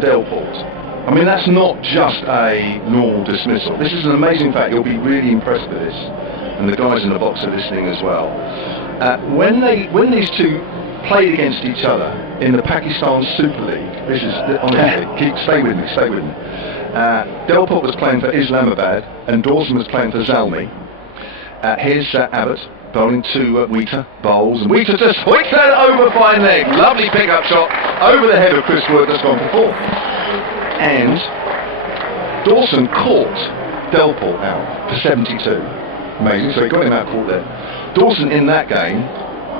Cameron Delport. I mean, that's not just a normal dismissal. This is an amazing fact. You'll be really impressed with this, and the guys in the box are listening as well. When these two played against each other in the Pakistan Super League, this is honestly, stay with me. Delport was playing for Islamabad, and Dawson was playing for Zalmi. Here's Abbott bowling to Wheater, bowls, and Wheater just hooks that over fine leg. Lovely pick-up shot over the head of Chris Wood, that's gone for 4. And Dawson caught Delport out for 72. Amazing, so he got him out caught there. Dawson in that game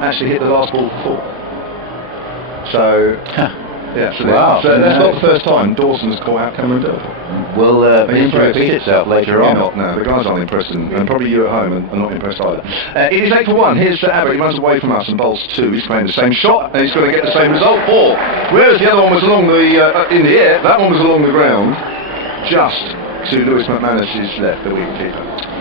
actually hit the last ball for 4. So, yeah, so that's not the first time Dawson's caught out Cameron Delport. Will repeat itself later on. No, the guys aren't impressed, and probably you at home are not impressed either. It is 8 for 1. Here's Abbott. He runs away from us and bowls 2. He's playing the same shot, and he's going to get the same result. 4. Whereas the other one was along the in the air, that one was along the ground, just to Lewis McManus's left, the wicketkeeper.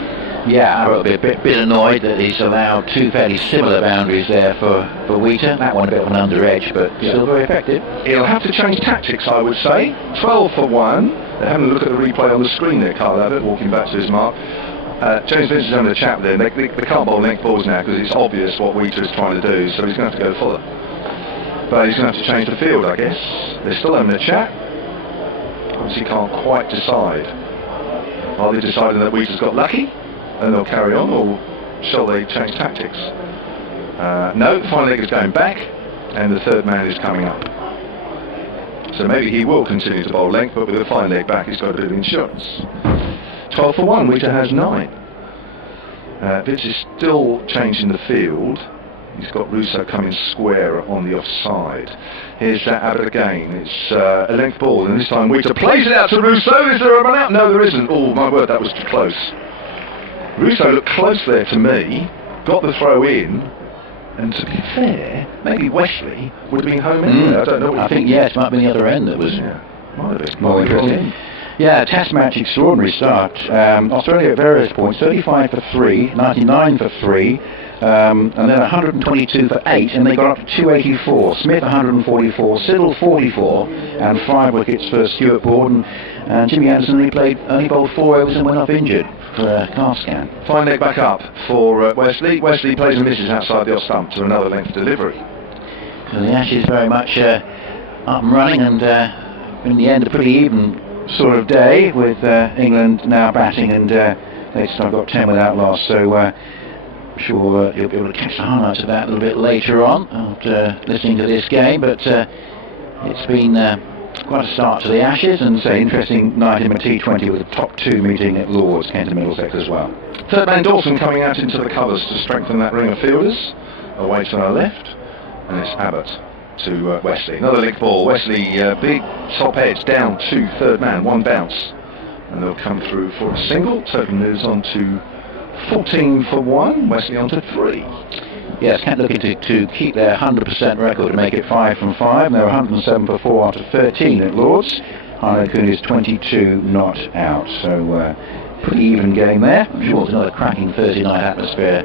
Yeah, I'm a bit annoyed that he's allowed 2 fairly similar boundaries there for Wheater. That one a bit of an under edge, but still very effective. He'll have to change tactics, I would say. 12 for 1. They're having a look at the replay on the screen there, Carl Abbott, walking back to his mark. James Vincent's having a chat there. They can't bowl length balls now because it's obvious what Wheater is trying to do, so he's going to have to go fuller. But he's going to have to change the field, I guess. They're still having a chat. Obviously can't quite decide. Are they deciding that Wheater's got lucky and they'll carry on, or shall they change tactics? No, the final leg is going back and the third man is coming up. So maybe he will continue to bowl length, but with the final leg back he's got a bit of insurance. 12 for 1, Wheater has 9. Vince is still changing the field. He's got Russo coming square on the offside. Here's Abbott again. It's a length ball, and this time Wheater plays it out to Russo. Is there a run out? No, there isn't. Oh my word, that was too close. Russo looked close there to me, got the throw in, and to be fair, maybe Wesley would have been home anyway. I don't know what you think. Yes, it might have been the other end that was might have been more interesting. Yeah, Test match, extraordinary start. Australia at various points, 35 for 3, 99 for 3, and then 122 for 8, and they got up to 284. Smith 144, Siddle 44, and 5 wickets for Stuart Broad, and Jimmy Anderson only bowled 4 overs and went off injured for a calf scan. Final leg back up for Wesley. Wesley plays and misses outside the off stump to another length delivery. So the Ashes very much up and running, and in the end a pretty even sort of day, with England now batting, and they still got 10 without loss, so I'm sure you'll be able to catch the highlights of that a little bit later on after listening to this game. But it's been quite a start to the Ashes, and an interesting night in the T20 with the top 2 meeting at Lord's, Kent and Middlesex as well. Third man Dawson coming out into the covers to strengthen that ring of fielders. Away to our left, and it's Abbott to Wesley. Another leg ball. Wesley, big top edge down to third man, 1 bounce, and they'll come through for a single. Total moves on to 14 for 1. Wesley on to 3. Yes, Kent looking to keep their 100% record to make it 5 from 5. And they're 107 for 4 after 13 at Lord's. Harlow Coon is 22 not out, so pretty even game there. I'm sure it's another cracking Thursday night atmosphere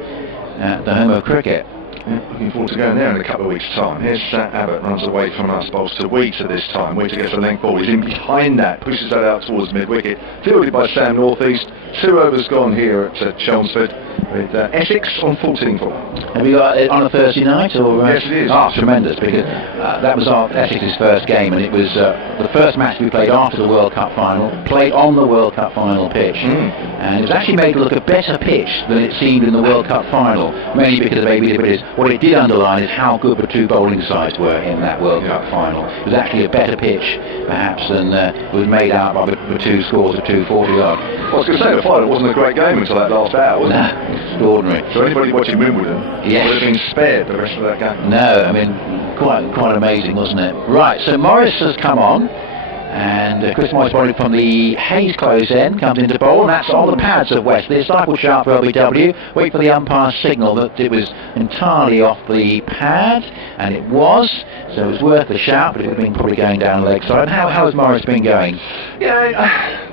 at the home of cricket. Yeah, looking forward to going there in a couple of weeks' time. Here's Abbott, runs away from us, bowls to Wheater this time. Wheater gets a length ball, he's in behind that, pushes that out towards mid-wicket, fielded by Sam Northeast. 2 overs gone here at Chelmsford, with Essex on 14 for 1. Have you got it on a Thursday night? Or, yes, it is. Tremendous, because that was Essex's first game, and it was the first match we played after the World Cup final, played on the World Cup final pitch. And it was actually made to look a better pitch than it seemed in the World Cup final, mainly because of ABW's. What it did underline is how good the 2 bowling sides were in that World Cup final. It was actually a better pitch, perhaps, than was made out by the 2 scores of 240 odd. I was going to say, the final wasn't a great game until that last hour, was it? Extraordinary. So anybody watching Wimbledon would have been spared the rest of that game. No, I mean, quite amazing, wasn't it? Right, so Morris has come on, and Chris Morris bowling from the Hayes close end, comes into bowl, and that's on the pads of Wesley. It's cycle sharp for LBW. Wait for the umpire's signal that it was entirely off the pad, and it was, so it was worth the shout, but it would have been probably going down the leg side. How has Morris been going? Yeah,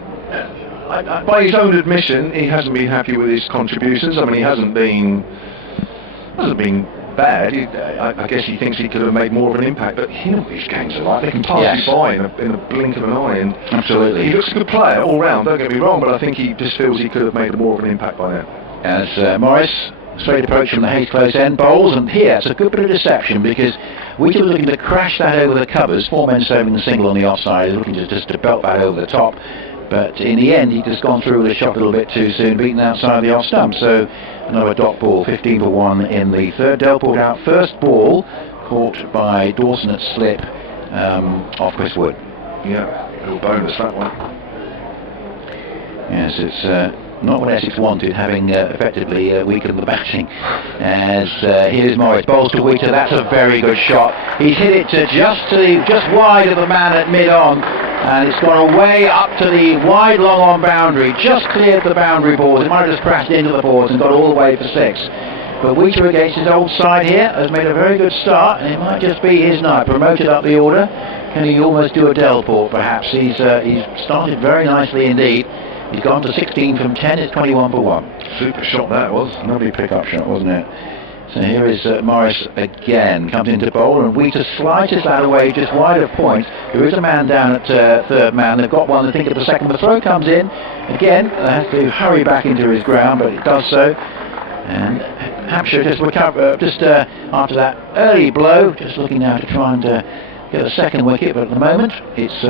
by his own admission, he hasn't been happy with his contributions. I mean, he hasn't been bad. I guess he thinks he could have made more of an impact, but you know what these games are like. They can pass you by in a blink of an eye. And absolutely. He looks a good player all round, don't get me wrong, but I think he just feels he could have made more of an impact by now. As Morris, straight approach from the Hayes close end, bowls, and here it's a good bit of deception because Wheater was looking to crash that over the covers, 4 men serving the single on the offside, looking just to belt that over the top. But in the end, he'd just gone through with a shot a little bit too soon, beaten outside the off stump. So another dot ball, 15 for 1 in the third. Delport out first ball, caught by Dawson at slip off Chris Wood. Yeah, a little bonus that one. Yes, it's not what Essex wanted, having effectively weakened the batting. As here's Morris, bowls to Wheater. That's a very good shot. He's hit it to just wide of the man at mid-on. And it's gone away up to the wide long-on boundary, just cleared the boundary boards. It might have just crashed into the boards and got all the way for 6. But Wheater against his old side here has made a very good start, and it might just be his night. Promoted up the order. Can he almost do a Delport perhaps? He's started very nicely indeed. He's gone to 16 from 10, it's 21 for 1. Super shot that was. Lovely pick-up shot, wasn't it? So here is Morris again, comes into bowl, and Wheater slides that away just wide of point. There is a man down at third man. They've got one, I think, at the second. The throw comes in. Again, they have to hurry back into his ground, but it does so. And Hampshire just recover after that early blow, just looking now to try and get a second wicket, but at the moment it's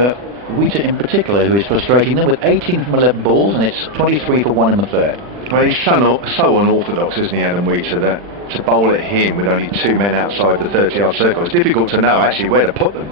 Wheater in particular who is frustrating them with 18 from 11 balls, and it's 23 for 1 in the third. Well, he's so unorthodox, isn't he, Adam Wheater, that to bowl at him with only 2 men outside the 30-yard circle, it's difficult to know actually where to put them.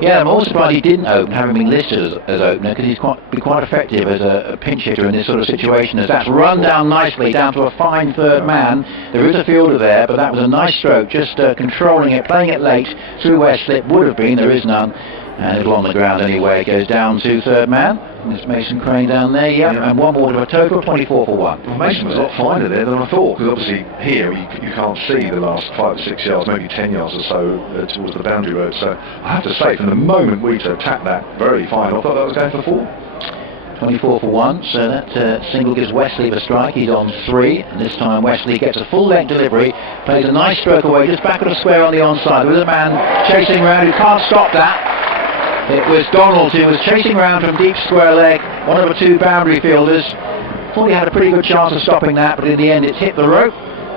Yeah, I'm also surprised he didn't open, having been listed as opener, because he's quite effective as a pinch hitter in this sort of situation. As that's run down nicely, down to a fine third man. There is a fielder there, but that was a nice stroke, just controlling it, playing it late, through where slip would have been, there is none. And it'll on the ground anyway, it goes down to third man. There's Mason Crane down there, and 1 more to a total, 24 for 1. Well, Mason was a lot finer there than I thought, because obviously here you can't see the last 5 or 6 yards, maybe 10 yards or so towards the boundary road. So I have to say, from the moment Wheater tapped that very fine, I thought that was going for 4. 24 for 1, so that single gives Wesley the strike. He's on 3, and this time Wesley gets a full length delivery, plays a nice stroke away, just back of the square on the onside. There is a man chasing around who can't stop that. It was Donald who was chasing around from deep square leg, one of the 2 boundary fielders. Thought he had a pretty good chance of stopping that, but in the end it's hit the rope.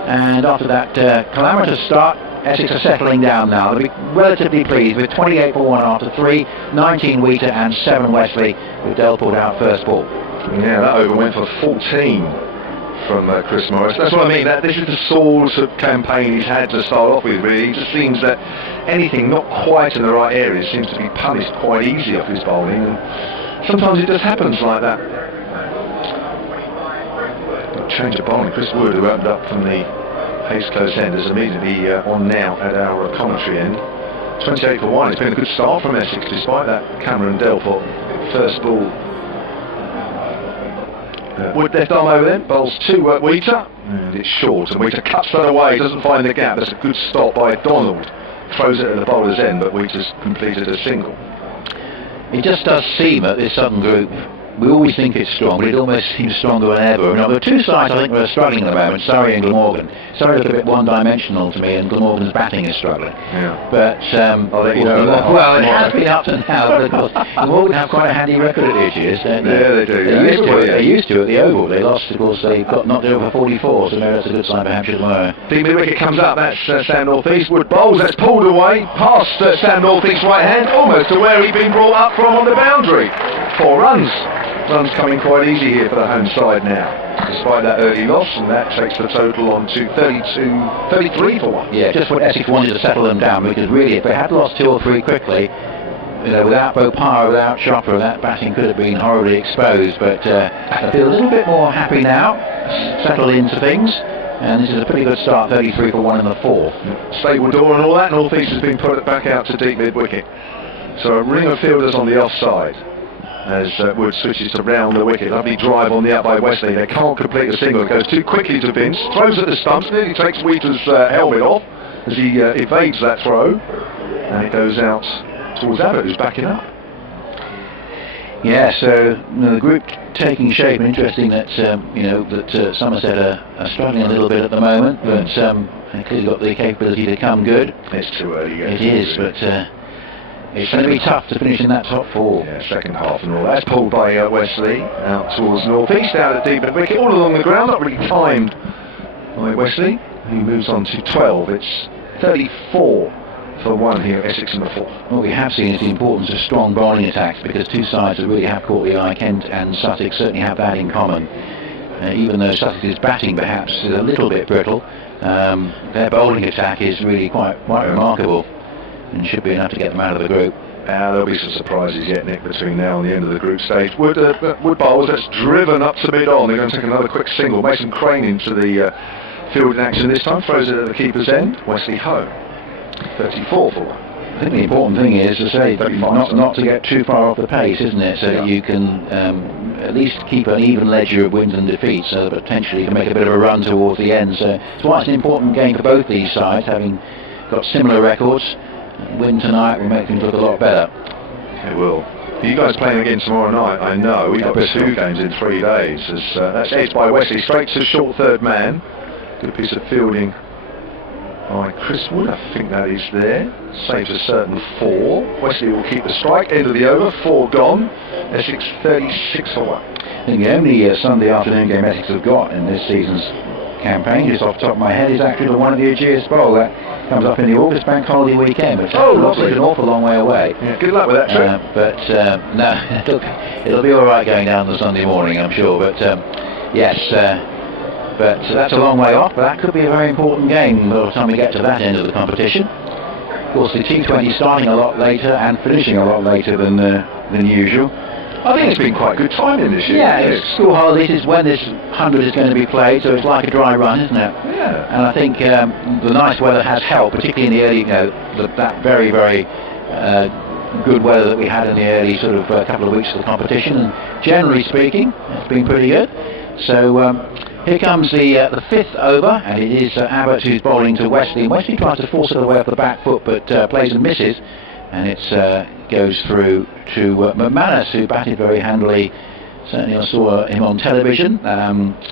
And after that calamitous start, Essex are settling down now. They'll be relatively pleased with 28 for 1 after 3, 19 Wheater and 7 Wesley, with Delport out first ball. Yeah, that over went for 14 from Chris Morris. That's what I mean, this is the sort of campaign he's had to start off with, really. It just seems that anything not quite in the right area seems to be punished quite easy off his bowling, and sometimes it just happens like that. Change of bowling. Chris Wood, who opened up from the Hayes close end, is immediately on now at our commentary end. 28 for 1. It's been a good start from Essex despite that Cameron Delport first ball. Wood left arm over then, bowls to Wheater, and it's short, and Wheater cuts that away, doesn't find the gap. That's a good stop by Donald. Throws it at the bowler's end, but Wheater's completed a single. It just does seem at this Southern group, we always think it's strong, but it almost seems stronger than ever. Now, there are 2 sides I think that are struggling at the moment, Surrey and Glamorgan. Surrey look a bit one-dimensional to me, and Glamorgan's batting is struggling. Yeah. But I'll let you know that. Well, it has been up to now, but of course, Glamorgan have quite a handy record at this year, don't they? Yeah, they do. They used to at the Oval. They lost, of course, they got knocked over 44, so maybe that's a good sign for Hampshire tomorrow. The wicket comes up, that's Sam North East. Wood bowls, that's pulled away, past Sam North East's right hand, almost to where he'd been brought up from on the boundary. 4 runs. Runs coming quite easy here for the home side now, despite that early loss, and that takes the total on to 33 for 1. Yeah, just what Essex wanted to settle them down, because really, if they had lost 2 or 3 quickly, without Bopara, without Chopra, that batting could have been horribly exposed. But I feel a little bit more happy now, settled into things. And this is a pretty good start, 33 for 1 in the 4th. Stable door and all that, North East has been put back out to deep mid-wicket. So a ring of fielders on the offside as Wood switches to round the wicket. Lovely drive on the out by Wesley. They can't complete a single. It goes too quickly to Vince. Throws at the stumps. Nearly takes Wheater's helmet off as he evades that throw. And it goes out towards Abbott, who's backing up. Yeah, so the group taking shape. Interesting that that Somerset are struggling a little bit at the moment, but they've clearly got the capability to come good. It's too early yet. It is, but it's going to be tough to finish in that top four. Yeah, second half and all. That's pulled by Wesley out towards north east, out at deep at wicket, all along the ground, not really timed by Wesley. He moves on to 12. It's 34 for 1 here, Essex in the fourth. What we have seen is the importance of strong bowling attacks, because two sides that really have caught the eye. Kent and Sussex certainly have that in common. Even though Sussex's batting perhaps is a little bit brittle, their bowling attack is really quite remarkable, and should be enough to get them out of the group. There'll be some surprises yet, Nick, between now and the end of the group stage. Wood bowls, that's driven up to mid-on. They're going to take another quick single. Mason Crane into the field in action this time, throws it at the keeper's end. Wesley Ho, 34 for 1. I think the important thing is to say not to get too far off the pace, isn't it? So that you can at least keep an even ledger of wins and defeats, so that potentially you can make a bit of a run towards the end. So it's why it's an important game for both these sides, having got similar records. Win tonight will make things look a lot better. It will. You guys playing again tomorrow night, I know. We've got 2 games in 3 days. That's edged by Wesley, straight to short third man. Good piece of fielding by Chris Wood, I think that is there. Saves a certain 4. Wesley will keep the strike, end of the over, 4 gone. Essex 36 for 1. I think the only Sunday afternoon game Essex have got in this season's campaign, just off the top of my head, is actually the one at the Aegeus Bowl. That comes up in the August bank holiday weekend, which is an awful long way away. Yeah, good luck with that trip. No, it'll be alright going down the Sunday morning, I'm sure, but yes, but that's a long way off, but that could be a very important game by the time we get to that end of the competition. Of course, the T20 starting a lot later and finishing a lot later than usual. I think it's been quite good timing this year. Yeah, it's school holidays is when this 100 is going to be played, so it's like a dry run, isn't it? Yeah. And I think the nice weather has helped, particularly in the early, that very, very good weather that we had in the early sort of couple of weeks of the competition. And generally speaking, it's been pretty good. So here comes the 5th over, and it is Abbott who's bowling to Wesley. And Wesley tries to force it away off the back foot, but plays and misses. And it goes through to McManus, who batted very handily. Certainly I saw him on television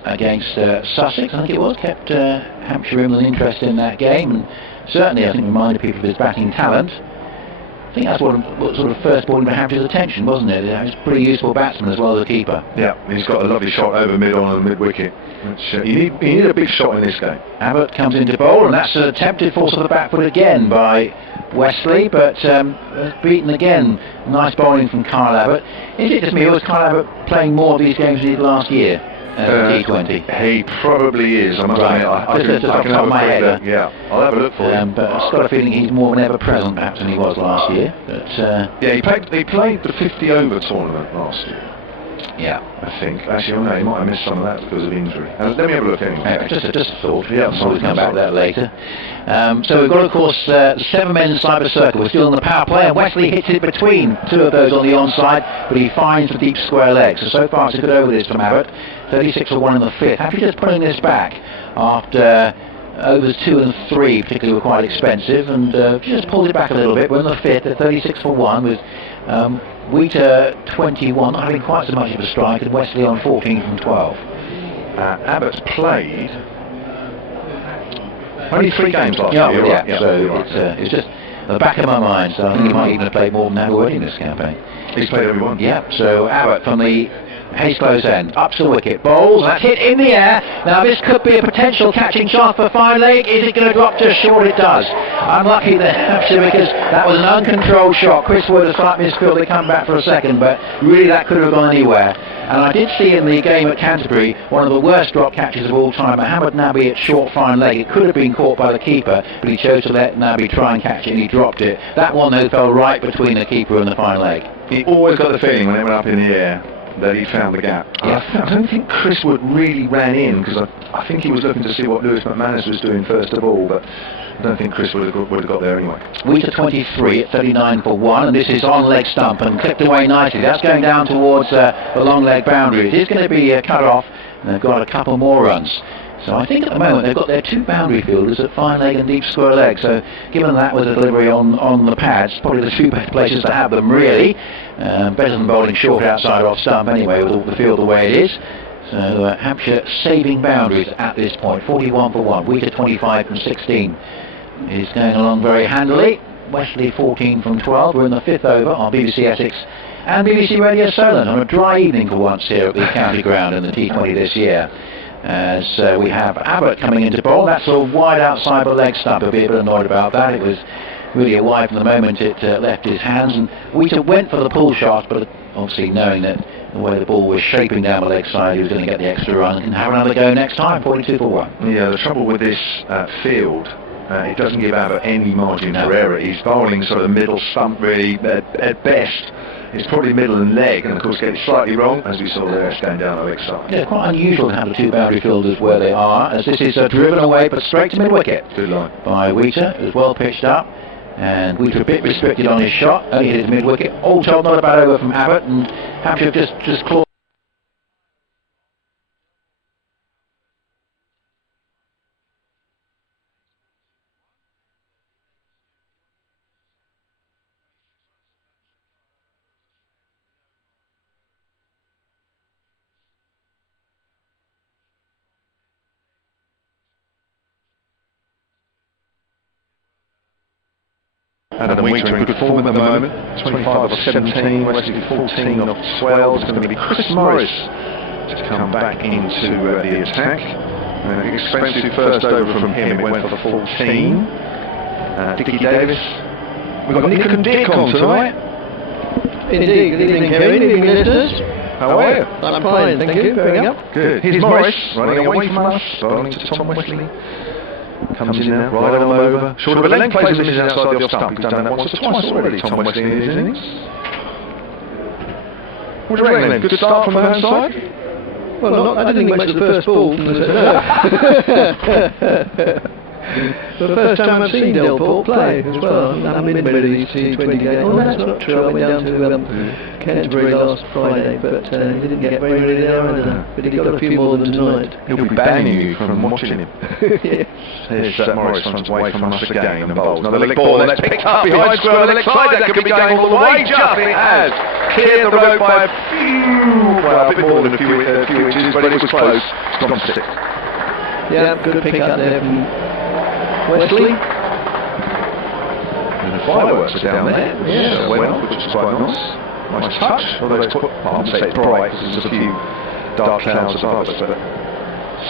against Sussex, I think it was, kept Hampshire in with an interest in that game, and certainly I think reminded people of his batting talent. I think that's what sort of first brought him to Hampshire's attention, wasn't it? He was a pretty useful batsman as well as a keeper. Yeah, he's got a lovely shot over mid-on and mid-wicket. You need a big shot in this game. Abbott comes into bowl, and that's an attempted force of the back foot again by Wesley, but beaten again. Nice bowling from Kyle Abbott. Is it just me, or was Kyle Abbott playing more of these games than he did last year at T20? He probably is, I must admit. I can have a quick look. Yeah, I'll have a look for you. But I've got a feeling he's more of an ever-present perhaps than he was last year. But, yeah, he played the 50-over tournament last year. Yeah, I think. Actually, no, he might have missed some of that because of injury. Let me have a look anyway. Just a thought. Yeah, we'll come back to that later. So we've got, of course, 7 men inside the circle. We're still on the power play, and Wesley hits it between 2 of those on the onside, but he finds the deep square leg. So far it's a good over this from Abbott. 36 for 1 in the 5th. Actually just putting this back after overs 2 and 3 particularly were quite expensive, and just pulled it back a little bit. We're in the 5th at 36 for 1 with Wheater 21, not having quite so much of a strike, and Wesley on 14 from 12. Abbott's played only 3 games last year. Yeah, so it's just at the back of my mind, so I think he might even have played more than that already in this campaign. He's played every one. Yeah, so Abbott from the Hayes close end, up to the wicket, bowls, that's hit in the air. Now this could be a potential catching chance for fine leg. Is it going to drop just short? It does. Unlucky there, actually, because that was an uncontrolled shot. Chris Wood has slightly misfield, they come back for a second, but really that could have gone anywhere. And I did see in the game at Canterbury one of the worst drop catches of all time. Mohammed Nabi at short fine leg. It could have been caught by the keeper, but he chose to let Nabi try and catch it, and he dropped it. That one though fell right between the keeper and the fine leg. He always got the feeling when it went up in the air that he found the gap. Yeah. I don't think Chris Wood really ran in, because I think he was looking to see what Lewis McManus was doing first of all, but I don't think Chris would have got there anyway. Wheater 23 at 39 for 1, and this is on leg stump and clipped away nicely. That's going down towards the long leg boundary. It is going to be cut off, and they've got a couple more runs. So I think at the moment they've got their 2 boundary fielders at fine leg and deep square leg. So given that with a delivery on the pads, probably the 2 best places to have them really. Better than bowling short outside off stump anyway with the field the way it is. So Hampshire saving boundaries at this point. 41 for 1. Wheater 25 from 16 is going along very handily. Wesley 14 from 12. We're in the 5th over on BBC Essex and BBC Radio Solent on a dry evening for once here at the county ground in the T20 this year. As we have Abbott coming into bowl. That's sort of wide outside the leg stump. A bit annoyed about that. It was really a wide from the moment it left his hands, and Wheater went for the pull shot, but obviously knowing that the way the ball was shaping down the leg side, he was going to get the extra run and have another go next time. 42 for 1. Yeah, the trouble with this field, it doesn't give Abbott any margin for error. He's bowling sort of the middle stump really at best. It's probably middle and leg, and of course getting slightly wrong, as we saw there, stand down the leg side. Yeah, quite unusual to have the 2 boundary fielders where they are, as this is driven away but straight to mid-wicket. Good line. By Wheater. It was well pitched up, and Wheater a bit restricted on his shot, only hit his mid-wicket. All told, not a bad over from Abbott, and Hampshire just clawed. Adam Wheater in good form at the moment. 25 off 17, Wesley 14 off 12. It's going to be Chris Morris to come back into the attack. Expensive first over from him, it went for 14. Dickie Davis. We've got Nick and Dick on tonight. Indeed, good evening Kevin, good evening listeners. How are you? I'm fine, thank you, very up. Good. Here's Morris running away from us, bowling to Tom Wesley. Comes in now, right arm over. Short of a length, plays him outside the off stump. He's done that once or twice already, Tom Wesley in his innings. What do you reckon then? Good start from the home side? Well, I didn't think much of the first ball from the the first time I've seen Delport play as well. I'm in many of these T20 games. Oh, that's not true. I went down to Canterbury last Friday, but he didn't get very many there either. But he got a few more than tonight. He'll be banning you from watching him. Yes. Here's Morris runs away from us again and bowls. Another leg ball, and that's picked up behind square on the leg side. That could be going all the way, Jeff. It has. Cleared the road by a few, well, a bit more than a few inches, but it was close. It's gone for 6. Yeah, good pick up there from Wesley. And the fireworks are down there, which went off, which is quite nice. Nice touch, although it's quite, I wouldn't say it's bright because there's a few dark clouds above us, but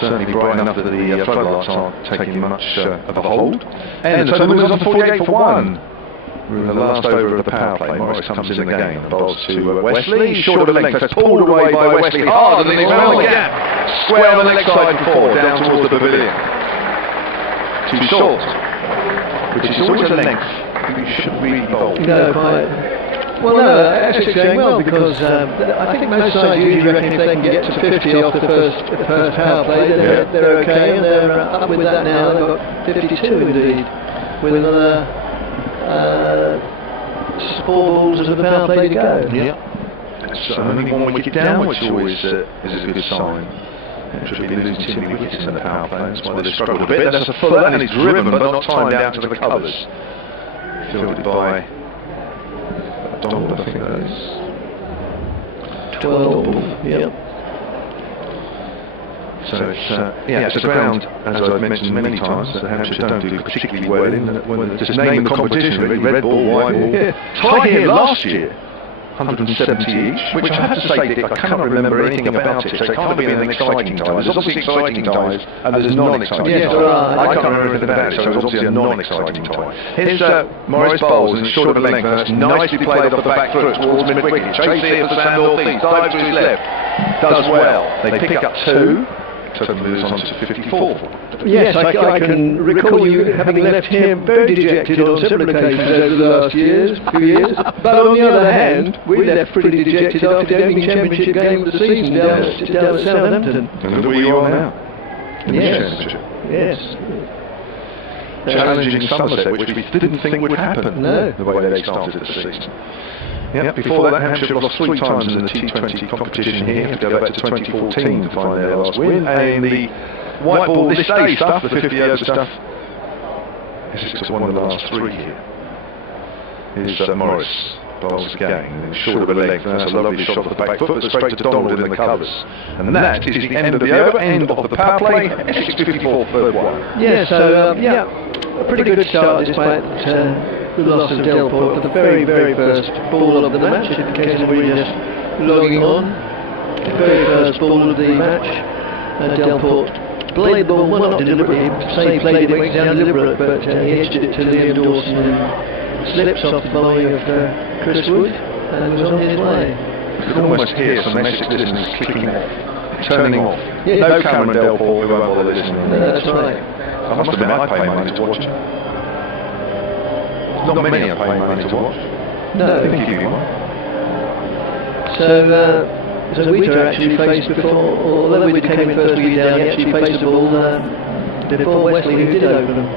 certainly bright enough that the floodlights aren't taking much of a hold. And so the moves on to 48 for 1. We're in the last over of the power play. Morris comes in again and bowls to Wesley. Short of a length, that's pulled away by Wesley hard, and he's found the gap. Square on the leg side and 4, down towards the pavilion. Too short, which is always a length you shouldn't really bowl. No, well, no, Essex going well because I think most sides usually reckon if they can get to 50 off the first power play, they're okay, and they're up with that now. They've got 52 indeed, with another 4 balls of the power play to go. Yeah, that's only 1 wicket down, which always is a good sign. Should be losing too many wickets in the power play, that's why they struggled a bit. That's a fuller, and he's driven but not timed out to the covers. Fielded by Donald, I think that is. 12, yep. So it's a ground, as I've mentioned many times, that Hampshire don't do particularly well in. When just name the competition, really, red ball, white ball. Tied here last year. 170 each, which I have to say, Dick, I cannot remember anything about it, so it can't be an exciting tie. There's obviously exciting ties, and there's non-exciting ties. I can't remember anything about it, so it's obviously a non-exciting tie. Here's Morris bowls, and short of a length, and that's nicely played off the back foot towards mid-wicket. Chase here for Sam Northeast, dives to his left, does well. They pick up 2. Total moves on to 54. Yes, I can recall you having left here very dejected on several occasions over the last few years. But on the other hand, we left pretty dejected after the opening championship game of the season down at Southampton. And look where you are now. Yes. Challenging Somerset, which we didn't think would happen. No. The way they started the season. Before that, Hampshire have lost 3 times in the T20 competition here. You have to go back to 2014 to find their last win. And in the white ball this day stuff, the 50 over stuff. Essex have won the last 3 here. Here's Morris, bowls again, short of a leg, and that's a lovely shot of the back foot, but straight to Donald in the covers. And that is the end of the over, end of the power play, Essex 54, third one. Yeah, so, a pretty good start despite the loss of Delport for the very, very first ball of the match, in case we were just logging on. The very first ball of the match, Delport played the ball, well, not deliberately, say played it down deliberate, but he edged it to Liam Dawson and slips off the bowling of Chris Wood and was on his way. You can almost hear some Essex listeners clicking off, turning off. Yeah. No Cameron Delport, we won't bother listening. That's right. I must admit, I pay money to watch it. Not many I pay money to watch. No. I think you do. So Weeder actually faced before, although Weeder came in first weed down, he actually faced the ball before Wesley, who did open them.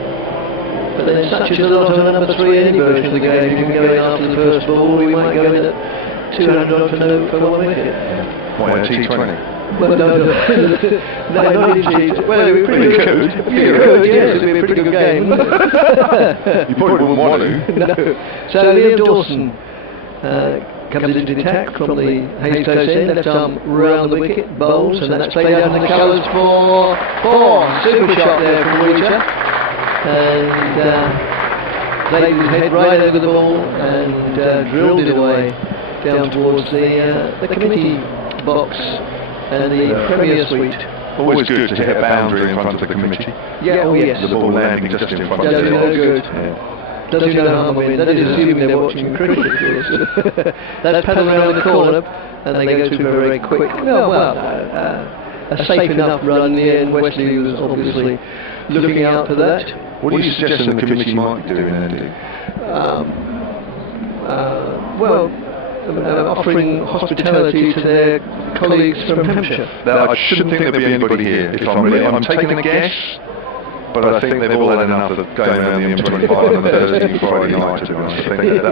But then such is a lot of number 3 in any version of the game. You can go in after the first ball, we might go in at 200 odd for 1 wicket. Why, a T20? Well, no, not in T20. Well, it would be pretty good. You could, yes, it would be a pretty good game. You probably wouldn't want to. No. So Liam Dawson comes into the attack from the Haystose end, left arm round the wicket, bowls, and that's played out in the colours for 4. Super shot there from Weeder. And laid his head right over the ball and drilled it away down towards the committee box and the Premier Suite. Always good to hit a boundary in front of the committee. Yeah, oh yes. The ball landing just in front of Does the no good. Does you no harm, I mean, that is assuming they're watching cricket, of course. That's paddled around the corner and they go through very quick. A safe enough run in the end. Wesley was obviously looking out for that. What are you suggesting the committee might be doing there, Dick? Offering hospitality to their colleagues from Hampshire. Now, I shouldn't think there'd be anybody here. If I'm taking a guess, but I think they've all had enough of going around the M25 on a Thursday, Friday night, to be honest. I think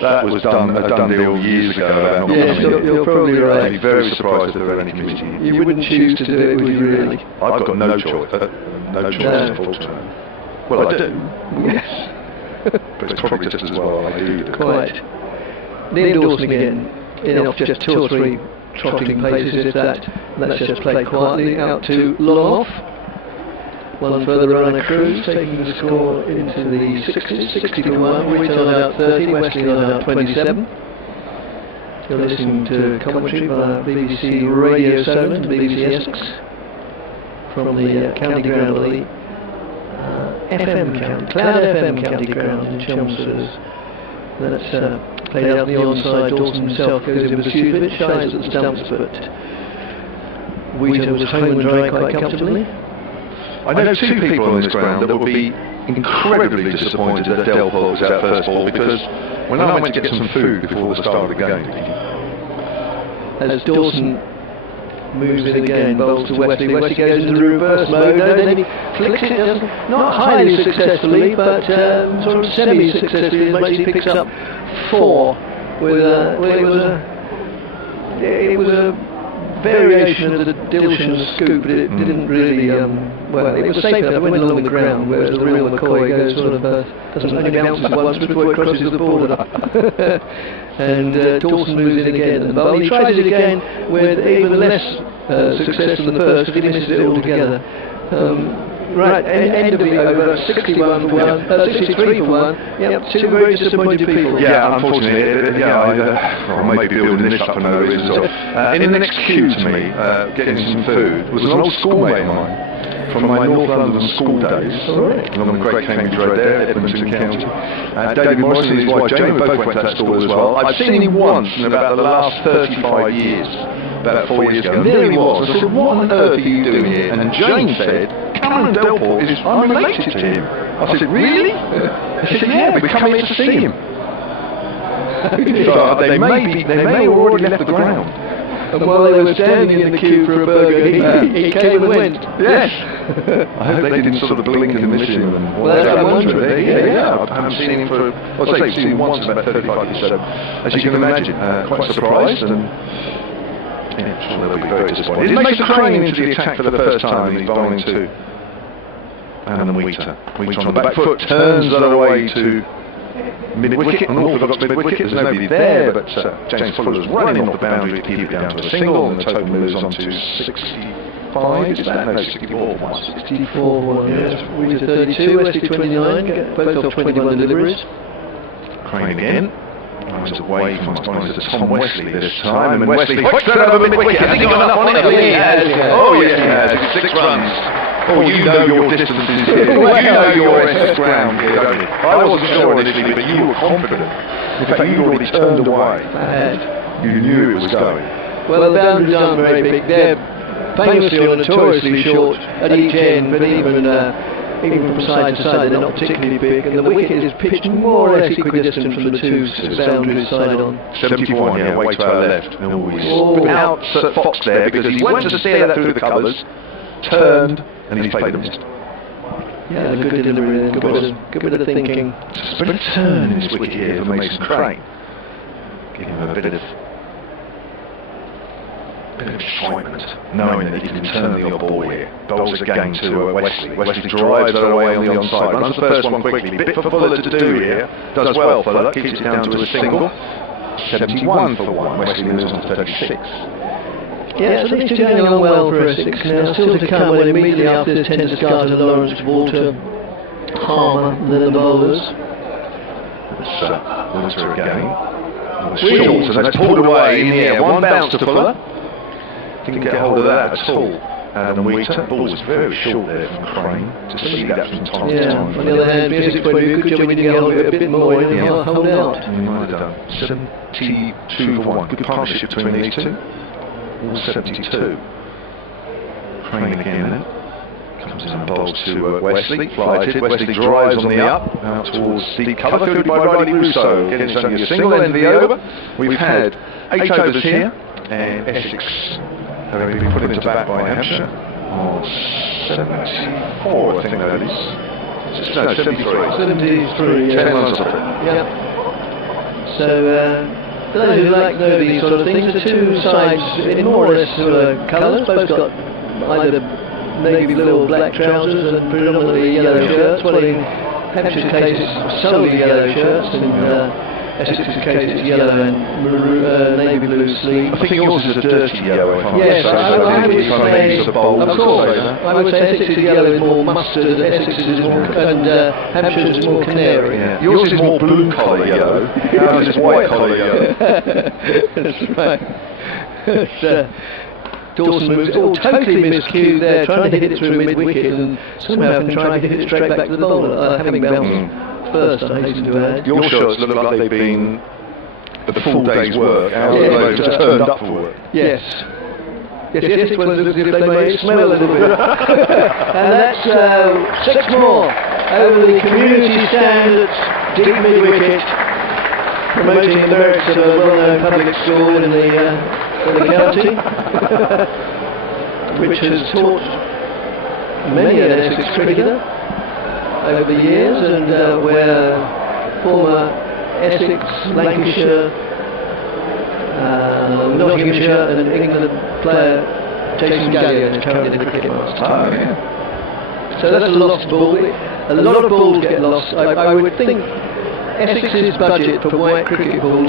that was a done deal years ago. Yes, you're probably right. I'd be very surprised if there were any committee. You wouldn't choose to do it, would you really? I've got no choice. Unfortunately. Well, I do. Yes. But it's probably just as well I do. Quite. Liam Dawson again, in off just 2 or 3 trotting paces, if that. Let's just play quietly out to long off. One further run a cruise, taking the score into the 60s, 60 for 1, Weeder on out 30, Wesley on out 27. You're listening to commentary via BBC Radio Solent, BBC Essex, from the county ground of the FM county, Cloud FM county ground in Chelmsford. That's played out on the onside. Dawson himself goes in with a shoot, a bit shines at the stumps, but Weeder was home and dry quite comfortably. I know 2 people on this ground that would be incredibly disappointed that Delport was out first ball, because when I went to get some food before the start of the game, as Dawson moves in again, bowls to Wesley. Wesley goes into the reverse mode, then he flicks it, not highly successfully, but sort of semi-successfully, as he picks up 4 with it was a variation of the Dilshan scoop, but it didn't really, it was safe enough. It went along the ground, whereas the real McCoy goes sort of, doesn't only bounces once before it crosses the border. And Dawson moves in again, and Bowley tries it again with even less success than the first, but he misses it altogether. Right, end of the over, 61 for 1, 63 for 1. Yep, 2 very disappointed people. Yeah, unfortunately, I may be building this up for no reason. In the next queue to me, getting some food, was an old schoolmate of mine from my North London school days. Along the Great Cambridge Road there, Edmonton County. David Morrison and his wife Jane, we both went to that school as well. I'd seen him once in about the last 35 years. About 4 years ago, and there he was. I said, what on earth are you doing here? And Jane said, Cameron Delport I'm related to him. I said, really? She said, yeah, we come here to see him. So they may have already left the ground. And while they were standing in the queue for a burger, he came and went. Yes. I hope they didn't sort of blink and miss him. Well, that's what I'm wondering. Yeah, I haven't seen him for, I'd say seen him once in about 35 years. So, as you can imagine, quite surprised and Yeah, sure they'll be very disappointed. It makes a Crane into the attack for the first time. He's bowling to and Wheater. Wheater on the back foot, turns that away to mid-wicket. An awful lot mid-wicket. There's nobody there, but James Fuller's running off the boundary to keep it down to a single, and the total moves on to 65. Is that? No, 64. 64, yes. Wheater 32, Wesley 29, both off 21 deliveries. Crane again. Nice away from Mr. Tom Wesley this time, and Wesley hooks that over mid-wicket. Has he got enough on it? He has. Oh yes, he has. 6 runs. Oh, you know your distances here. You know your Essex ground here, don't you? I wasn't sure initially, but you were confident. In fact, you'd already turned away. I had. You knew it was going. Well, the boundaries aren't very big. They're famously or notoriously short at each end, but even from side to side, they're not particularly big. And the wicket is pitched more or less equidistant from the two boundaries side on. 71, yeah, way to our left. Oh, he's out at Fox there because he went to steer that through the covers, turned, and he's played the mist. Yeah, a good delivery, good bit of thinking. Just a bit of turn in this wicket here for Mason Crane. Give him a bit of excitement, knowing that he can turn the odd ball here. Bowls again to Wesley. Wesley drives that away on the onside, runs the first one quickly. Bit for Fuller to do here. Does well, Fuller. Keeps it down to a single. 71 for 1. Wesley moves on to 36. Yeah, so these two going along well for Essex now. Still to come when immediately after this 10 discards of Lawrence, Walter, Harmer, then the bowlers. It's Walter again. Shields, and that's pulled away in the air. One bounce to Fuller. Didn't get hold of that at all. And Wheater, ball was very short there from Crane. To see that from time to time. On the other hand, Essex point of view, good job we didn't get hold of it a bit more and hold out. We might have done. 72 for 1. Good partnership between these two. All 72. Crane again then. Comes in and bowls to Wesley. Flighted. Wesley drives on the up. Out towards deep cover. Fielded by Riley Russo. Again, it's only a single end of the over. We've had 8 overs here. And Essex having been put into bat by Hampshire on 74, I think that is. No, 73. 10 runs off it. Yeah. So, for those who like know these sort of things, the two sides in more or less similar colours, both got either navy blue or black trousers and predominantly yellow shirts. Well, in Hampshire's case it's solely yellow shirts, and Essex's case it's yellow and navy blue sleeves. I think yours is a dirty yellow. Yes, I would say, of course, I would say Essex's yellow is more mustard, Essex's is more, and Hampshire's is more canary. Yeah. Yours is more blue collar yellow, ours is white collar yellow. That's right. Dawson moves all totally miscued there, trying to hit it through mid-wicket and somehow can try to hit it straight back to the bowler, having bounced first, I hasten to add. Your shirts look like they've been the full day's work, ours just turned up for work. Yes. Yes, well, it looks as if they may smell a little bit. And that's 6 more over the community stand at deep mid-wicket, promoting the merits of a well-known public school in the county, which has taught many an Essex cricketer over the years, and where former Essex, Lancashire, Nottinghamshire and England player Jason Gallion is currently the cricket master. Oh, yeah. So that's a lost ball. A lot of balls get lost. I would think Essex's budget for white cricket balls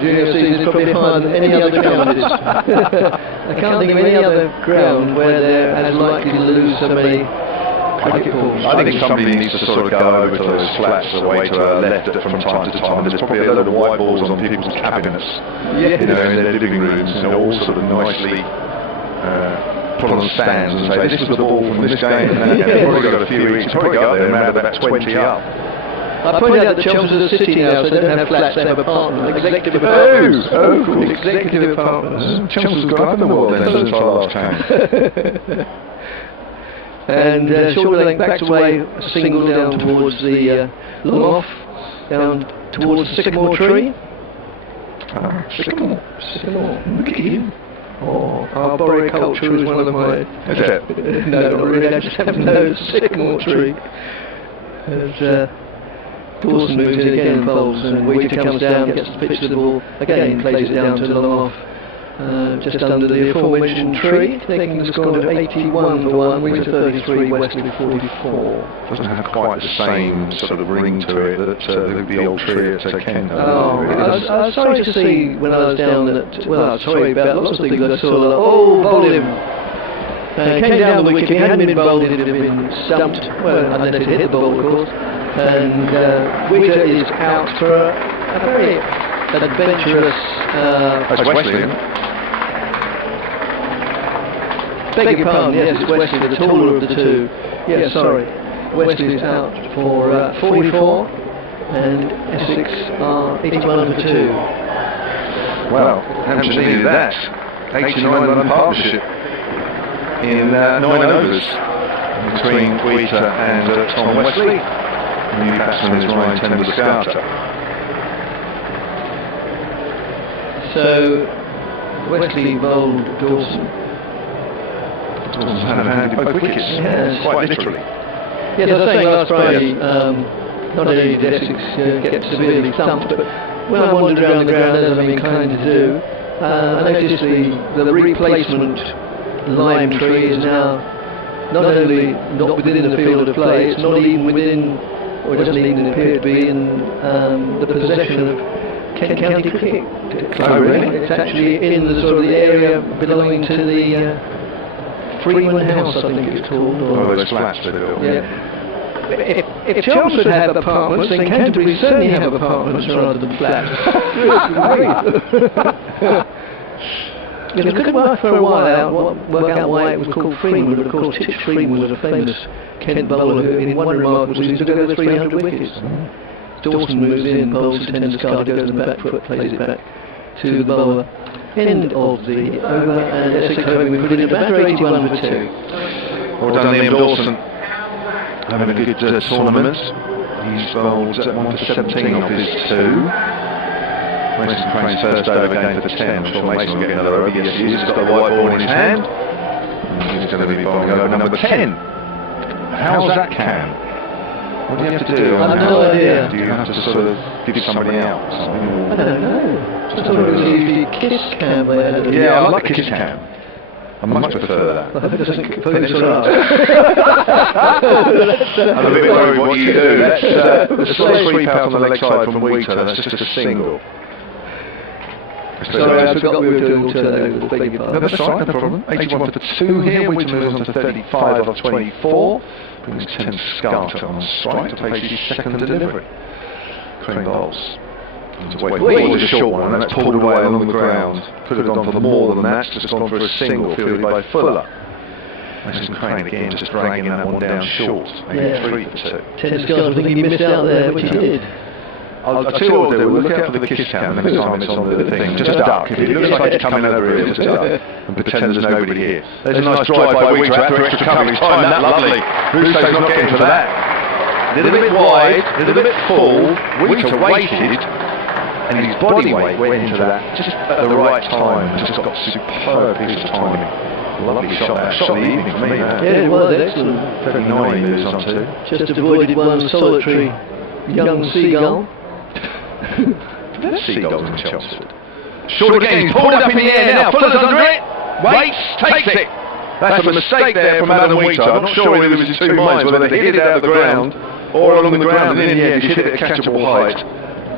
during a season is probably higher than any other ground is. I can't think of any other ground where they're as likely to lose so many cricket balls. I think somebody needs to sort of go over to those flats away to our left from time to time. There's probably a load of white balls on people's cabinets, Yes. in their living rooms, all sort of nicely put on stands and say, this was the ball from this game. And they've probably got a few weeks, probably got there around about 20 up. I pointed out that Chelmsford is a city now, so they don't have flats, they have apartments, executive apartments. Executive apartments. Chelmsford's gone up in the world then since our last time. And short length backs away, a single down towards the long off, down towards the sycamore tree. Sycamore. Look at him. Oh, arboriculture is one of my... Is it? No, not really, I just happen to know the sycamore tree. As Dawson moves in again and bowls, and Wheater comes down, gets the pitch of the ball, again plays it down to the long off. just under the aforementioned tree, taking the score to 81 for 1, Winter 33, Wesley 44. Doesn't have quite the same sort of ring to it that the old tree at Kent. I was sorry to see when I was down that, well, I was sorry about lots of things. I saw, bowled him. Came down the wicket, he hadn't been bowled, it had been stumped, well, unless it hit the ball, of course. And Winter is out for a very adventurous... That's Wesley. Beg your pardon, yes, it's Wesley, the taller of the two. Yes, sorry. Wesley's out for 44, and Essex are 81 for 2. Well, Hampshire needed that. 89-run partnership in 9 overs between Winter and Tom Wesley. The new batsman is Ryan Tender, the scouter. So, Wesley bowled Dawson. Dawson's had a hand in both wickets, Yes. quite literally. Yes, I was saying last Friday, not only did Essex get severely thumped, but when I wandered around the ground, as I'm inclined to do, I noticed the replacement lime tree is now not only not within the field of play, it's not even within, or it doesn't even appear to be in the possession of Kent County Cricket Club. Oh, really? It's actually in the sort of the area belonging to the Freeman House, I think it's called. Or Those flats they built. yeah. If Chelmsford have apartments, then Canterbury certainly have apartments rather than flats. It couldn't work for a while work out why it was called Freeman, but of course Titch Freeman was a famous Kent bowler who in one remarkable season took over 300 wickets. Dawson moves in, bowls to Tender's card, goes on the back foot, plays it back to the bowler. End of the over, and Essex hoping we put in a batter 81 for 2. Well done, Liam Dawson. Having a good tournament. He's bowled 1 for 17 off his 2. Mason Crane's first over game for 10. I'm sure Mason will get another over. Yes, he is. He's got the white ball in his hand. And he's going to be bowling over number 10. How's that can? What do you have to do? I've no idea. Do you have to sort of give somebody out? I don't know. I thought it was the kiss cam they had. Yeah, I like the kiss cam. I much prefer that. I hope it doesn't finish on us. I'm a bit worried what you do. That's the slow sweep out on the leg side from Winter. That's just a single. Sorry, I forgot we were doing alternate. Beg your pardon. No, that's right, no problem. 81 for 2 here. Winter moves on to 35 off 24. Brings Tim Scarter on strike to face his second delivery. Crane bowls. Wait, was a short one, and that's pulled away along the ground. Could have gone for more than that, just gone for a single fielded by Fuller. Mason Crane again just dragging that one down short, 83 for 2. Tennis Scarter, I think he missed out there, which he did. I'll tell you what we'll do, we'll look out for the kiss cam next time it's on the thing. Just duck. If it looks like it's coming over here, just duck. And pretend there's nobody here. There's a nice drive by Winter after extra cover. He's timed that lovely. Russo's not getting for that. A little bit wide, a little bit full. Winter waited, and his body weight went into that just at the right time. Just got superb piece of timing. Lovely shot there. Shot of the evening for me, that. Yeah, it was excellent. 39 he moves on to. Just avoided one solitary young seagull. There's seagulls in Chelmsford. Short again, he's pulled it up in the air now. Fuller's under it. Waits, takes it. That's a mistake there from Adam Winter. I'm not sure whether it was in two minds, whether they hit it out of the ground or along the ground, and in the end he's hit it at catchable height.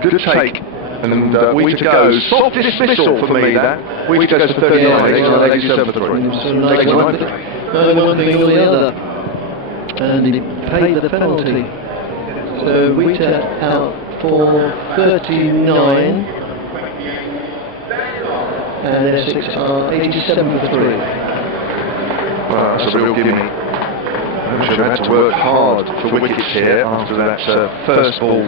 Good take. And Winter goes. Soft dismissal for me, that. Winter goes for 39, 87 for 3. One thing or the other. And he paid the penalty. So Winter out for 39, and Essex are 87 for 3. Well, that's a real gimme. Hampshire had to work hard for wickets here after that first ball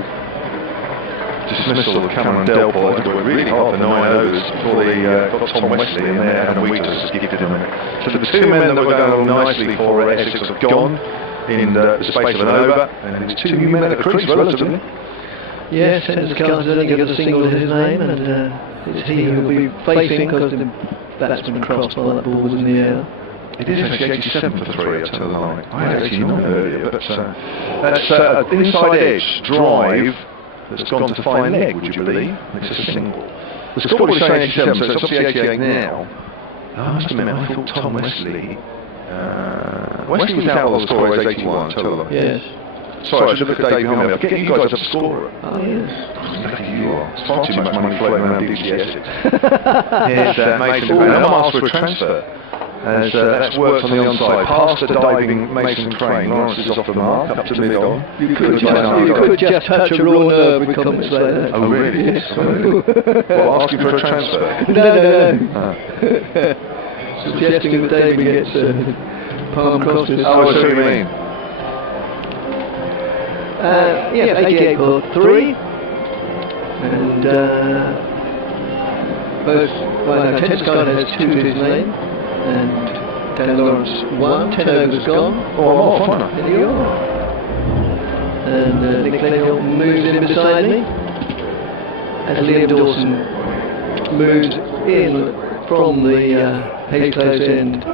dismissal of Cameron Delport. They were really hard for 9 overs before they got Tom Wesley in there, and Winter just gifted him. So the two men that were going nicely for Essex have gone in the space of an over, and it's 2 new men at the crease relatively. Yes, Tennis Carter's only got a single to his name, and it's he who will be facing, because the batsman crossed while that ball was in the air. It is actually 87 for 3, I tell the line. I had 89 earlier, but that's an inside edge drive that's gone to fine leg, would you believe? It's a single. The scoreboard is saying 87, so it's obviously 88 now. I must admit, I thought Tom Wesley. Wesley was out on the score is 81. Yes. Sorry, I should look at Dave behind me. I forget you guys have a scorer. Oh, yes. Lucky you are. It's far too much money floating around DCS. Here's Mason Crane. I'm asked for a transfer. As that's worked on the onside. Past the diving Mason Crane. Lawrence is off the mark, up to mid-on. You could just touch a raw nerve with comments like that. Oh, really? Yes. Well, asking for a transfer? No. Suggesting that David gets palm crosses. Oh, I see what you mean. Yeah, 88 for 3. And Ted Scott has 2 to his name. And Dan Lawrence 1. 10 overs gone. Oh, fine. There you are. And Nick Glenhill moves in beside me. As Liam Dawson moves in from the Hayes close end.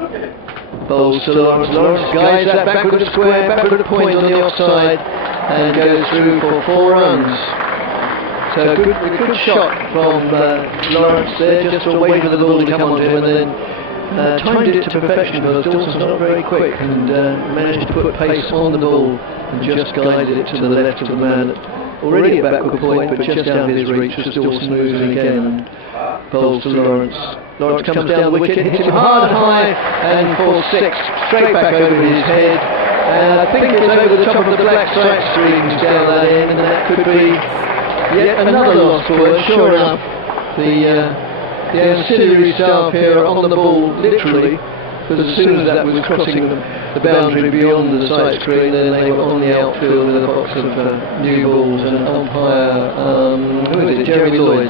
Bowls to Lawrence. Lawrence guides that backward square, backward point on the offside, and goes through for 4 runs. So a good shot from Lawrence there, just waiting for the ball to come onto him, and then timed it to perfection because Dawson's not very quick, and managed to put pace on the ball and just guided it to the left of the man. Already at backward point, but just out of his reach as Dawson moves in again and bowls to Lawrence. Lawrence comes down the wicket, hits him hard and high, and for 6, straight back over his head. And I think it's over the top of the black stripe strings down that end, and that could be yet another lost ball. Sure enough, the ancillary staff here on the ball, literally, because as soon as that was crossing the boundary beyond the sight screen, then they were on the outfield with a box of new balls, and umpire, who is it, Jeremy Lloyd,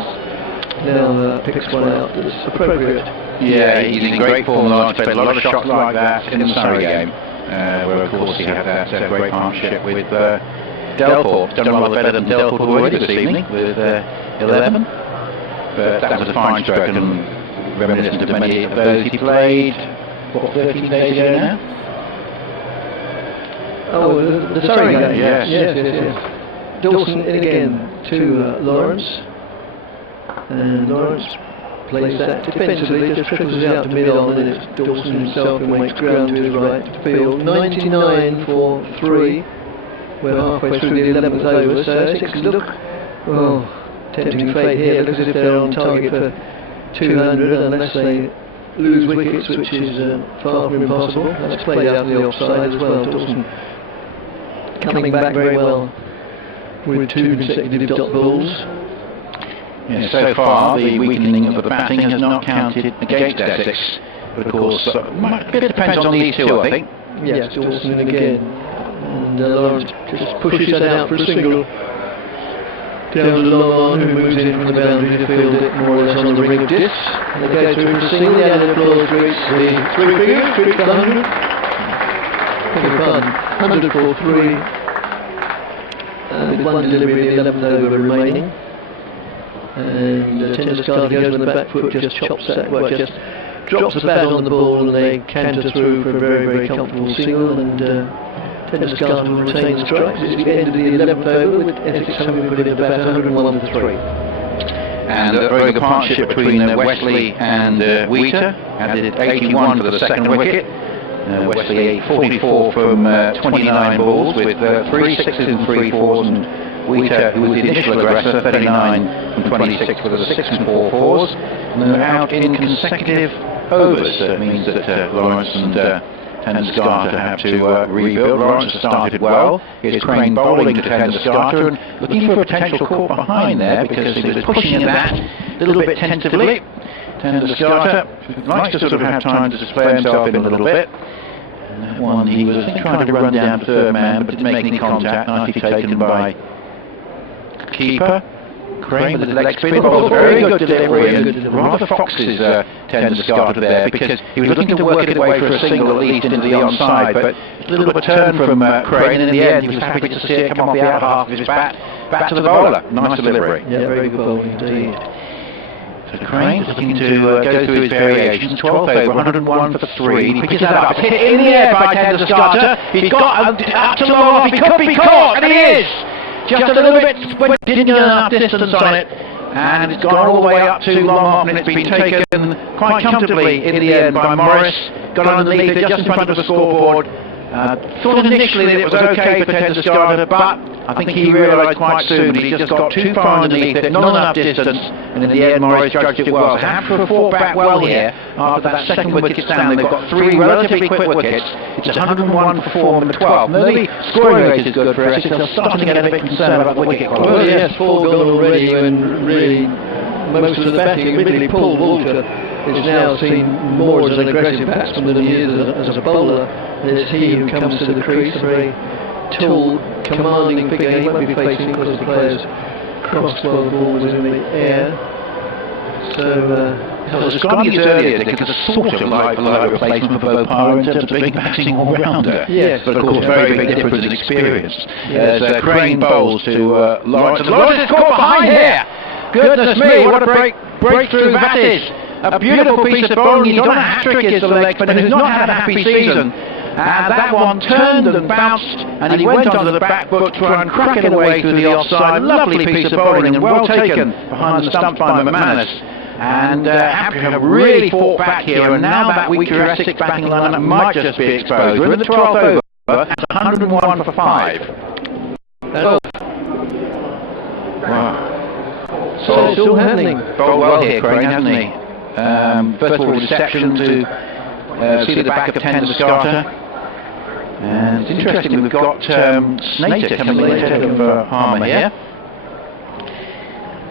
now picks one out that's appropriate. Yeah, he's in great form. Lawrence played a lot of shots like that in the Surrey game, where of course he had that great partnership with Delport. Done rather better than Delport already this evening with 11. But that was a fine stroke and reminiscent of many of those he played, 13 days ago now? Oh, the Surrey game? Yes. Dawson in again to Lawrence. And Lawrence plays that defensively, just trickles out to mid-on, and it's Dawson himself who makes ground to his right field. 99 for 3. We're halfway through the 11th over, so Essex look, tempting fate here. It looks as if they're on target for 200 unless they lose wickets, which is far from impossible. That's played out on the offside as well. Dawson coming back very well with 2 consecutive dot balls. Yeah, so far the weakening of the batting has not counted against Essex, but of course it depends on these two, I think. Yes, Dawson again, and Lawrence just pushes that out for a single down to Long, who moves in from the boundary to field it more or less on the ring of discs, and they go through for a single. The end applause greets the 3 figures, 3 for 100. Beg your pardon, 100 for 3, with 1 delivery in the 11th over remaining. And Tenderskar goes with the back foot, just chops that, just drops the bat on the ball, and they canter through for a very, very comfortable single, and Tenderskar will retain the strike. It's the end of the 11th over, with Essex having put in the bat 101 for 3. And a very good partnership between Wesley and Wheater, added 81 for the second wicket. Wesley 44 from 29 balls, with 3 sixes and 3 fours, and Wheater, who was the initial aggressor, 39 from 26 with a 6 and 4 fours. And they're out in consecutive overs, so it means that Lawrence and Tenderskar have to rebuild. Lawrence has started well. Here's Crane bowling to Tenderskar and looking for a potential caught behind there because he was pushing at that a little bit tentatively. Tenderskar likes to sort of have time to display himself in a little bit. And that one he was trying to run down third man but didn't make any contact. Nicely taken by keeper. Crane with his leg spin ball, very good delivery, and rather foxes Tenderskar there because he was looking to work it away for a single at least into the onside, but a little bit of a turn from Crane, and in the end he was happy to see it come off the outer half of his bat, back to the bowler. Nice delivery. Yeah, very good bowling indeed. So Crane looking to go through his variations. 12th over, 101 for 3. He picks that up. It's hit in the air by Tenderskar. He's got up to long off. He could be caught, and he is! Just a little bit, but didn't get enough distance on it. and it's gone all the way up to long off, and it's been taken quite comfortably in the end by Morris. Got underneath it just in front of the scoreboard. Thought initially that it was okay for Ted Descartes, but I think he realised quite soon that he just got too far underneath it, not enough distance, and in the end Morris judged it well. So Hampshire fought back well here after that second wicket stand. They've got 3 relatively quick wickets. It's 101 for 4 in the 12th. Now the scoring rate is good for Essex. They're starting to get a bit concerned about the wicket quality. Well, yes, 4 gone already when really most of the batting, admittedly Paul Walter is now seen more as an aggressive batsman than he is as a bowler. It's he who comes to the crease, a very tall, commanding figure. He won't be facing because the players cross 12 balls in the air. So, I was describing it earlier, Dick, as a sort of like replacement for Bopara in terms of being batting all-rounder. Yes. But of course, very big difference in experience. Yes. As Crane bowls to Lawrence. And Lawrence is caught behind here! Goodness me, what a breakthrough that is! A beautiful piece of bowling. He's done a hat-trick as the leg, but he's not had a happy season. And that one turned and bounced, and he went onto the back foot to try and crack it away through the offside. Lovely piece of bowling and well taken behind the stump by McManus. And Hampshire have really fought back here, and now that weaker Essex batting lineup might just be exposed. We're in the 12th over at 101 for 5. Wow. So it's all happening. Bowled well here, Crane, hasn't he? First of all, reception to see the back of 10 Descartes. And it's interesting, we've got Snater coming in instead of Harmer here.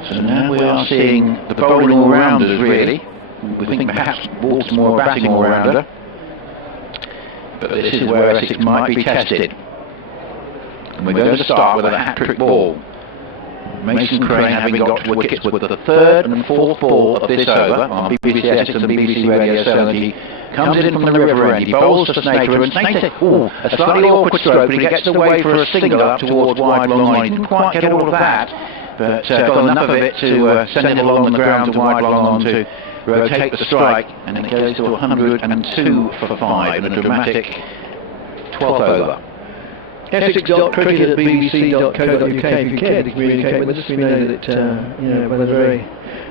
So now we are seeing the bowling all-rounders, really. We think perhaps Walt's more a batting all-rounder. But this is where Essex might be tested. And we're going to start with a hat-trick ball. Mason Crane having got to wickets with the 3rd and 4th ball of this over on BBC Essex and BBC Radio Solent. He comes in from the river end, he bowls to Snater, and Snater, a slightly awkward stroke, but he gets away for a single up towards wide long on. He didn't quite get all of that, but got enough of it to send it along the ground to wide long on to rotate the strike, and it goes to 102 for 5 in a dramatic 12th over. Essex.cricket at bbc.co.uk if you care to communicate with us. We know that by the very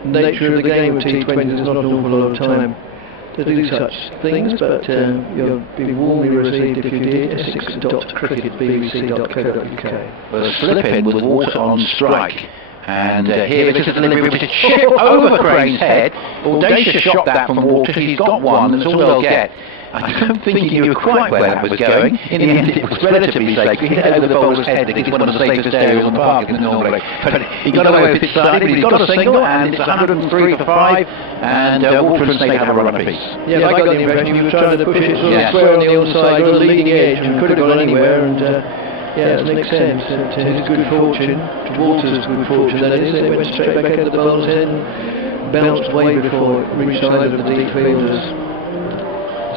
nature of the game of T20 there's not an awful lot of time to do such things, but you'll be warmly received if you did. Essex.cricket at bbc.co.uk. Well, a slip in with Water on strike. And here this is a delivery which is chip over Crane's head. Audacious shot that from Walter. He's got one, that's all they'll get. I don't think he knew quite where that was going. In the end, it was relatively safe. He hit over the bowler's head. It's one of the safest areas on the park in Norway. But he got away with it slightly, but he's got a single, and it's 103 for 5. And Walter and Snater have a run apiece. Yeah, I got the impression you were trying to push it sort of square on the onside, on the leading edge, and could have gone anywhere. And yeah, it makes sense. To his good fortune, to Walter's good fortune, that is, it went straight back over the bowler's head and bounced way before it reached either of the deep fielders.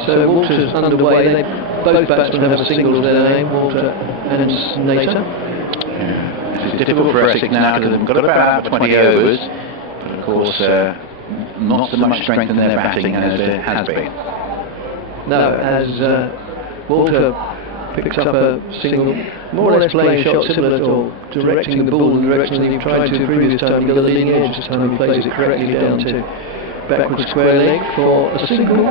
So Walter's underway. Both batsmen have a single to their name, Walter and Snater. Yeah. It's difficult for Essex now because they've got about 20 overs, but of course not so much strength in their batting as there has been. No, as Walter picks up a single, more or less playing shot similar to directing the ball in the direction that he tried to previous time. He got the leading edge this time. He plays it correctly down to backward square leg for a single.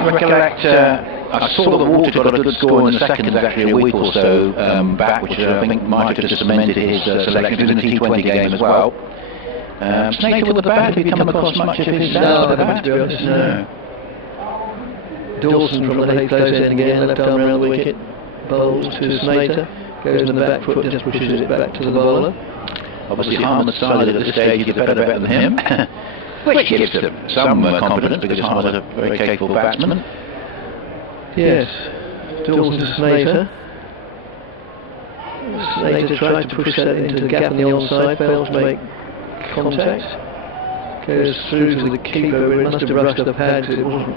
Recollect, I saw that Walter got a good score in the seconds actually a week or so back, which I think might have just cemented his selection in the T20 game as well. Snater with the bat, have you come across much of his style? No, to be honest, no. Dawson from the close end again, left arm around the wicket, bowls to Snater, goes in the back foot, just pushes it back to the bowler. Obviously Harmer's side at this stage is better than him. Which gives them some confidence because Harmer's a very capable batsman. Yes, Dawson to Snater. Snater tries to push that into the gap in the onside, fails to make contact. Goes through to the keeper, it must have brushed the pads, it wasn't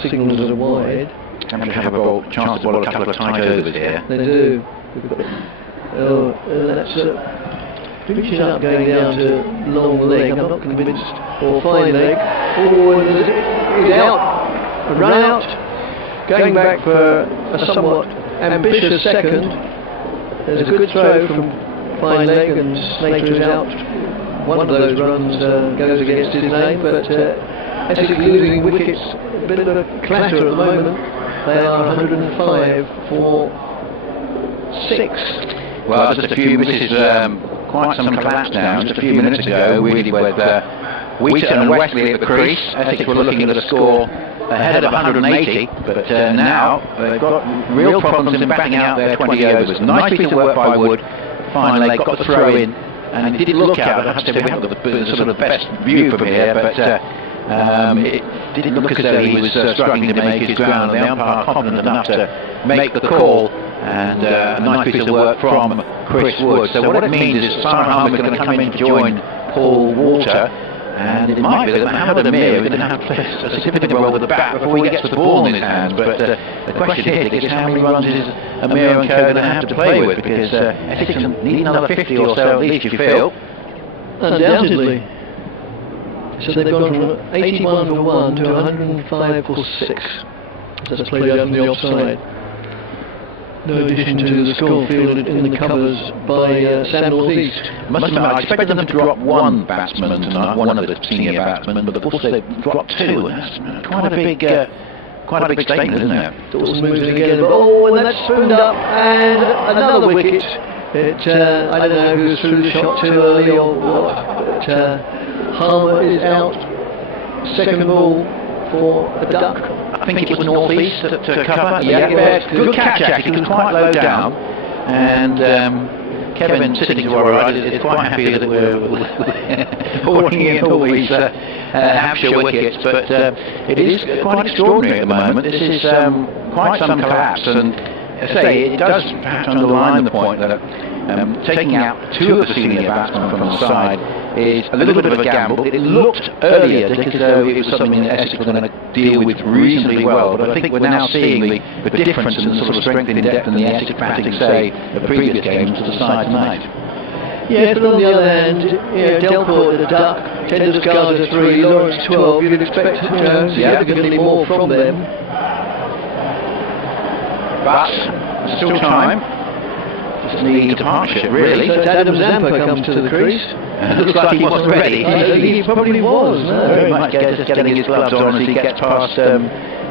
signalled as a wide. Hampshire have a chance to bowl a couple of tight overs here. They do. That's finishing up, going down to long leg, I'm not convinced, or fine leg. Oh, he's out, a run out, going back for a somewhat ambitious second. There's a good throw from fine leg and Snater is out one of those runs goes against his name, but Essex losing wickets, a bit of a clatter at the moment. They are 105 for 6. Well, just a few misses, quite some collapse now. Just a few minutes ago, really, with Wheaton and Wesley at the crease. Essex were looking at a score ahead of 180, but now they've got real problems in batting out their 20 overs. Nice piece of work by Wood. Finally, they got the throw in, and it did look out. I have to say, we haven't got the sort of best view from here, but it didn't look as though he was struggling to make his ground. The umpire confident enough to make the call, and a nice piece of work from Chris Wood. So what it means is Simon Harmer's going to come in to join Paul Walter, and it might be that Mohammed Amir is going to have to play a significant role with the bat before he gets the ball in his hands. But the question here is how many runs is Amir and co going to have to play with, because Essex need another 50 or so at least, you feel. Undoubtedly. So they've gone from 81 for 1 to 105 for 6. That's played out from the offside. No addition to the score fielded in the covers by Sam Northeast. Must admit, I expected them to drop one batsman tonight, one of the senior batsmen, but of course they've dropped two. That's quite a big statement, isn't it? Dawson moves it again, but and that's spooned up, and another wicket. I don't know who threw the shot too early or what, but Harmer is out. Second ball for a duck. I think it was northeast to cover. Yeah, good catch actually. He was quite low down, and Kevin, sitting to our right, is quite happy that we're holding in all these Hampshire wickets. But it is quite extraordinary at the moment. This is quite some collapse, and I say it does perhaps underline the point that taking out two of the senior batsmen from the side is a little bit of a gamble. It looked earlier as though it was something that Essex were going to deal with reasonably well, but I think we're now seeing the difference in the sort of strength in depth in the Essex batting, say, the previous games to the side tonight. Yes, but on the other hand, Delport at a duck, Tendersgard at a 3, Lawrence 12, you'd expect significantly more from them. But still time. Just need a partnership, really. So Adam Zampa comes to the crease. Looks like he wasn't ready. He probably was. Very much just getting his gloves on as he gets past the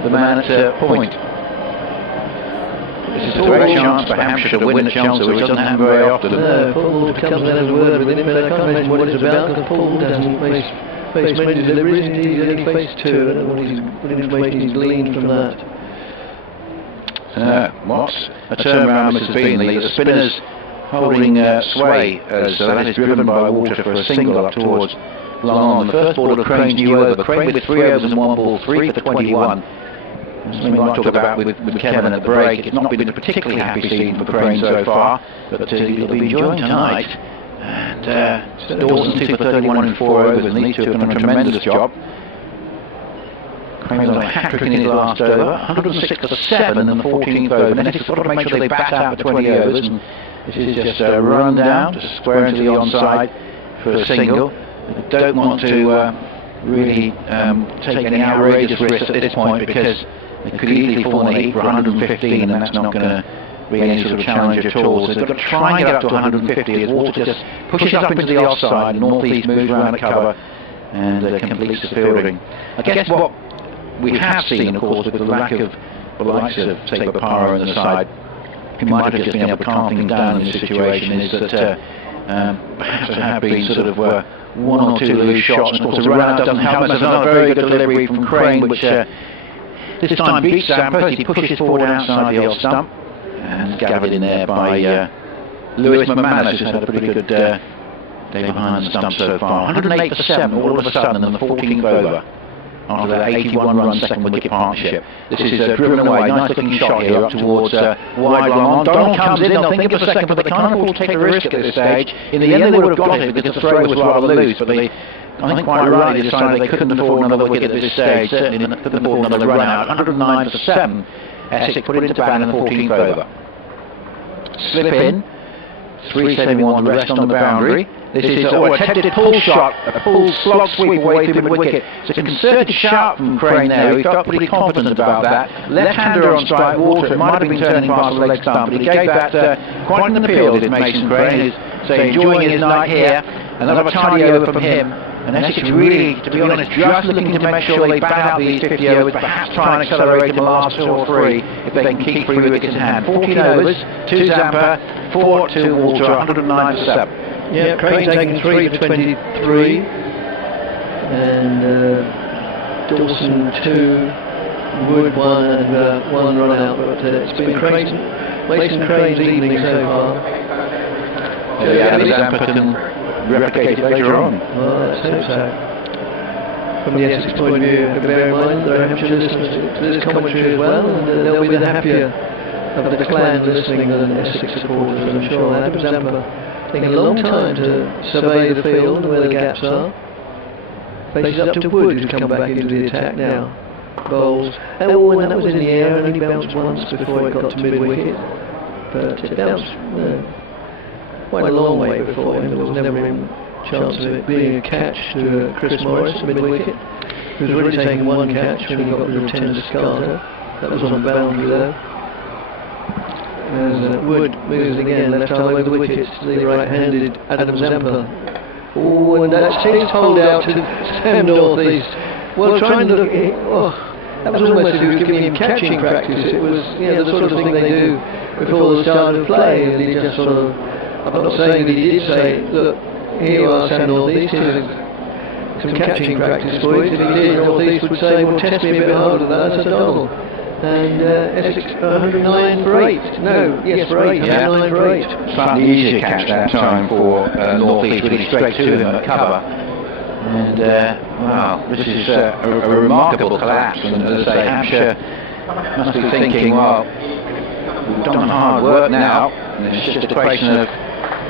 man at point. This is a great chance for Hampshire to win at Chelmsford, which doesn't happen very often. No, Paul comes and has a word with him, but I can't imagine what it's about, because Paul doesn't face many deliveries, and he's only faced 2. I don't know what information he's gleaned from that. What a turnaround this has been. The spinners holding sway as that is driven by Walter for a single up towards long on. The first ball of Crane's new over. Crane with 3 overs and 1 ball, 3 for 21. Something we might talk about with Kevin at the break. It's not been a particularly happy scene for Crane so far, but he'll be enjoying tonight. And Dawson 2 for 31 in 4 overs, and these two have done a tremendous job. Crane's on a hat-trick in his last over, 106 for 7 in the 14th over, and Essex got to make sure they bat out for 20 overs, and this is just a run down, just square into the onside for a single. They don't want to really take any outrageous risks at this point, because they could easily fall in the heat for 115, and that's not going to be any sort of challenge at all. So they've got to try and get up to 150 as Walter just pushes up into the offside, and Northeast moves around the cover and completes the fielding. I guess what we have seen, of course, with the lack of the likes of, say, Bapara on the side, who might have just been able to calm things down in this situation, is that perhaps there have been sort of 1 or 2 loose shots, and of course the run-out doesn't help. There's another very good delivery from Crane, which this time beats Zampa. He pushes forward outside the off stump, and gathered in there by Lewis McManus, who's had a pretty good day behind the stump so far. 108 for 7 all of a sudden in the 14th over, after that 81-run second wicket partnership. This is driven away, nice looking shot here up towards wide long on. Donald comes in, they'll think of a second, but they can't afford to take the risk at this stage. In the end they would have got it because the throw was rather loose, but they, I think quite rightly, decided they couldn't afford another wicket at this stage, certainly couldn't afford another run out. 109 for 7, Essex put into bat in the 14th over. Slip in, 371 rest on the boundary. This is a attempted pull shot, a full slog sweep away through mid-wicket. It's a concerted shout from Crane there. He felt pretty confident about that. Left-hander on strike, Walter, it might have been turning past the leg stump, but he gave that quite an appeal, did Mason Crane, who's enjoying his night here. another tidy over from him, and Essex really, to be honest, just looking to make sure they bat out these 50 overs, perhaps try and accelerate in the last 2 or 3 if they can keep 3 wickets in hand. 14 overs, 2 Zampa, 4 to Walter, 109 for 7. Yeah, Craig's taken 3 for 23, and Dawson 2, Wood 1, and 1 run out, but it's been Mason Crane's evening so far. Yeah, Zampa can replicate it later on. Well, let's hope so. From the Essex point of view, bear in mind there are Hampshire listeners to this commentary as well, and they'll be the happier of the clan listening than Essex supporters, I'm sure. Adam Zampa taking a long time to survey the field and where the gaps are. Faces up to Wood, who's come back into the attack now. Bowls. Oh, and that was in the air, and only bounced once before it got to mid-wicket. But it bounced quite a long way before him. There was never any chance of it being a catch to Chris Morris, mid-wicket, who was already taken 1 catch when he got rid of 10 to Scarter. That was on the boundary though. As Wood moves again, left arm over the wicket to the right-handed Adam Zampa. Oh, and that's his hold out to Sam North East. Well, trying to look at it, that was almost as if he was giving him catching practice. It was, the sort of thing they do before the start of play, and he just sort of, I'm not saying that he did say, look, here you are, Sam North East, here's some catching practice for you. If he did, North East would say, well, test me a bit harder than that, that's a double. And Essex 109 for 8. No, yes, for 8, 109 for 8. Slightly easier catch that time for North East, really straight to him at cover. And wow, this is a remarkable collapse. And as I say, Hampshire must be thinking, well, we've done hard work now, and it's just a question of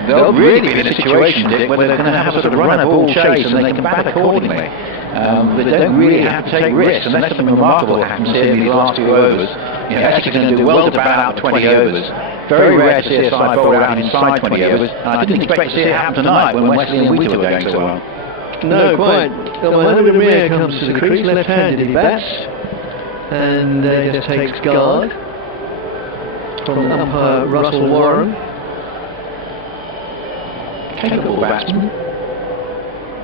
they'll really be in a situation, Dick, where they're going to have a sort of run a ball chase and they can bat accordingly. They don't really have to take risks, unless something remarkable happens here in these last 2 overs. Essex is going to do well to bat out 20 overs. Very rare to see a side bowl out inside 20 overs. And I didn't expect to see it happen tonight when Wesley and Wheatle were going so well. No, quite. Mohamed Amir comes to the crease, left-handed, he bats, and just takes guard from umpire Russell Warren. Capable batsman.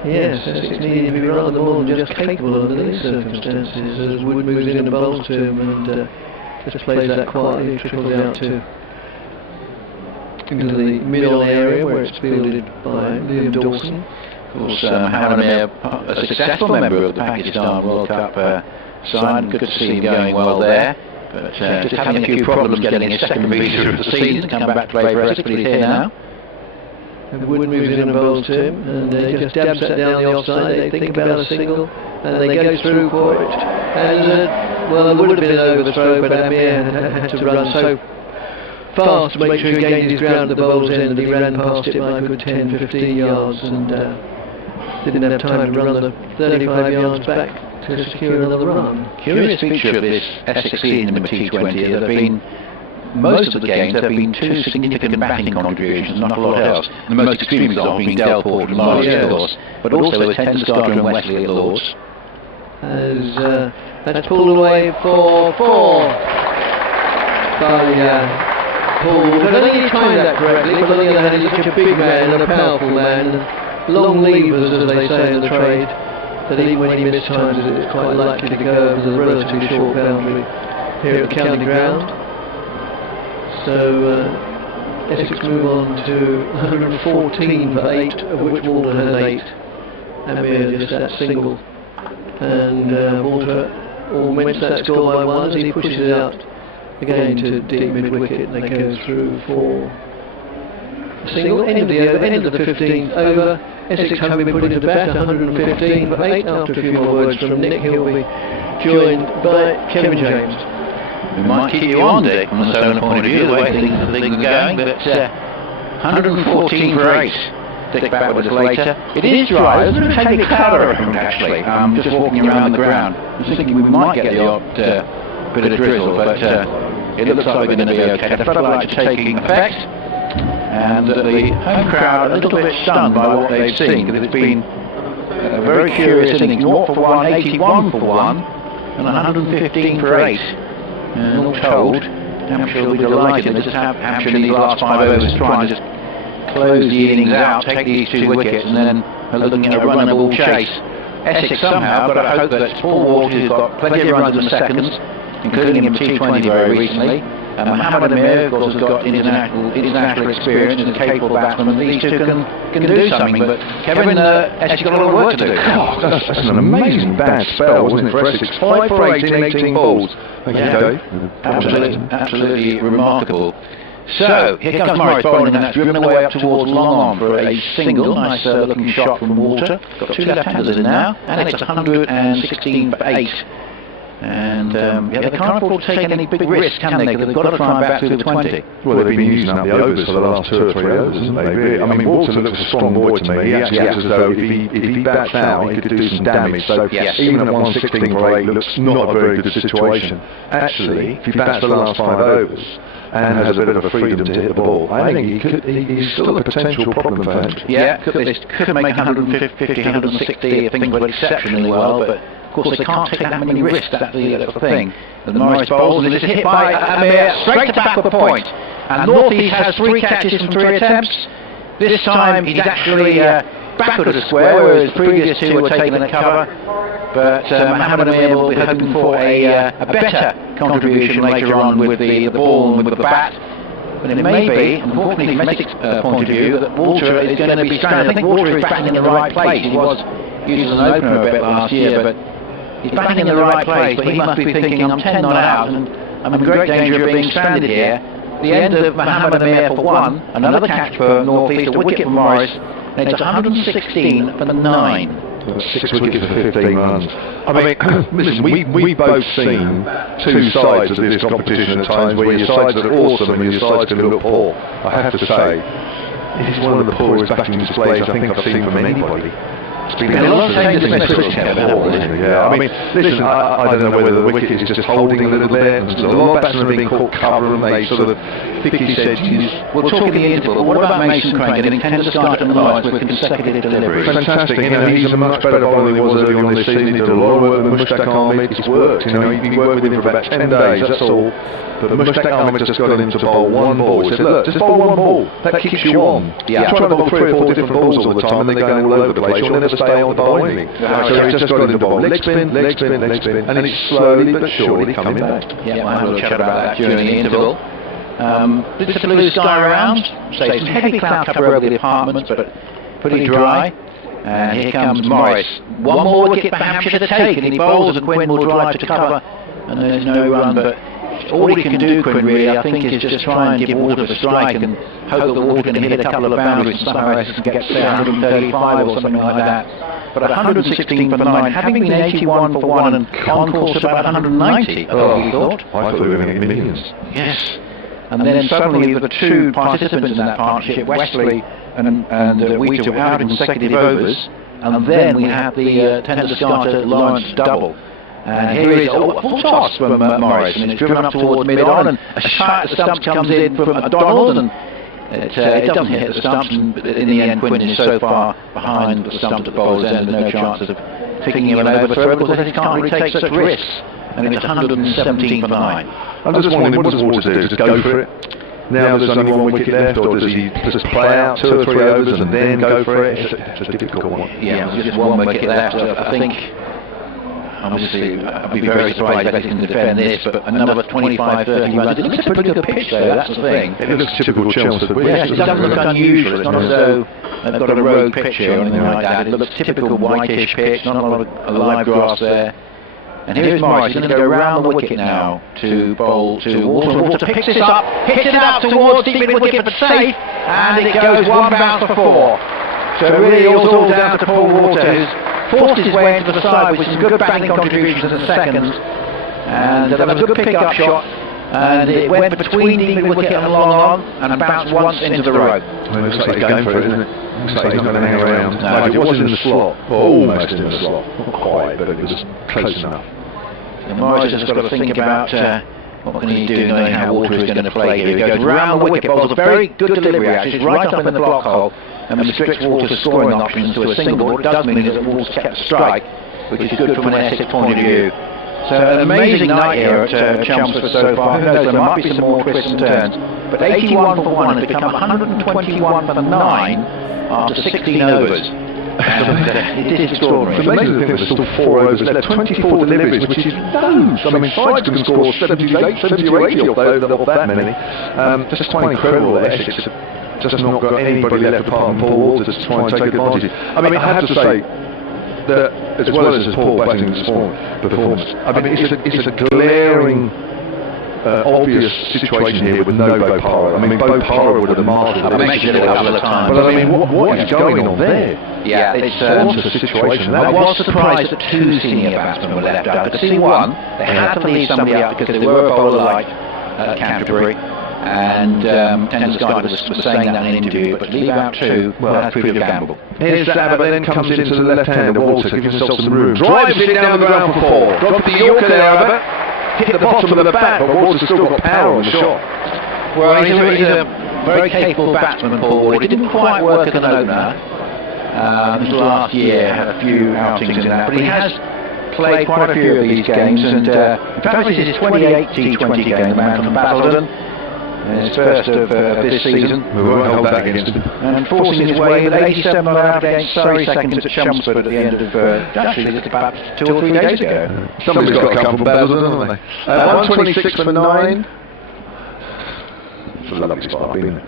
Yes, Essex needed to be rather more than just capable under these circumstances, as Wood moves in and bowls to him and just plays that quietly, trickles out into the middle area where it's fielded by Liam Dawson. Of course, Mohamed Amir, a successful member of the Pakistan World Cup side. Good to see him going well there, but just having a few problems getting his second visa of the season, come back to play for Essex, but he's here now. And Wood moves in and bowls to him, and he just dabs that down the offside. They think about a single, and they go through for it. And well, it would have been an overthrow, but Amir had to run so fast to make sure he gained his ground at the bowl's end, and he ran past it by a good 10-15 yards, and didn't have time to run the 35 yards back to secure another run. Curious feature of this Essex season in the T20, there have been most of the games there have been 2 significant batting contributions, not a lot else. The most extreme example being Delport and Morris, of course, but also with 10 Scarter and Wesley at Lords. As that's pulled away for 4 by Paul. I don't think he timed that correctly, but on the other hand, he's such a big man and a powerful man, and long levers, as they say in the trade, that even when he mistimes it, it's quite likely to go over the relatively short boundary here at county ground. So Essex move on to 114 for 8, of which Walter has 8. Amir just that single. And Walter augments that score by 1 as he pushes it out again to deep mid-wicket, and they go through for a single. End of the over, end of the 15th over. Essex having been put into bat 115 for 8. After a few more words from Nick, he'll be joined by Kevin James. We might keep you on, Dick, from the solar point of view, the way things are going, but 114 for 8. Dick back with us later. It is dry. There's a bit of heavy cloud around, actually, just walking around the ground. I was thinking we might get the odd bit of drizzle, but it looks like we're going to be okay. The floodlights are taking effect, and the home crowd a little bit stunned by what they've seen, because it's been a very curious innings. 0 for 1, 81 for 1, and 115 for 8. And all told, Hampshire will be delighted. They just have Hampshire in these last 5 overs trying to just close the innings out, take these 2 wickets, and then are looking at a runnable chase. Essex somehow got to hope that Paul Waters has got plenty of runs in the seconds, including in the T20 very recently. Mohammed Amir, of course, has got international experience and is a capable batsman. These 2 can do something, but Kevin, Essex got a lot of work to do. God, that's an amazing bad spell, wasn't it, for Essex? 5 for 8 in 18 balls. Thank you, Dave. Absolutely remarkable. So, here comes Morris bowling, and that's driven away up towards long on for a single. Nice looking shot from Walter. Got 2 left-handers in now, and it's 116 for 8. And they can't afford to take any big risks, can they? Because they've got to try and bat through the 20. Well, they've been using up the overs for the last 2 or 3 overs, haven't they? Really? I mean, Walter looks a strong boy to me. He actually acts as though if he bats out, he could do some damage. So even at 116 for 8 looks not a very good situation. Actually, if he bats the last 5 overs and has a bit of a freedom to hit the ball, I think he's still a potential problem for him. Yeah, could make 150, 160 if things went exceptionally well, but of course they can't take that many risks, that's the thing. And Morris bowls and it's hit by Amir straight to back of the point. And North East has 3 catches from 3 attempts. This time he's actually back of the square, whereas the previous 2 were taken at cover. But Mohammed Amir will be hoping for a better contribution later on with the ball and with the bat. But it may be, unfortunately from Essex point of view, that Walter is going to be stranded. I think Walter is batting in the right place. He was used as an opener a bit last year, but he's batting in the right place. But he must be thinking, I'm 10 not out, and I'm in great danger of being stranded here. The end of Mohammed Amir for 1, another catch for North East, a wicket for Morris, and it's 116 for 9. 6 wickets for 15 runs. I mean, listen, we've both seen 2 sides of this competition at times where your sides are awesome and your sides can look poor. I have to say, it is one of the poorest batting displays I think I've seen from anybody. It's been a lot of changes in cricket, yeah. I mean, listen, I don't know whether the wicket is just holding a little bit. A lot of batsmen have been caught cover and they sort of thicky edges. We'll talk in the interval, but what about Mason Crane getting 10 to start and live with consecutive deliveries? Fantastic, he's a much better bowler than he was early on this season. He did a lot of work with Mushtaq Ahmed. It's worked, he worked with him for about 10 days, that's all. But Mushtaq Ahmed just got him to bowl 1 ball. He said, look, just bowl 1 ball. That keeps you on. You're trying to bowl 3 or 4 different balls all the time and they're going all over the place. You'll never stay on the bowl anything. So he's just got him to bowl leg spin, and it's slowly but surely coming back. Yeah, we'll have a little chat about that during the interval. It's a blue sky around, say some heavy cloud cover over the apartments, but pretty dry. And here comes Morris. 1 more wicket for Hampshire to take, and he bowls and Quinn will drive to cover, and there's no run. But all he can do, Quinn, really, I think, is just try and give Walter a strike and hope that Walter can hit a couple of boundaries and somehow Essex can get, say, 135 or something like that. But 116 for 9, having been 81 for 1 and on course to about 190, we thought. I thought we were going to get millions. Yes. And then suddenly the 2 participants in that partnership, Wesley and Wheater, were out in consecutive overs. And then we have the tender starter Lawrence double. And here is a full toss from Morris, and it's driven up towards mid-on, and a shot at the stumps comes in from Donald, and it doesn't hit the stumps, and in the end Quinn is so far behind the stump at bowler's end, there's no chances of picking him an overthrow, because he can't really take such risks. And it's 117 for 9. I'm just wondering, what does Walter do? Just go for it? Now there's only 1 wicket left, or does he just play out 2 or 3 overs and then go for it? It's a difficult one. Yeah, there's just 1 wicket left. I think, obviously, I'd be very surprised if they can defend this, but another 25, 30 runs. It looks a pretty good pitch, though, that's the thing. It looks typical Chelmsford. Yes, it doesn't look unusual. It's not as though they've got a rogue pitch here or anything like that. It looks typical whitish pitch, not a lot of live grass there. And here's Morris, he's going to go round the wicket now to bowl to Walter. Walter picks this up, hits it out towards deep mid-wicket, but safe, and it goes 1 bounce for 4. So really it was all down to Paul Walter, who's forced his way into the side with some good batting contributions in the second. And there was a good pick-up shot, and it went between deep mid-wicket and long on, and bounced once into the rope. Well, it looks like he's going for it, isn't it? Looks like he's not going to hang around. No, it was in the slot, almost in the slot. Not quite, but it was close enough. And Morris has got to think about what can he do, knowing how Walter is going to play here. He goes round the wicket, bowls a very good delivery actually, it's right up in the block hole, and restricts Walter's scoring options to a single ball. It does mean that Walter's kept a strike, which is good from an Essex point of view. So an amazing night here at Chelmsford so far. Who knows, there might be some more twists and turns. But 81 for 1 has become 121 for 9 after 16 overs. It is extraordinary. It's amazing to think there's still 4 overs left, 24 deliveries, which is loads. I mean, sides can score 78, 70 or 80 of that many. Just quite incredible that Essex have just not got anybody left apart from Paul Walters to try and take advantage. I mean, I have to say that as well as his poor batting performance, I mean, it's a glaring obvious situation here with no Bopara. I mean, Bopara would have marshalled it. I've mentioned it a couple of times. But I mean, what is going on there? Yeah, it's What's the situation? I was surprised that 2 senior batsmen were left out. But see, one, they had to leave somebody out because they were a bowler like Canterbury. And Tennis Guy was saying that in an interview, but leave out 2, well, that's pretty gamble. Here's Abbott, then comes into the left-hander, Walter, gives himself some room. Drives it down the ground for 4. Dropped the Yorker there, Abbott. Hit the bottom of the bat, but Walter's still got power on the shot. Well, he's a very capable batsman, Paul. It didn't quite work as an opener. Last year, had a few outings in that, but he has played quite a few of these games, and in fact this is his 28th T20 game, the man from Basildon. His first of this season. We won't hold that against him. And forcing his way with 87 not out against Surrey seconds at Chelmsford at the end of, actually, about 2 or 3 days ago. Somebody's got to come from Basildon, haven't they? 126 for 9. It's a lovely spot, isn't it?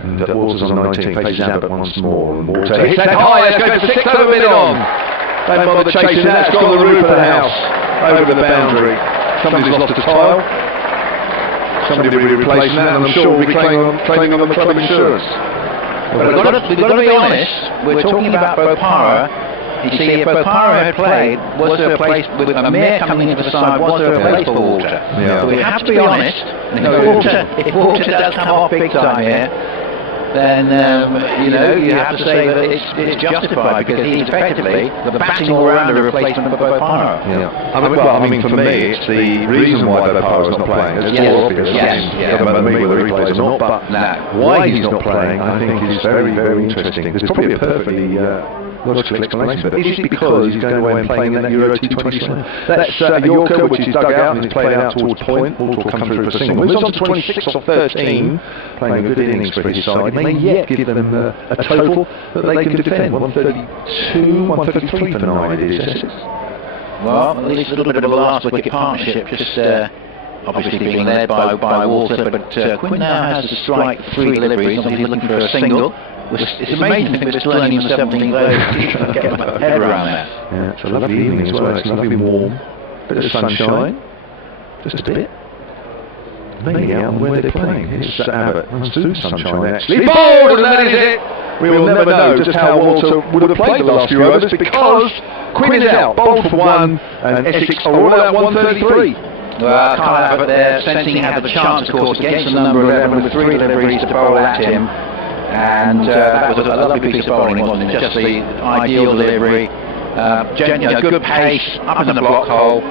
And Walters on 19, faces Abbott once more. And Walter hits that high, let's go for 6 over mid on. Don't bother chasing that, it's gone on the roof of the house. Over the boundary. Somebody's lost a tile. Somebody will be replacing that, and I'm sure we'll be claiming on the club insurance. But we've got to be honest, we're talking about Bopara. You see, if Bopara had played, was there a place, with Amir coming into the side, was there a place for Walter? Yeah. So we have to be honest, and if Walter does come off big time here, then you have to say that it's justified, because he's effectively the batting all-rounder replacement for Bopara. Yeah. I mean, for me, it's the reason why Bopara's not playing. It's more obvious. It doesn't matter to me whether he plays or not, but why he's not playing, I think, is very, very interesting. There's probably a perfectly logical explanation, but is it because he's going away and playing in that Euro T20 side? That's a Yorker, which is dug out and is played out towards point. Walter will come through for a single. Moves on to 26 or 13, playing a good innings for his side. It may yet give them a total that they can defend. 132, 133 for 9 it is, Essex. Well, at least a little bit of a last wicket partnership, just obviously being led by Walter, but Quinn now has to strike 3 deliveries, obviously looking for a single. It's amazing to think we're still only in the 17th over, to get my head around that. Yeah, it's a lovely evening as well, it's lovely and warm. Bit of sunshine, just a bit. Maybe out where they're playing. It's Abbott. Through sunshine actually. Bowled, and that is it! We will never know just how Walter would have played the last few overs, because Quinn is out, bowled for 1, and Essex are all out 133. Well, Kyle Abbott there, sensing he had the chance, of course, against the number 11 with 3 deliveries to bowl at him. And that was a lovely piece of bowling, wasn't it? Just the ideal delivery, good pace, up in the block hole.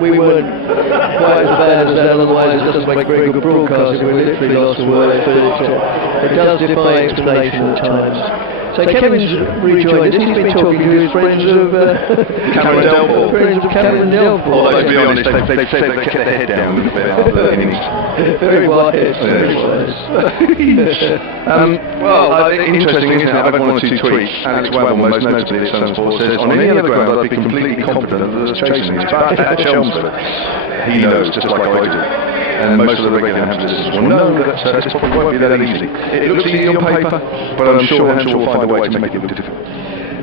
We weren't quite as bad as that, otherwise it doesn't make very good broadcasting. We literally lost the word, but it does defy explanation at times. So Kevin's rejoined us. He's been talking to his friends of Cameron Delport. Friends of Cameron Delport. Although, to be honest, they've said they kept their head down a little bit after the innings. Very wise. Very wise. Well, interesting, isn't it? I've had one or two tweets. Alex Wabble, most notably this Sport, says, on any other ground I'd be completely confident that there's chasing these. But at Chelmsford, he knows, just like I do. And most of the regular Hampshire listeners will know that this probably won't be that easy. It looks easy on paper, but I'm sure Hampshire will find a way to make it look difficult.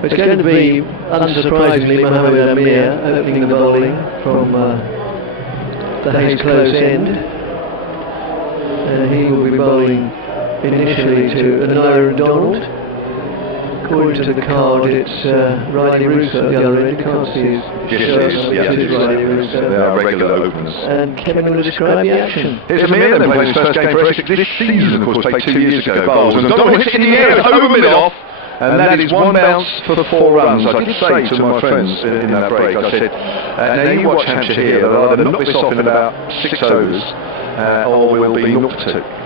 It's going to be, unsurprisingly, Mohammed Amir opening the bowling from the Hayes Close end. And he will be bowling initially to Anira Donald. According to the card, it's Riley Russo at the other end. You can't see his shirt. Yes, it is Riley Russo. They are regular openers. And Kevin will describe the action. Here's Amir then playing his first game for Essex this season, of course, played 2 years ago. Bowls and Donald hits it in the air, it's over mid off. And that is one bounce for 4 runs. I did say to my friends in that break, I said, now you watch Hampshire here, they'll either knock this off in about 6 overs, or we'll be 0-2.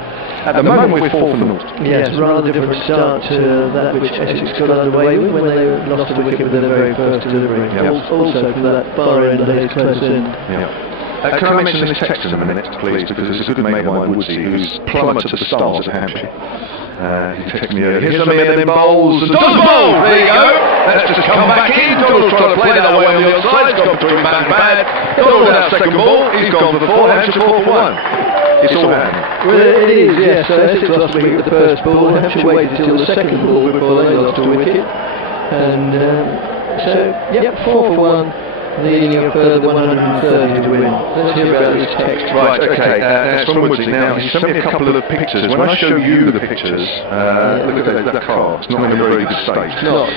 At the moment we're 4 for 0. Yes, rather different start to that which Essex got underway with when they lost the wicket with their very first delivery. Also from that far end of Hayes Close end. Can I mention this text in a minute, please, because it's a good mate of mine, Woodsy, who's plumber to the stars at Hampshire. He texted me earlier, here's Amir, then bowls, and does bowl! There you go! That's just come back in, Donald's trying to play that away on the outside, he's gone between bat and bad. Donald without second ball, he's gone for 4, Hampshire 4 for 1. It's all happening. Well, it is, yes. So Essex lost the wicket with the first ball, Hampshire waited till the second ball before they lost a wicket. And so, 4 for 1, needing a further 130 to win. Let's hear about this text. Right, okay, that's from Woodsy. Now, he sent me a couple of pictures. When I show you the pictures, look at that car. It's not in a very good state. It's not.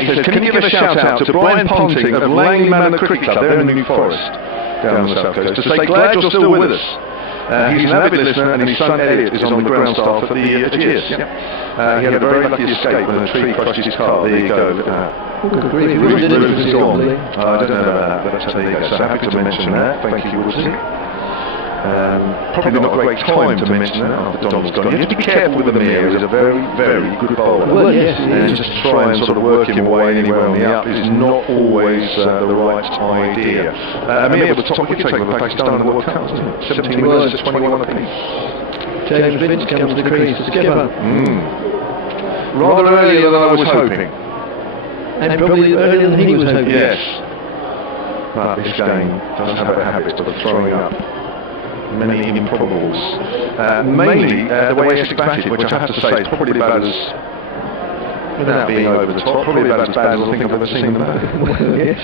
He says, can you give a shout out to Brian Ponting of Langley Manor Cricket Club there in New Forest, down on the south coast, to say glad you're still with us. He's an avid listener, and his son Elliot is on the ground staff at the GS. He had a very lucky escape when a tree crushed his car. There you go, look at that. Really gone. I don't know about that, but there you go. So happy to mention that. Thank you, Woodsy. Probably not a great time to mention that after Donald's gone. You have to be careful with Amir. He's a very, very good bowler. Well, yes, and just try and sort of work him away anywhere on the up is not always the right idea. Amir was the top wicket taker for Pakistan in the World Cup, wasn't it? 17 winners to 21 apiece. James Vince comes to the crease to skipper. Rather earlier than I was hoping. And probably earlier than he was hoping. Yes. But this game does have a habit of throwing up many improbables. Mainly the way Essex batted, which I have to say is probably about as, without being over the top, probably about as bad as I think I've ever seen them bat. Well, yes.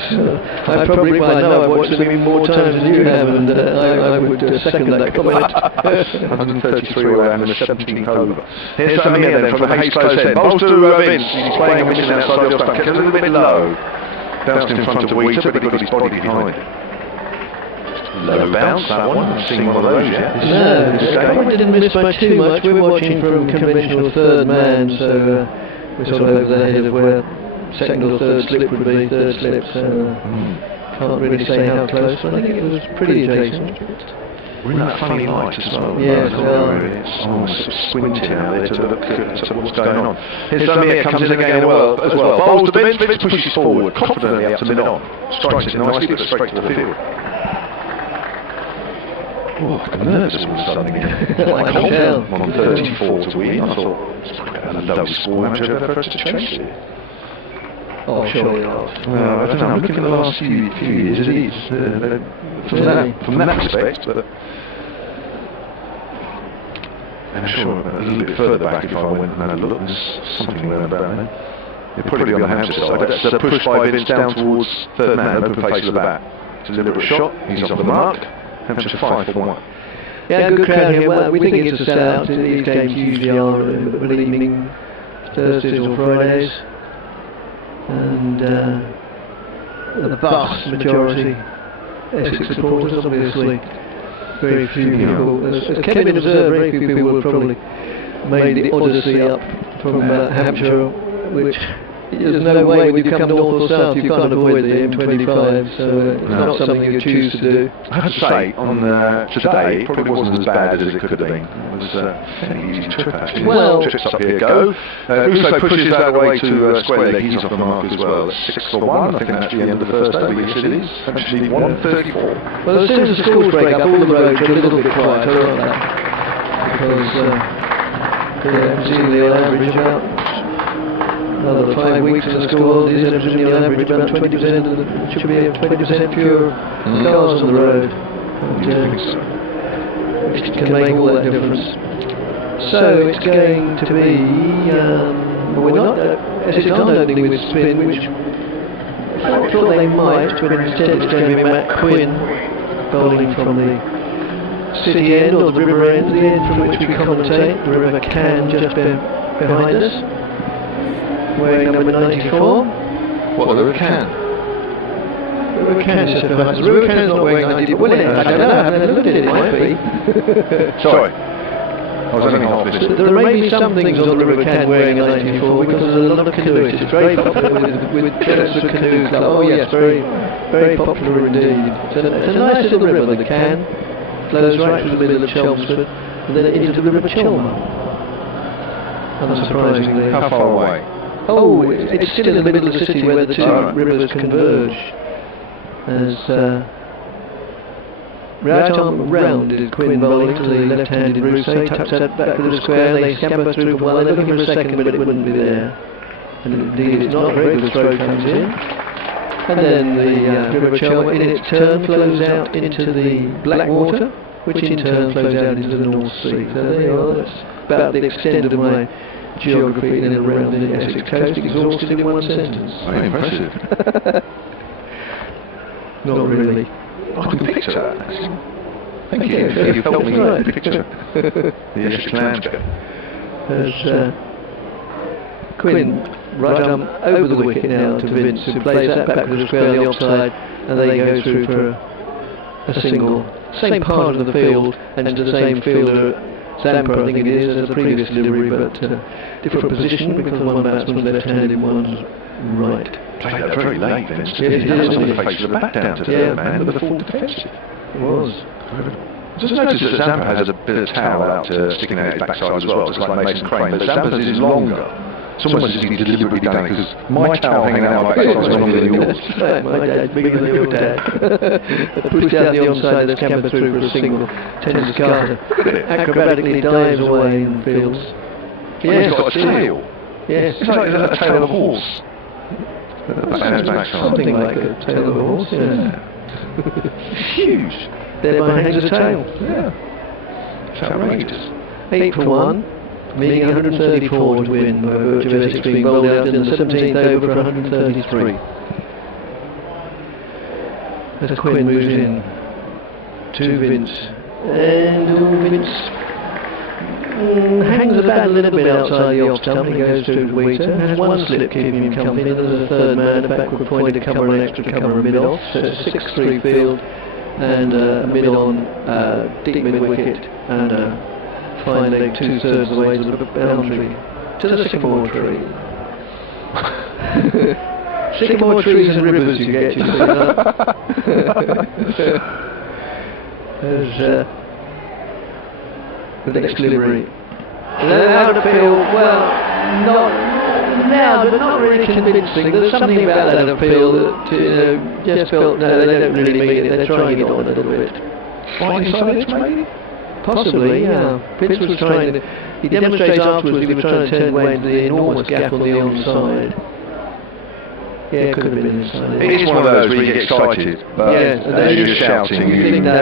I know I've watched them even more times than you have, and I would second that comment. 133 away and the 17th over. Here's Amir then from the Hayes Close end. Bowls to Vince. He's playing a mission outside the off stump. Gets a little bit low. Bounced in front of Wheater, but he got his body behind it. Low bounce, that one. I've seen one of those yet. No, probably didn't miss by too much. We're watching from conventional third man, so we're sort of over the head of where second or third slip would be. Third slip, so can't really say how close, but I think it was pretty adjacent. We're in that funny light as well. Yes, it's almost sort of squinting out there to look at what's going on. Here's Amir comes in again as well. Bowls to Vince, Vince pushes forward, confidently up to mid-on. Strikes it nicely, but straight to the field. Oh, I'm nervous all of a sudden again. I can tell. On 34 to win. I thought, it's a low score, Hampshire ever for us to chase it. Oh, surely not. Well, I don't know, I'm looking at the last few years, it is. From that respect, but I'm sure a little bit further back if I went and had a look, there's something there about that. It'd probably be on the Hampshire side. That's a push by Vince down towards third man, open face of the bat. It's a deliberate shot, he's off the mark. Hampshire 5 for 1. Yeah, good crowd here. Well, we think it's a sellout. These games usually are evening, Thursdays or Fridays. And the vast majority Essex supporters, obviously. Very few people. As Kevin observed, very few people have probably made the odyssey up from Hampshire, which there's no way when you come north or south you can't avoid the M25, so it's not something you choose to do. I have to say, on today, it probably wasn't as bad as it could have been. It was a fairly easy trip, actually. Well, trips up here go. Russo pushes that away to square leg. He's off the mark as well. 6 for 1. I think that's the end of the first day. Yes, it is. Actually, 1:34. Well, as soon as the schools break up, all the roads are a little bit quieter, aren't they? Because usually on average about another 5 weeks in the school holidays, and on average about 20%, should be 20% fewer cars on the road. Which can make all that difference. So it's going to be, we're not, Essex aren't opening with spin, which I thought they might, but instead it's going to be Matt Quinn bowling from the city end or the river end, the end from which we commentate, the River Can just behind us, wearing number 94. What, the River Can? The River Can is just behind us. The River Can is not wearing 94. Well, I don't know, I haven't looked at it, it might be. Sorry. I was only half listening. There may be some things on the River Can wearing 94 because there's a lot of canoeists. It's very popular with Chelmsford Canoe Club. Oh yes, very, very popular indeed. It's a nice little river, the Can. Flows right through the middle of Chelmsford and then into the River Chelmer. Unsurprisingly. How far away? Oh, it's still in the middle of the city where the two rivers converge. As right arm round is Quinn bowling to the left-handed Russo, tucks that back to the square, and they scamper through. Well, they're looking for a second, but it wouldn't be there. And indeed, it's not. A very good throw comes in. And then the River Chelmer, in its turn, flows out into the Blackwater, which in turn flows out into the North Sea. So there you are. That's about the extent of my geography in and around the Essex coast, exhausted in one sentence. Very impressive. Not really. I can picture that. Thank you. You've helped me picture the Essex landscape. As Quinn right arm over the wicket now to Vince, who plays that back to the square on the offside, and they go through for a single. Same part of the field, and to the same fielder, Zampa, I think it is, as the previous delivery, but different position because one batsman's left-handed and one's right. Played that very late, Vince. Yes, it is. On the face of the bat down to third man with a full defensive. It was. Just notice that Zampa has a bit of towel out sticking out his backside as well, just like Mason Crane, but Zampa's is longer. It's almost as if he's deliberately done it, because my towel hanging out my backside is longer than yours. My dad's bigger than your dad. Pushed out the onside, they scamper through for a single. Tennis Carter acrobatically dives away in fields. Yes, he's got a tail. Yes. It's like a tail of a horse. Something like a tail of a horse, yeah. Huge. Thereby hangs a tail. Yeah. It's outrageous. 8 for 1, meaning 134 to win by virtue of Essex being bowled out in the 17th over for 133. As Quinn moves in to Vince, and Vince hangs the bat a little bit outside the off stump and goes through to Wheater. Has one slip keeping him company, there's a third man, a backward pointed cover, an extra cover, a mid-off, so it's a 6-3 field, and a mid-on, deep mid-wicket, and a fine leg 2/3 of the way to the boundary, to the sycamore tree. Sycamore trees and rivers you get, you see that? There's the next delivery. Out of field, well, not really convincing. There's something about that appeal that just felt, no, they don't really mean it, they're trying it on a little bit. Maybe? Possibly, yeah. Vince was trying to, he demonstrates afterwards he was trying to turn away into the enormous gap on the onside. Yeah, it could have been inside. It is one of those where you get excited, but yes, as you're shouting, you think, no,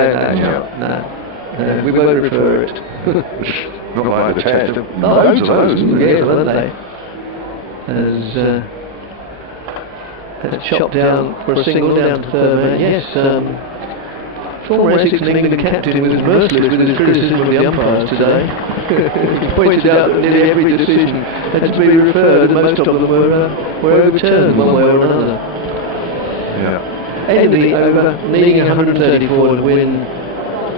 we won't refer it. Not like the test. Loads of those, yes, weren't they? As chopped down for a single down to third man. Yes, former Essex and England captain was merciless with his criticism of the umpires today. He pointed out that nearly every decision had to be referred, and most of them were overturned one way or another. Yeah. End of the over, needing 134 to win.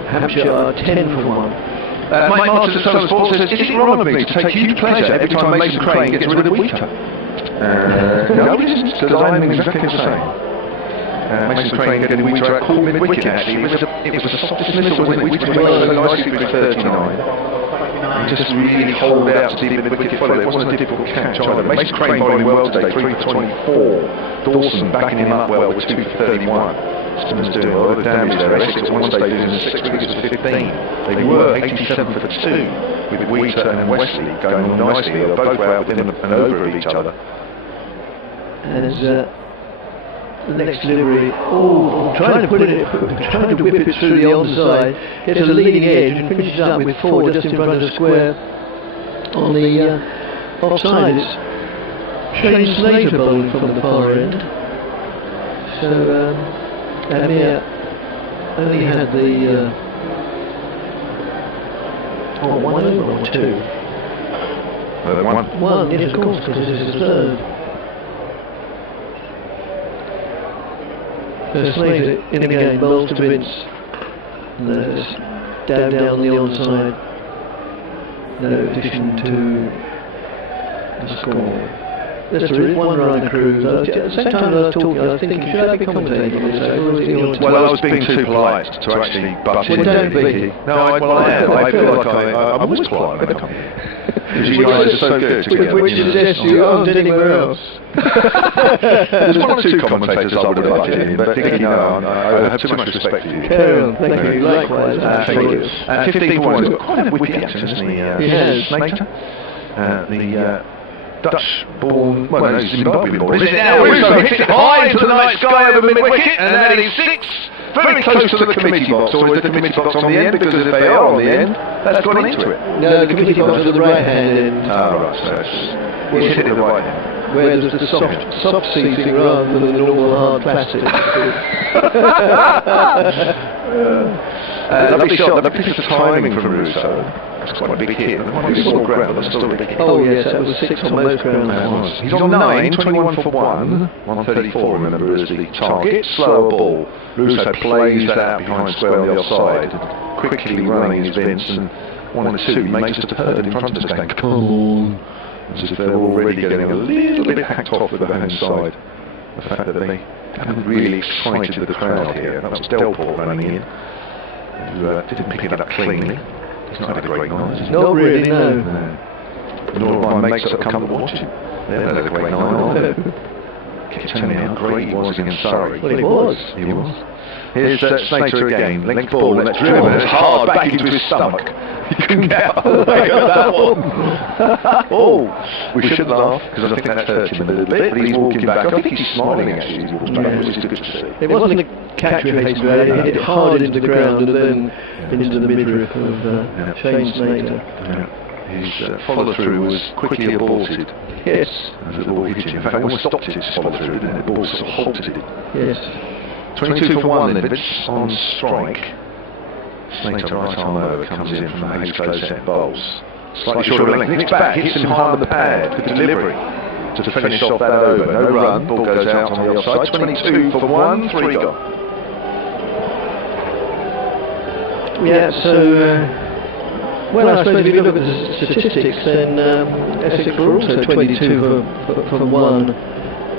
Hampshire are 10 for 1. Mike Martin at Chelmsford says, is it wrong of me to take huge pleasure every time Mason Crane gets rid of Wheater? No, it isn't, because I'm exactly the same. Mason Crane getting Wheater out caught mid-wicket, actually. It was a soft dismissal, wasn't it? Wheater played so nicely with 39. He just really holed out to see the mid-wicket follow. It wasn't a difficult catch either. Mason Crane bowling well today, 3 for 24. Dawson backing him up well with 2 for 31. Simmons doing a lot of damage there. Essex at one stage losing 6 wickets for 15. They were 87 for 2 with Wheater and Wesley going on nicely. They were both out within an over of each other. And the next delivery, trying to whip it through the onside, gets a leading edge and finishes up with 4 just in front of square on the offside. It's Shane Slater bowling from the far end. So Amir only had the one over or 2. One, yes, of course, because this is the third. Slater in again, bowls to Vince. Down the onside. No addition to the score. Yes, there is one run cruise. At the same time I was talking, I was thinking, should I be commentating on this? Well, I was being too polite to actually butt in. Don't be. No, I am. I feel like I'm always polite. Because you guys are so good together. Which suggests you aren't anywhere else. There's one or two commentators I would have liked in, but I have too much respect for you. Carry on, thank you. Likewise. Thank you. 15 for 1. He's got quite a witty accent, hasn't he? He has. Slater. The Dutch-born, well, no, Zimbabwe-born, isn't it now? Russo hits it high into the night sky over mid-wicket, and that is 6. Very close to the committee box, or is the committee box on the end? Because if they are on the end, that's gone into it. No, the committee box is the right-hand end. Right, so it's hit it the right hand. Where there's the soft seating rather than the normal hard plastic. Lovely shot, lovely piece of timing from Russo. That's quite a big hit. It might be small ground, but still a big hit. Oh yes, that was 6 on most grounds. He's on 9, 21 for 1. 134, remember, is the target. Slower ball. Russo plays that out behind square on the offside. Quickly running his Vince, and 1 and 2, he makes just a herd in front of us going, come on. As if they're already getting a little bit hacked off with the home side. The fact that they haven't really excited the crowd here. That was Delport running in, who didn't pick it up cleanly. He's not had a great night. Not really, no. Nor have my mates that have come to watch him. They've had a great night. Kept telling me how great he was against Surrey. Well, he was. He was. Here's Slater again. Length ball, let's drill him. It's hard back into his stomach. He couldn't get out of the way of that one. We should laugh, because I think that's hurt him a little bit, but he's walking back. I think he's smiling actually as he walks back, which is good to see. It wasn't a catch with Hayes, it hit hard into the ground and then into the midriff of Shane Slater. His follow-through was quickly aborted. Yes. As the ball hit him. In fact, it almost stopped his follow-through, didn't it? The ball sort of halted it. Yes. 22 for 1 then, Vince on strike. Slater right arm over, comes in from the Hayes close set, bowls. Slightly short of length, nicks back, hits him high on the pad, good delivery to finish off that over. No run, ball goes out on the offside. 22 for 1, 3 gone. Yeah, so, well, I suppose if you look at the statistics, then Essex were also 22 for 1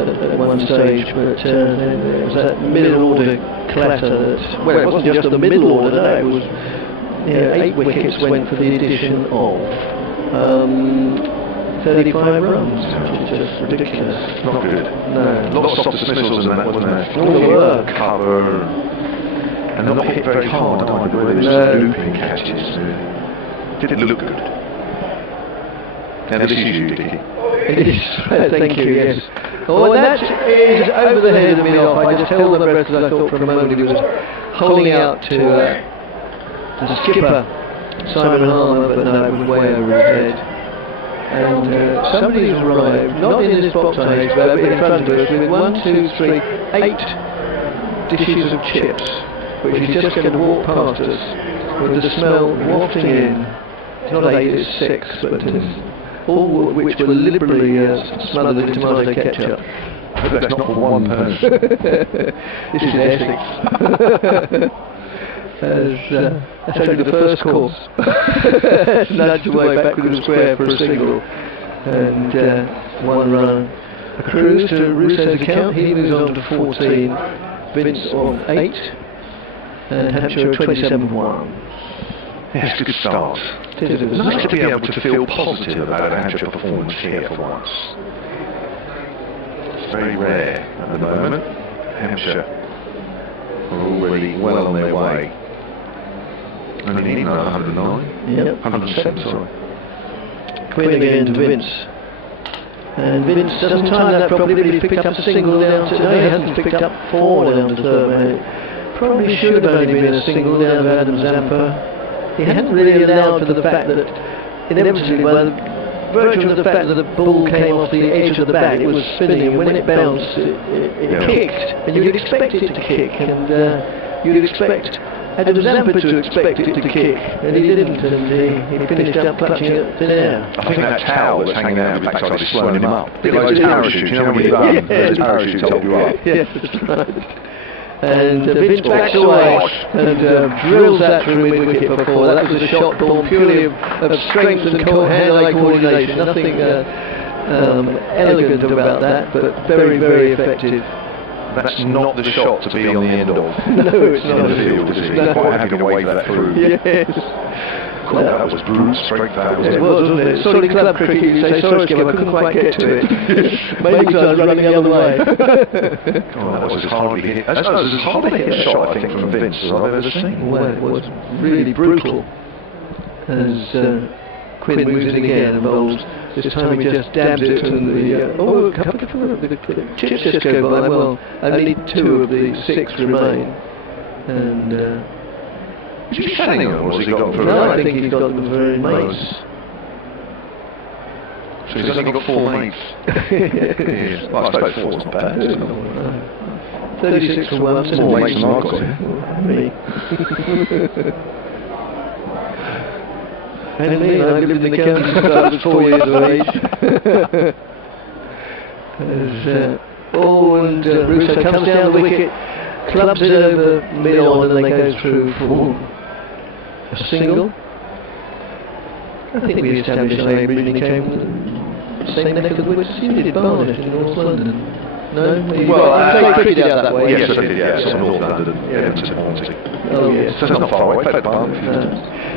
at one stage, but there was that middle order clatter that, well, it wasn't just the middle order, no, it was 8 wickets went for the addition of 35 runs, which is just ridiculous. Not good. No. Lots of soft dismissals and that, wasn't there? All the work. Cover, and not hit very hard either, where there was looping catches. Didn't look good. Now this is you, Dickie. It is, thank you, yes. Oh, and that is over the head of me off. I just held my breath because I thought for a moment he was holding out to the skipper, Simon Harmer, but no, it was way over his head. And somebody's arrived, not in this box I hate, but in front of us, with 1, 2, 3, 8 dishes of chips, which is just going to walk past us with the smell wafting in. It's not 8, it's 6, but all which were liberally smothered in tomato ketchup. But that's not for one person. This is Essex. That's only the first course. Nudged away back with a square for a single. And 1 run. Cruz to Russo's account. He moves on to 14. Vince on 8. And Hampshire 27-1. Yes, good start. It's nice to be able to feel positive about a Hampshire performance here for once. It's very rare at the moment. Hampshire are already well on their way. Only need 109. Yep. 107, sorry. Quinn again to Vince. And Vince doesn't time that properly, but he's picked up a single down to... No, he hasn't picked up 4 down to third mate. Probably should have only been a single down to Adam Zampa. He hadn't really allowed for the fact that inevitably, by the virtue of the fact that the ball came off the edge of the bat, it was spinning, and when it bounced, it kicked, and you'd expect it to kick, and you'd expect Adam Zampa to expect it to kick, and he didn't, and he finished up clutching at thin air. I think that towel that's hanging out of his backside is slowing him up. A bit like his parachute, you know when you run, his parachute hold you up. Yes, that's right. And Vince backs away and drills that through mid-wicket for 4. That was a shot born purely of strength and hand-eye coordination. Nothing elegant about that, but very, very effective. That's not the shot to be on the end of. No, it's not. In the field, is it? He's quite happy to wave that through. Yes. God, that was brute strength. That was it was, wasn't it? Sorry, club cricket, you say, sorry, Skip, I couldn't quite get to it. Maybe because I was running the other way. God, that was as hardly hit. That was as hardly hit a shot, I think, from Vince as I've ever seen. Well, it was really brutal. As Quinn moves in again and bowls. This time he just dabs it, and the chips just go by. Well, only 2 of the 6 remain. And is he selling them, or has he got them for no, I think he's got them for his mates. So he's only got 4 mates. Yes. Well, I suppose 4's not bad. 36 for 1. More mates than I've got here. Me. And me, I've lived in the county since I was 4 years of age. And Russo comes down the wicket, clubs it over mid-on, and they go through for a single. I think we established that originally came from the same neck of the woods as you did, Barnet in North London. No? Well, I played cricket out that way. Yes, I did, yes, from North London, Everton, Hornsey. Oh, yes. So it's not far away, played Barnet.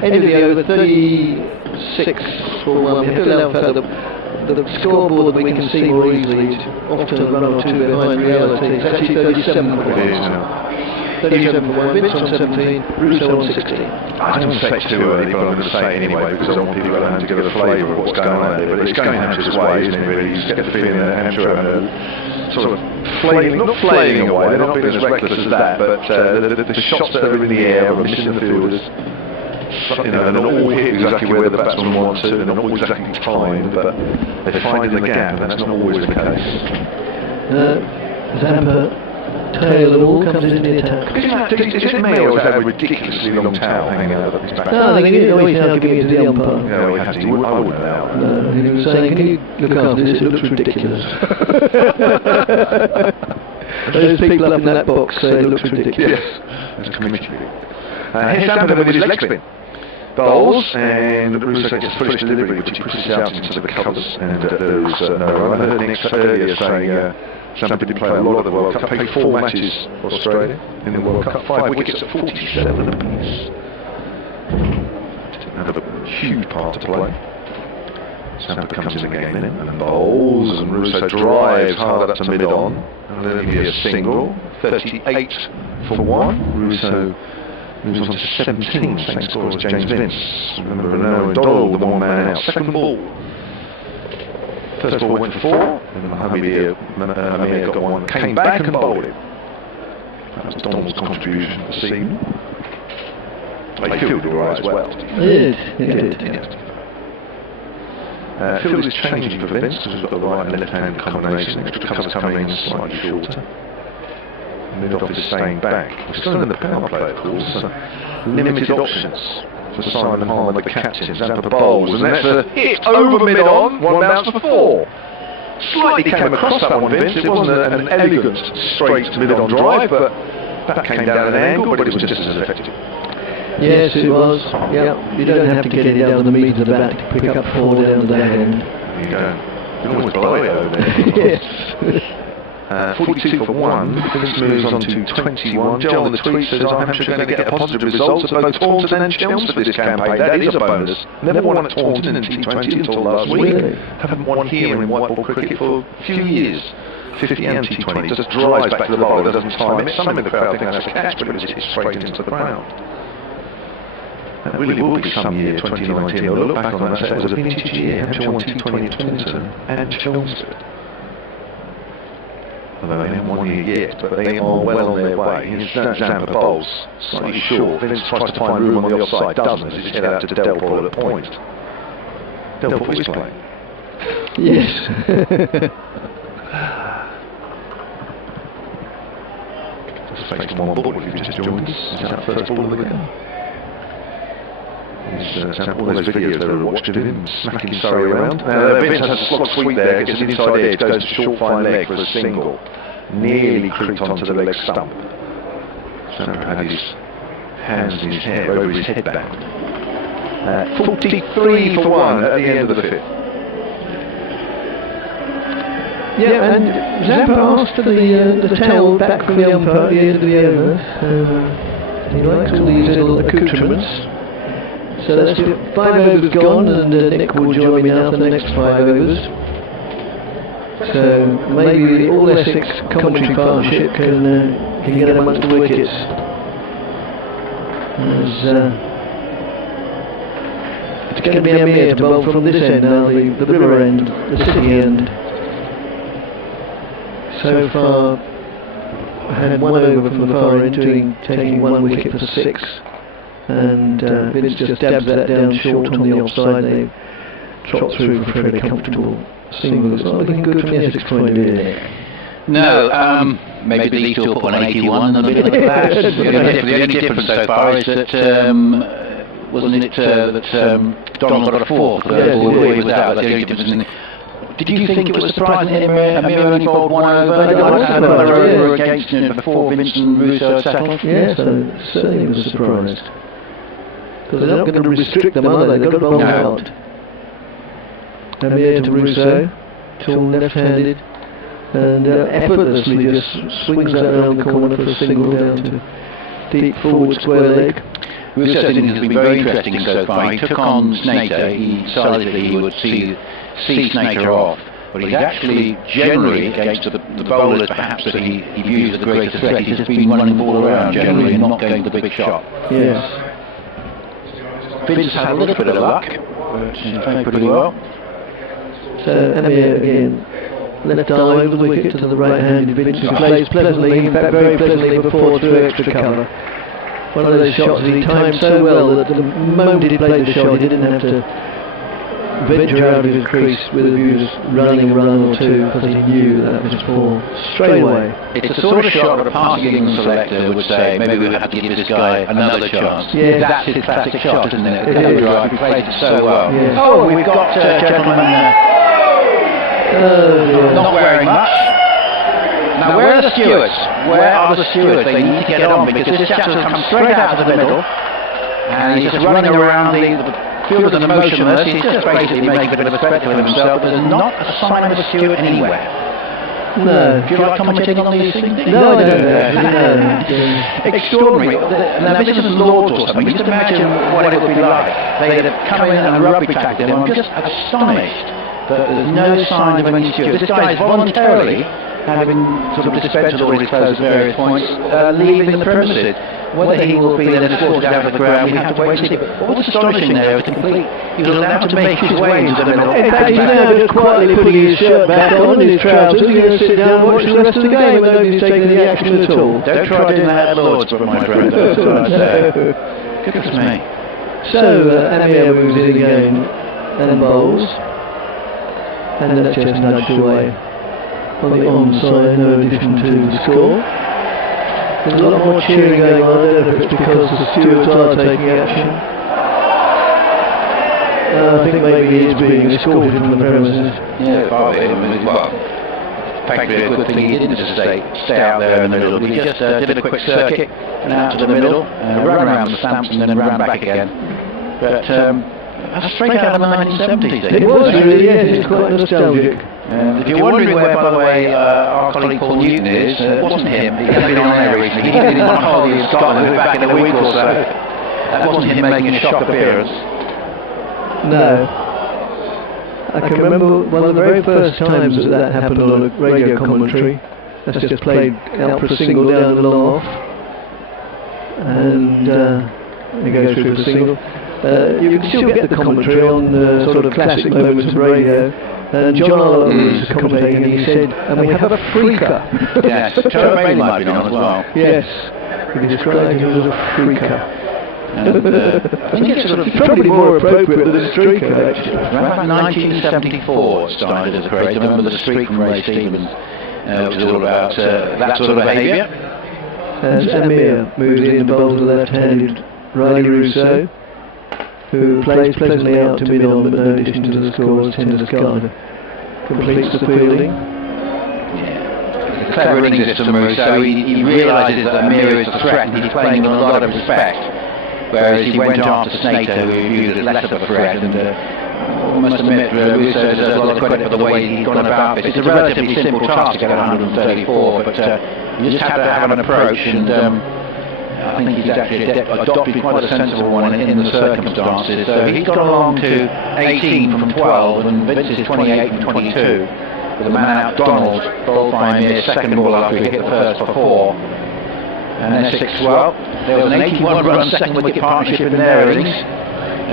End of the over, 36 for 1. We have to allow for the scoreboard that we can see more easily. It's often a run or 2 behind reality. It's actually 37 for 1. It is now. 37 for 1. Vince on 17, Russo on 16. I don't want to say it too early, but I'm going to say it anyway because I don't want people at home to get a flavour of what's going on there. But it's going Hampshire's way, isn't it, really? You just get the feeling that Hampshire are sort of flailing, not flailing away, they're not being as reckless as that, but the shots that are in the air are missing the fielders. You know, and all hit exactly where the batsman wants to, and not all exactly timed, but they're finding the gap, and that's not always the case. Zampa, tail and all, comes into the attack. Is it me, or is that a ridiculously long towel hanging out of his back? No, I think he's now giving it to the umpire. Yeah, well, he has to. I wouldn't allow it. No, he was saying, can you look after this, it looks ridiculous. Those people up in that box say it looks ridiculous. Yes, there's a committee. Here's Zampa with his leg spin. Bowls, and Russo gets a foolish delivery, which he pushes out into the covers, and there was no run. I heard Nick earlier saying Zampa did play a lot of the World Cup, played 4 matches for Australia in the World Cup, 5 wickets at 47 apiece. Didn't have a huge part to play. Zampa comes in again then, and bowls, and Russo drives hard up to mid-on, and then it'll be a single, 38 for 1. Russo moves on to 17, same score as James Vince. Remember, Renaud and Donald, the 1-man out. Second ball. First ball went for 4, and Hamir got 1, came back and bowled it. That was Donald's contribution this evening. They fielded all right as well. It did. Field is changing for Vince because we've got the right and left-hand combination. Extra covers coming in slightly shorter. Mid-off is staying back. We're still in the power play, of course. Limited options for Simon Harmer, the captain. Zampa bowls, and that's a hit over mid-on, 1 bounce for 4. Slightly came across that one, Vince. It wasn't an elegant, straight mid-on drive, but that came down an angle, but it was just as effective. Yes, it was. Yeah, you don't have to get it down to the meat of the back to pick up 4 down to the hand. You don't. can always blow it over there. Yes. 42 for 1. Vince moves on to 21. Joel on the tweet says, "Are Hampshire going to get a positive result at both Taunton and Chelmsford this campaign? That is a bonus. Never won at Taunton in T20 until last week. Haven't won here in white ball cricket for a few years. 50 and T20. Just drives back to the bowler, doesn't time it. Some in the crowd think that's a catch, but it's hit straight into the ground. That really will be some year, 2019. We'll look back on that and say it was a vintage year. Hampshire won T20 at Taunton and Chelmsford. Although they haven't won here yet, but they are well on their way. Here's Zampa bowls, slightly short. Vince tries to find room on the offside, doesn't, as he's head out to Delport at point. Delport is playing. Yes. Just face to one ball if you just joined us. Is that first ball of the game? All those videos they were watching of him smacking Surrey around. Vince has a slog sweep there, gets an inside edge, goes to short fine leg for a single. Nearly creeped onto the leg stump. Surrey had his hands in his hair over his headband. 43 for 1 at the end of the 5th. Yeah, and Zampa asked for the towel back from the umpire at the end of the over. He likes all these little accoutrements. So that's 5 overs gone, and Nick will join me now for the next 5 overs. So maybe the All Essex commentary partnership can get amongst the wickets. It's going to be Amir to bowl from this end now, the river end, the city end. So far, I had 1 over from the far end, taking 1 wicket for 6. And Vince just dabs that down short on the offside. They trot through for a fairly comfortable single. It's not looking good from the Essex point of view. No, maybe these two will put 181 in the middle of the class. The only difference so far is that, wasn't it that Donald got a 4 for the ball he was out? That's the only difference. Did you think it was surprising that Amir only bowled 1 over? I had another over against him before Vincent Russo had settled? Yes, I certainly was surprised. Because they're not going to restrict them, are they? They've got to bowl out. Amir to Russo, tall left-handed, and effortlessly just swings that around the corner for a single down to deep forward square leg. Russo has been very interesting so far. He took on Snater. He decided that he would see Snater off, but he's actually generally against the bowlers perhaps that he views as the greatest threat. He's just been running the ball around generally and not going for the big shot. Yes. Vince had a little bit of luck, but he's playing pretty well. So Amir again, left arm over the wicket to the right-handed Vince, who plays pleasantly, in fact very pleasantly before through extra cover. One of those shots that he timed so well that the moment he played the shot he didn't have to venture out of his crease with a view to running a run or two, because he knew that was for straight away. It's the sort of shot that a passing selector would say, maybe we have to give this guy another chance. Yeah. That's his classic shot, isn't it? The cover drive, he plays it so well. Yeah. Oh, we've got a gentleman not wearing much. Now, where are the stewards? Where are the stewards? They need to get on, because this chap has come straight out of the middle, and he's just running around the field and motionless. He's just basically making a bit of a spectacle of himself, but there's not a sign of a steward anywhere. No. Do you like commentating on these things? No, I don't know. Extraordinary. Now, this is Lords or something. Just imagine what it would be like. They'd have come in and rugby tackled him. I'm just astonished that there's no sign of any steward. This guy is voluntarily, having sort of dispensed with all his clothes at various points, leaving the premises. Whether he will be then escorted out of the ground, we have to wait and see. But what was astonishing there was he was allowed to make his way into the middle. In fact, he's now just quietly putting his shirt back on and his trousers. He's going to sit down and watch the rest of the game, and nobody's taking any action at all. Don't try doing that at Lords, my friend. That's what I say. Goodness me. So, Amir moves in again and bowls. And that's just nudged away on the onside, no addition to the score. There's a lot more cheering going on. I don't know if it's because the stewards are taking action. I think maybe he is being escorted from the premises. Yeah, part of it. Well, thankfully a good thing he didn't just stay out there in the middle. He just did a quick circuit and out to the middle, ran around the stamps and then ran back again. But That's straight out of the 1970s. It was really, yes, it's quite nostalgic. If you're wondering where, by the way, our colleague Paul Newton is, it wasn't him. He hasn't been on air recently. He did one holiday in Scotland. He'll be back in a week or so. That wasn't him making a shock appearance. No. I can remember one of the very first times that happened on a radio commentary. That's just played out for a single down the long off. And it goes through for a single. You can still get the commentary on sort of classic moments of radio. And John Arlo was commentating and he said, and we have a freaker. Yes, Trevor Bailey might have been on as well. Yes, he described him as a freaker. I think it's sort of probably more appropriate than a streaker, actually. Around 1974 it started as a craze. I remember the streak from Ray Stevens, which was all about that sort of behaviour. As Amir moves in and bowls the left-handed Riley Rousseau, who plays pleasantly out to mid-on, but no addition to the score as Tender Scarter completes the fielding. Clever innings from Rousseau. He realises that Amir is a threat and he's playing with a lot of respect. Whereas he went after Snater, who he viewed as less of a threat, and I must admit, Rousseau deserves a lot of credit for the way he's gone about this. It's a relatively simple task to get 134, but you just have to have an approach, and I think he's actually adopted quite a sensible one in the circumstances. So he's gone along to 18 from 12, and Vince is 28 from 22, with a man out Donald, bowled by Amir, second ball after he hit the first for 4. And Essex, well, there was an 81-run second wicket partnership in their innings.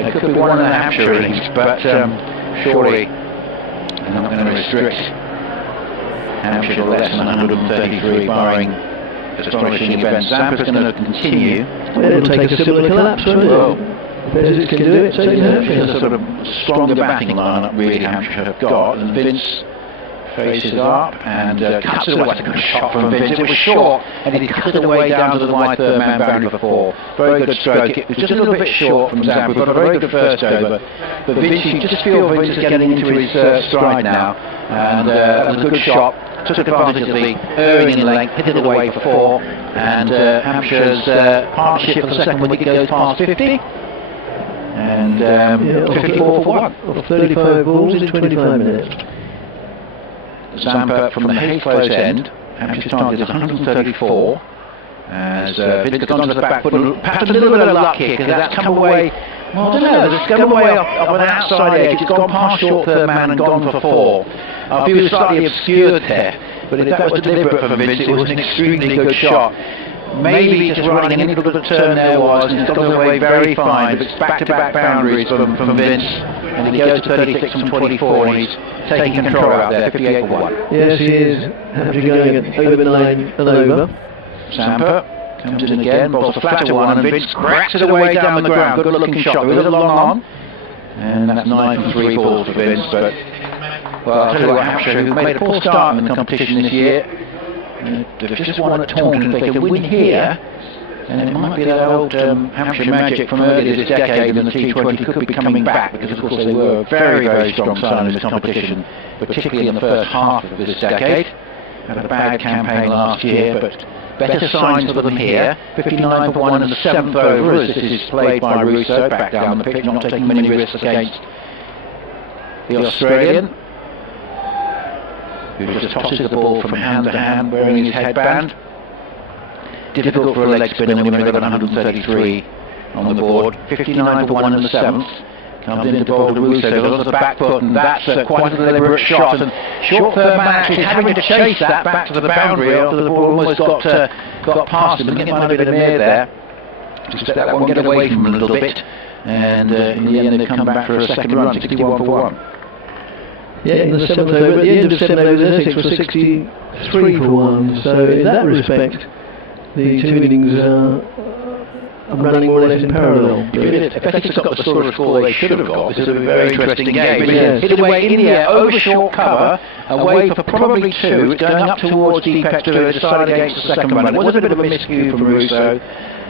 It could be one in the Hampshire innings, but surely they're not going to restrict Hampshire to less than 133, barring astonishing events. Zampa's going to continue. It'll take a similar collapse, won't it? If can do it, so can Hampshire. There's a sort of stronger batting lineup really Hampshire have got, and Vince faces up and cuts it away. That's a good shot from Vince. It was short and he cut it away down to the wide third man boundary for 4. Very good stroke. It was just a little bit short from Zampa, but a very good first over. But Vince, you just feel Vince is getting into his stride now, and that was a good shot. Took advantage of the erring in length, hit it away for 4, and Hampshire's partnership for the second wicket goes past 50. And 54 for 1. Of 35 balls in 25 minutes. Zampa from the Hay Close end, Hampshire's target is 134. As Vince has gone to the back foot, perhaps a little bit of luck here, because that's come away, well, I don't know, it's come away off an outside edge. It's gone past short third man and gone for 4. Our view is slightly obscured there, but if that was deliberate from Vince, it was an extremely good shot. Maybe just running any little turn there was, and it's gone away very fine, but it's back-to-back boundaries from Vince, and he goes to 36 from 24, and he's taking control out there, 58 for 1. Yes, he is. Hampshire going at over 9 and over. Zampa comes in again, bowls a flatter one, and Vince cracks it away down the ground. Good looking shot, with a long on, and that's 9 from 3 balls for Vince. But well, I'll tell you what, Hampshire, who made a poor start in the competition this year, they've just won at Taunton. If they can win here, and it might be that old Hampshire magic from earlier this decade in the T20 could be coming back, because of course they were a very, very strong side in this competition, particularly in the first half of this decade. Had a bad campaign last year, but better signs for them here. 59 for 1 in the 7th over, as this is played by Rousseau, back down the pitch, not taking many risks against the Australian, who just tosses the ball from hand to hand, wearing his headband. Difficult for a leg spinner when they've got 133 on the board. 59 for 1 in the 7th. Comes in to bowl to Rousseau, goes on the back foot, and that's quite a deliberate shot. And short third man actually having to chase that back to the boundary after the ball almost got past him. I think it might have been a mere there. Just let that one get away from him a little bit. And in the end, they've come back for a second run, 61 for 1. Yeah, in the 7th over, at the end of 7 overs, Essex was 63 for 1. So in that respect, the 2 innings are running more or less in parallel. If Essex got the sort of score they should have got, this would be a very interesting game. Yes. Hit away in the air, over short cover, away for probably 2, it's going up towards deep extra, who decided against the second run. It was a bit of a miscue from Rousseau,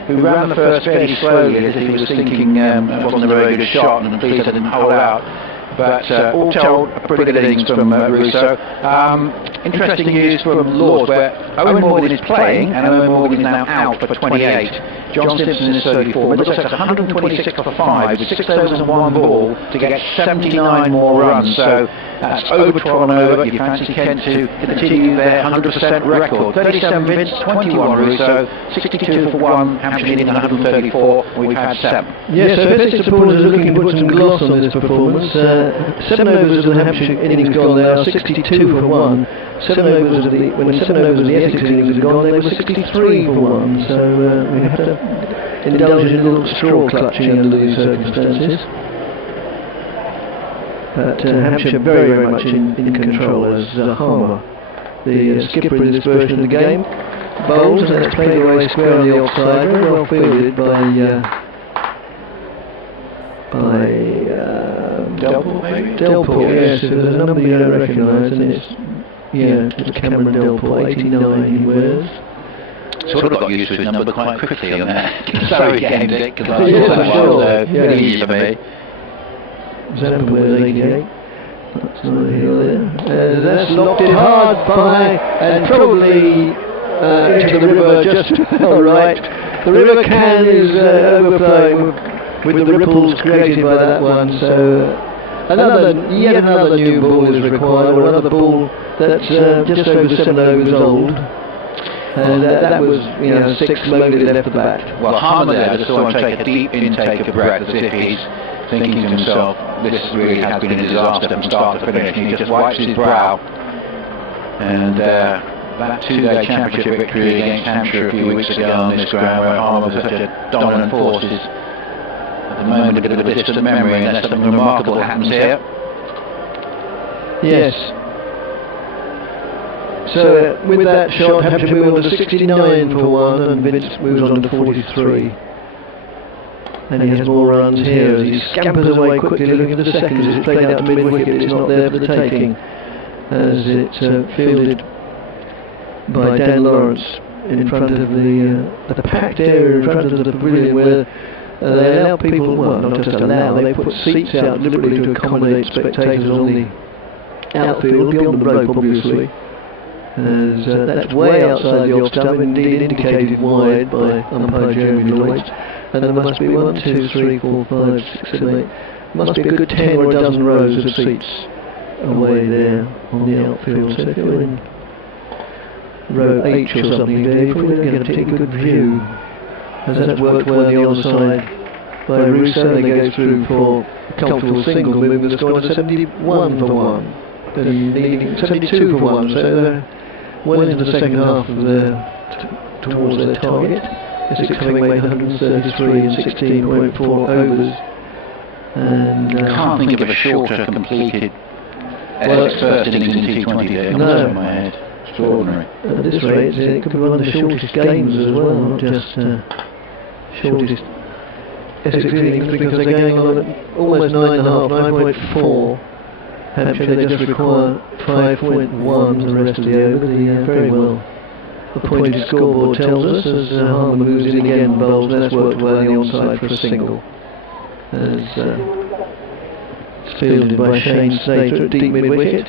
who ran the first fairly slowly, as if he was thinking it wasn't a very good shot, and please let him hold out. But all told, a pretty good innings from Rousseau. Interesting news from Lords, where Owen Morgan is playing, and Owen Morgan is now out for 28. John Simpson is 34. Middlesex 126 for 5 with 6 overs and 1 ball to get 79 more runs. So that's over 12 and over. You fancy Kent to continue their 100% record. 37 Vince, 21 Russo, 62 for 1, Hampshire hitting 134. We've had 7. Yes, so Essex supporters are looking to put some gloss on this performance. 7 overs of the Hampshire innings gone, they are 62 for 1. 7 overs of the Essex innings have gone, they were 63 for 1. So we have to indulge in a little straw clutching under these circumstances. But Hampshire very, very much in control as Harmer, the skipper in this version of the game, bowls, and that's played away square on the offside, very well fielded by Delport, maybe? Delport, yes. There's a number you don't recognise, and it's Cameron Delport, 89 he wears. Sort of got used to his number quite quickly on that. Sorry, game Dick, because I Yeah, thought that sure. was really easy for me. Zampa wears 88. That's not here there. That's locked it hard by, and probably into the river just right. The river can is overflowing with the ripples created by that one, so yet another new ball is required, or another ball that's just over 7 overs old. And that was, 6 loaded left the bat. Well, Harmer there just saw him take a deep intake of breath as if he's thinking to himself, this really has been a disaster from start to finish, and he just wipes his brow. And that 2-day championship victory against Hampshire a few weeks ago on this ground, where Harmer was such a dominant force, is at the moment a bit of a distant memory, unless something remarkable happens here. Yes. So with that shot, Hampshire moved on to 69 for 1, and Vince moves on to 43. And he has more runs here as he scampers away quickly, looking for the seconds. It's played out to mid-wicket, it's not there for the taking, as it's fielded by Dan Lawrence in front of the packed area in front of the pavilion, where they allow people, well, not just allow, they put seats out deliberately to accommodate spectators on the outfield, beyond the rope obviously. As that's way outside the off stump, indeed indicated wide by umpire Jeremy Lloyd. And there must be 1, 2, 3, 4, 5, 6, 7, 8. Must be a good 10 or a dozen rows of seats away there on the outfield. So if you're in row H or something there, you're probably going to get a pretty good view. As that's worked well on the onside by Russo, they go through for a comfortable single, moving the score to 71 for 1. And needing 72 for 1, so they're well into the second half of towards their target. Essex having made 133 and 16.4 overs. And can't think of a shorter completed Essex first innings in T20 there. No. In my head. Extraordinary. At this rate, it could be one of the shortest games as well, not just shortest Essex innings, because they're going on at almost 9.5, 9.4. Hampshire, they just require 5.1 for the rest of the over. The very well appointed scoreboard tells us, as Harmer moves in again, bowls, that's worked well on the onside for a single. As it's fielded by Shane Slater at deep mid-wicket.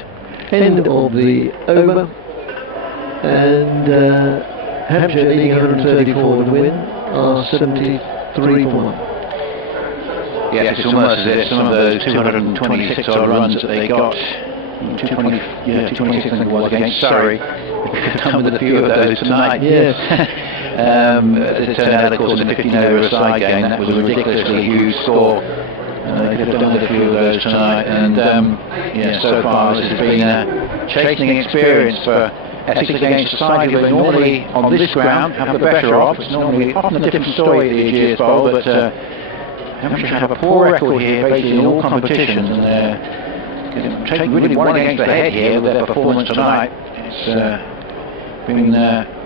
End of the over. And Hampshire leading 134 to win, are 73 for 1. Yes, it's almost as if some of those 226 odd runs that they got, 226 I think it was against Surrey, could come with a few of those tonight. Yes. It turned out, of course, in a 15 over a side game, that was a ridiculously huge score. They could have done with a few of those tonight. And so far this has been a chastening experience for Essex against a side who are normally on this ground have the better of. It's normally often a different story at the Aegeus Bowl, but Hampshire have a poor record here, basically in all competitions, and they're taking really one against the head here with their performance tonight. It's been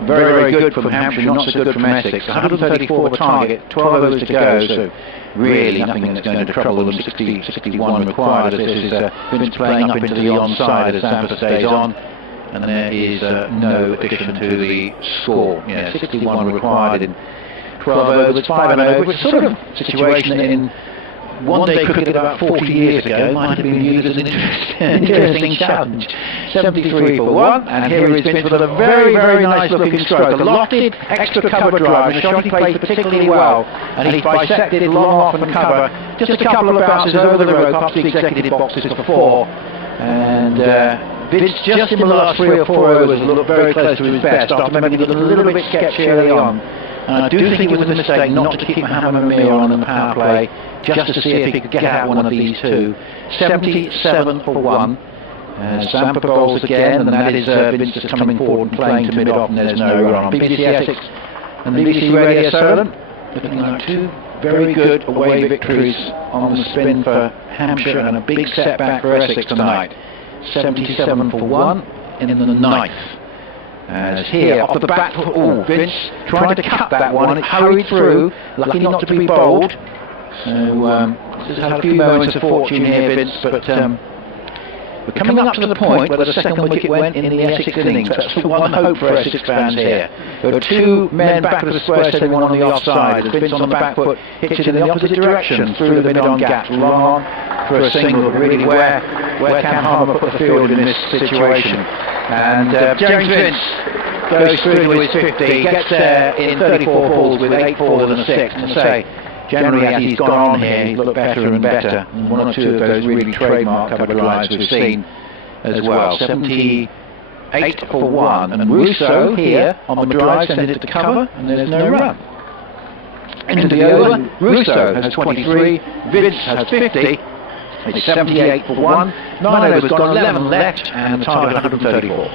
very, very good from Hampshire, not so good from Essex. 134 for target, 12 overs to go, so really nothing that's going to trouble them. 61 required, as this is Vince playing up into the onside as Zampa stays on, and there is no addition to the score. 61 required in 12 overs, 5 and over. It's sort of a situation in one day cricket about 40 years ago might have been viewed as an interesting challenge. 73 for 1, and here is Vince with a very, very nice looking stroke. A lofted extra cover drive, and a shot he plays particularly well, and he's bisected long off and cover. Just a couple of bounces over the rope up to the executive boxes for 4, and Vince just in the last 3 or 4 overs looked very close to his best after maybe looking a little bit sketchy early on. And I do think it was a mistake not to keep Mohammed Mir on in the power play, just to see if he could get out one of these two. 77 for 1. Zampa bowls again, and that is Vince just coming forward and playing to mid-off, and there's no run on. BBC Essex and the BBC Radio Solent looking like 2 very good away victories on the spin for Hampshire, and a big setback for Essex tonight. 77 for 1 in the 9th. As here, off the back foot, Vince trying to cut that one, it hurried through, lucky not to be bowled. So, just had a few moments of fortune here, Vince, but we're coming up to the point where the second wicket went in the Essex innings. That's the one hope for Essex fans here. There were 2 men back of the square, setting one on the offside. As Vince on the back foot hits it in the opposite direction, through the mid-on gap, long on for a single. Really, where can Harmer put the field in this situation? And James Vince goes through to his 50, gets there in 34 balls with 8 4 and a 6. And say, generally as he's gone on here, he's looked better and better. And 1 or 2 of those really trademark cover drives we've seen as well. 78 for 1. And Russo here on the drive sends it to cover, and there's no run. Into the over, Russo has 23, Vince has 50. It's 78 for 1, 9 overs gone, 11 left, and the target 134.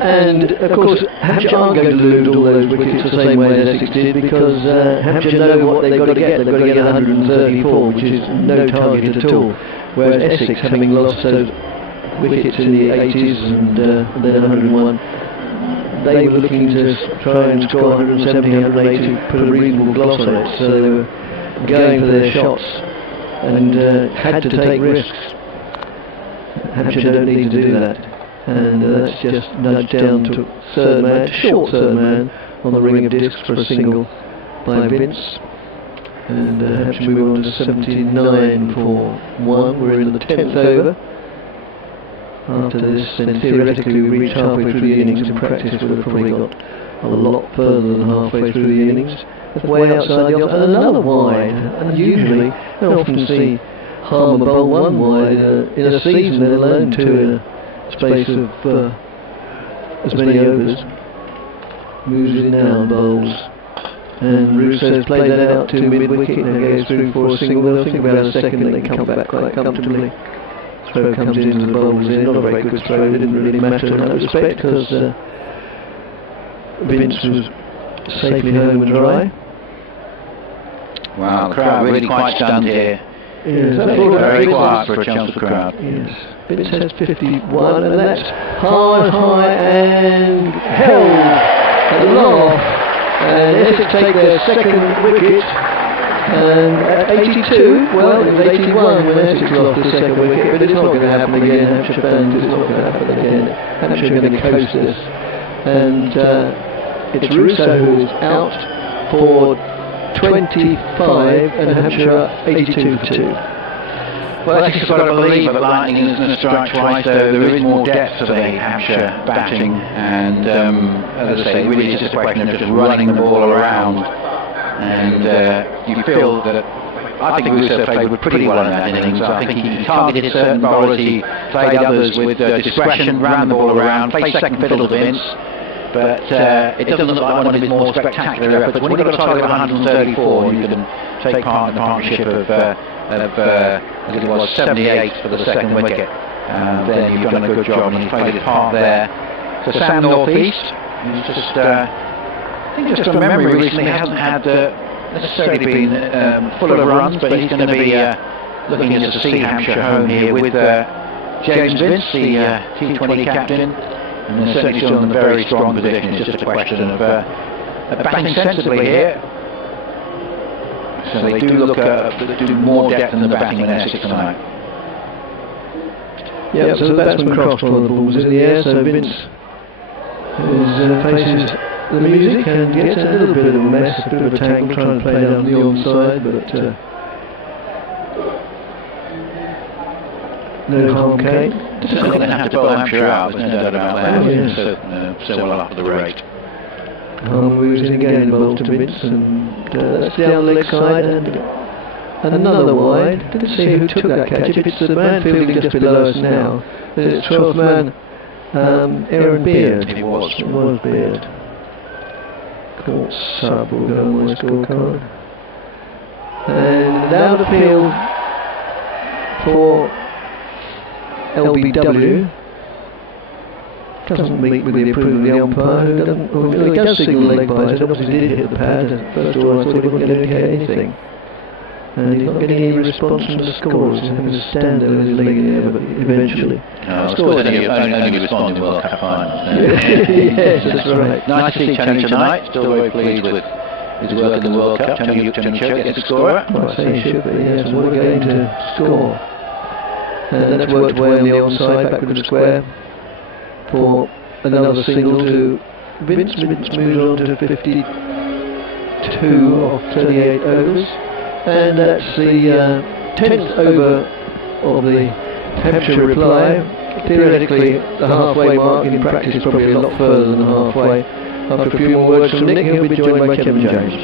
And of course, Hampshire aren't going to lose all those wickets the same way as Essex did, because Hampshire know what they've got to get. They've got to get 134, which is no target at all. Whereas Essex, having lost those wickets in the 80s and then 101, they were looking to try and score 170, 180, put a reasonable gloss on it. So they were going for their shots and had to take risks. Hampshire don't need to do that, and that's just nudged down to third man, short third man on the ring of discs for a single by Vince, and Hampshire move on to 79 for 1. We're in the 10th over. After this, then theoretically we reach halfway through the innings. In practice we'd have probably got a lot further than halfway through the innings. Way outside the off, and another wide. And usually, I often see Harmer bowl 1 wide in a season, let alone 2 in a space of as many overs. Moves in now and bowls. And Russo's played that out to mid-wicket, and goes through for a single. They'll think about a second, and they come back quite comfortably. Throw comes into the bowls in, not a very good throw. It didn't really matter in that respect, because Vince was safely home and dry. Wow, the crowd really quite stunned here. Yes, very quiet for a Chelmsford crowd. Yes, Vince has 51, and that's high and held at the long off. And Essex take their second wicket. And at 82, well, it was 81 when Essex lost the second wicket, but it's not going to happen again, Hampshire fans. It's not going to happen again. Hampshire are going to coast this. And it's Russo who is out for 25, and Hampshire 82 for 2. Well, I think you've got to believe that lightning isn't a strike twice, though there is more depth to the Hampshire batting, and as I say, really it's just a question of just running the ball around, and you feel that I think Russo played pretty well in that innings. I think he targeted certain bowlers, he played others with discretion, ran the ball around, played second fiddle to Vince. But it doesn't look like one of his more spectacular efforts. When you've got a target of 134, you can take part in the partnership of I think it was 78 for the second wicket. Then you've done a good job, and he's played his part there. So Sam North East, who's just, I think just from memory recently, hasn't had necessarily been full of runs, but he's going to be looking to see Hampshire home here with James Vince, the T20 captain. And they're certainly still in a very strong position. It's just a question of batting sensibly here. So they do look do more depth in the batting than Essex tonight. Yeah, so the batsman crossed one of the balls in the air, so Vince faces the music and gets a little bit of a mess, a bit of a tangle, trying to play down the onside, but no harm came. Certainly going to have to bowl Hampshire out, there's no doubt about that. Oh, yes. So well up at the rate. We was in again involved to Vince, and that's down the leg side, and another wide. Didn't see who took that catch. If it's the man fielding just below us now, then it's 12th man, Aaron Beard. It was. It was Beard. Caught sub will go on my scorecard. And down the field for LBW. Doesn't meet with the approval of the umpire, who doesn't, well, he does signal leg byes, and obviously did hit the pad, and first of all I thought he wasn't going to indicate anything. And he's not getting any response from the scorers, he's having to stand there with his leg in the air, but eventually. No, the scorers only respond in World Cup finals. Yes, that's right. Nice to see Tony tonight, still very pleased with his work in the World Cup. Tony Choke gets a scorer. Well, I say he should, but he has one game to score. And that's worked away on the onside, back with the square. For another single to Vince. Vince moves on to 52 off 38 overs, and that's the 10th over of the Hampshire reply. Theoretically, the halfway mark, in practice probably a lot further than the halfway. After a few more words from Nick, he'll be joined by Kevin Jones.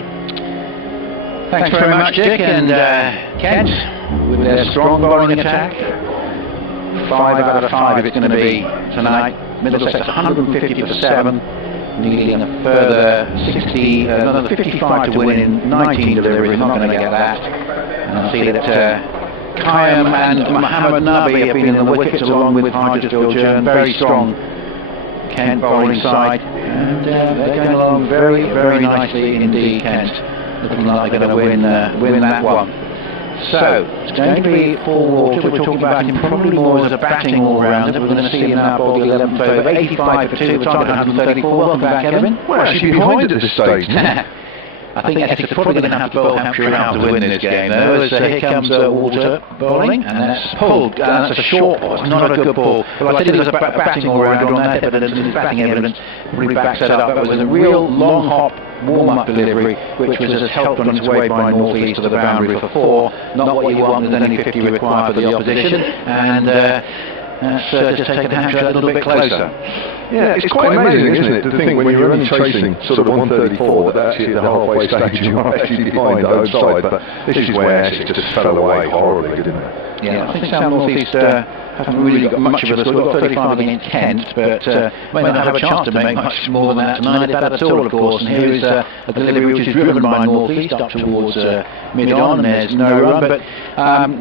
Thanks very much, Dick, and Kent, with their strong bowling attack. 5 out of 5 it's going to be tonight. Middlesex 150 for 7, needing a further 60, another 55 to win in 19 deliveries. Not going to get that. And I see that Khayyam and Mohammed Nabi have been in the wickets along with Hydrusfield Jern. Very strong Kent bowling side, and they're going along very, very nicely indeed. Kent looking like they're going to win that one. So, it's going to be full water. We're talking about him probably more as a batting all-rounder. We're going to see him now bowl the 11th over, 85 for 2, target 134. Welcome back, Kevin. We're actually behind at this stage. I think Essex are probably going to have to bowl Hampshire out to win this game, though, as here comes Walter bowling, and that's pulled. That's a short ball. It's not a good ball. Well, I said it was a batting all-rounder on that evidence, and his batting evidence really backs that up. That was a real long hop warm-up delivery, which was just helped on its way by North East to the boundary for 4. Not what you want, there's only 50 required for the opposition, and that's just taken Hampshire a little bit closer. Yeah, it's quite amazing, isn't it, to think when you're only chasing sort of 134 that actually at the halfway stage you are actually behind the home side, but this is where Essex just fell away horribly, didn't it? Yeah, I think South North East haven't really got much of a score. We've got 35 against Kent, but may not have a chance to make much more than that tonight, if that at all, of course. And here is a delivery which is driven by North East up towards mid-on, and there's no run, but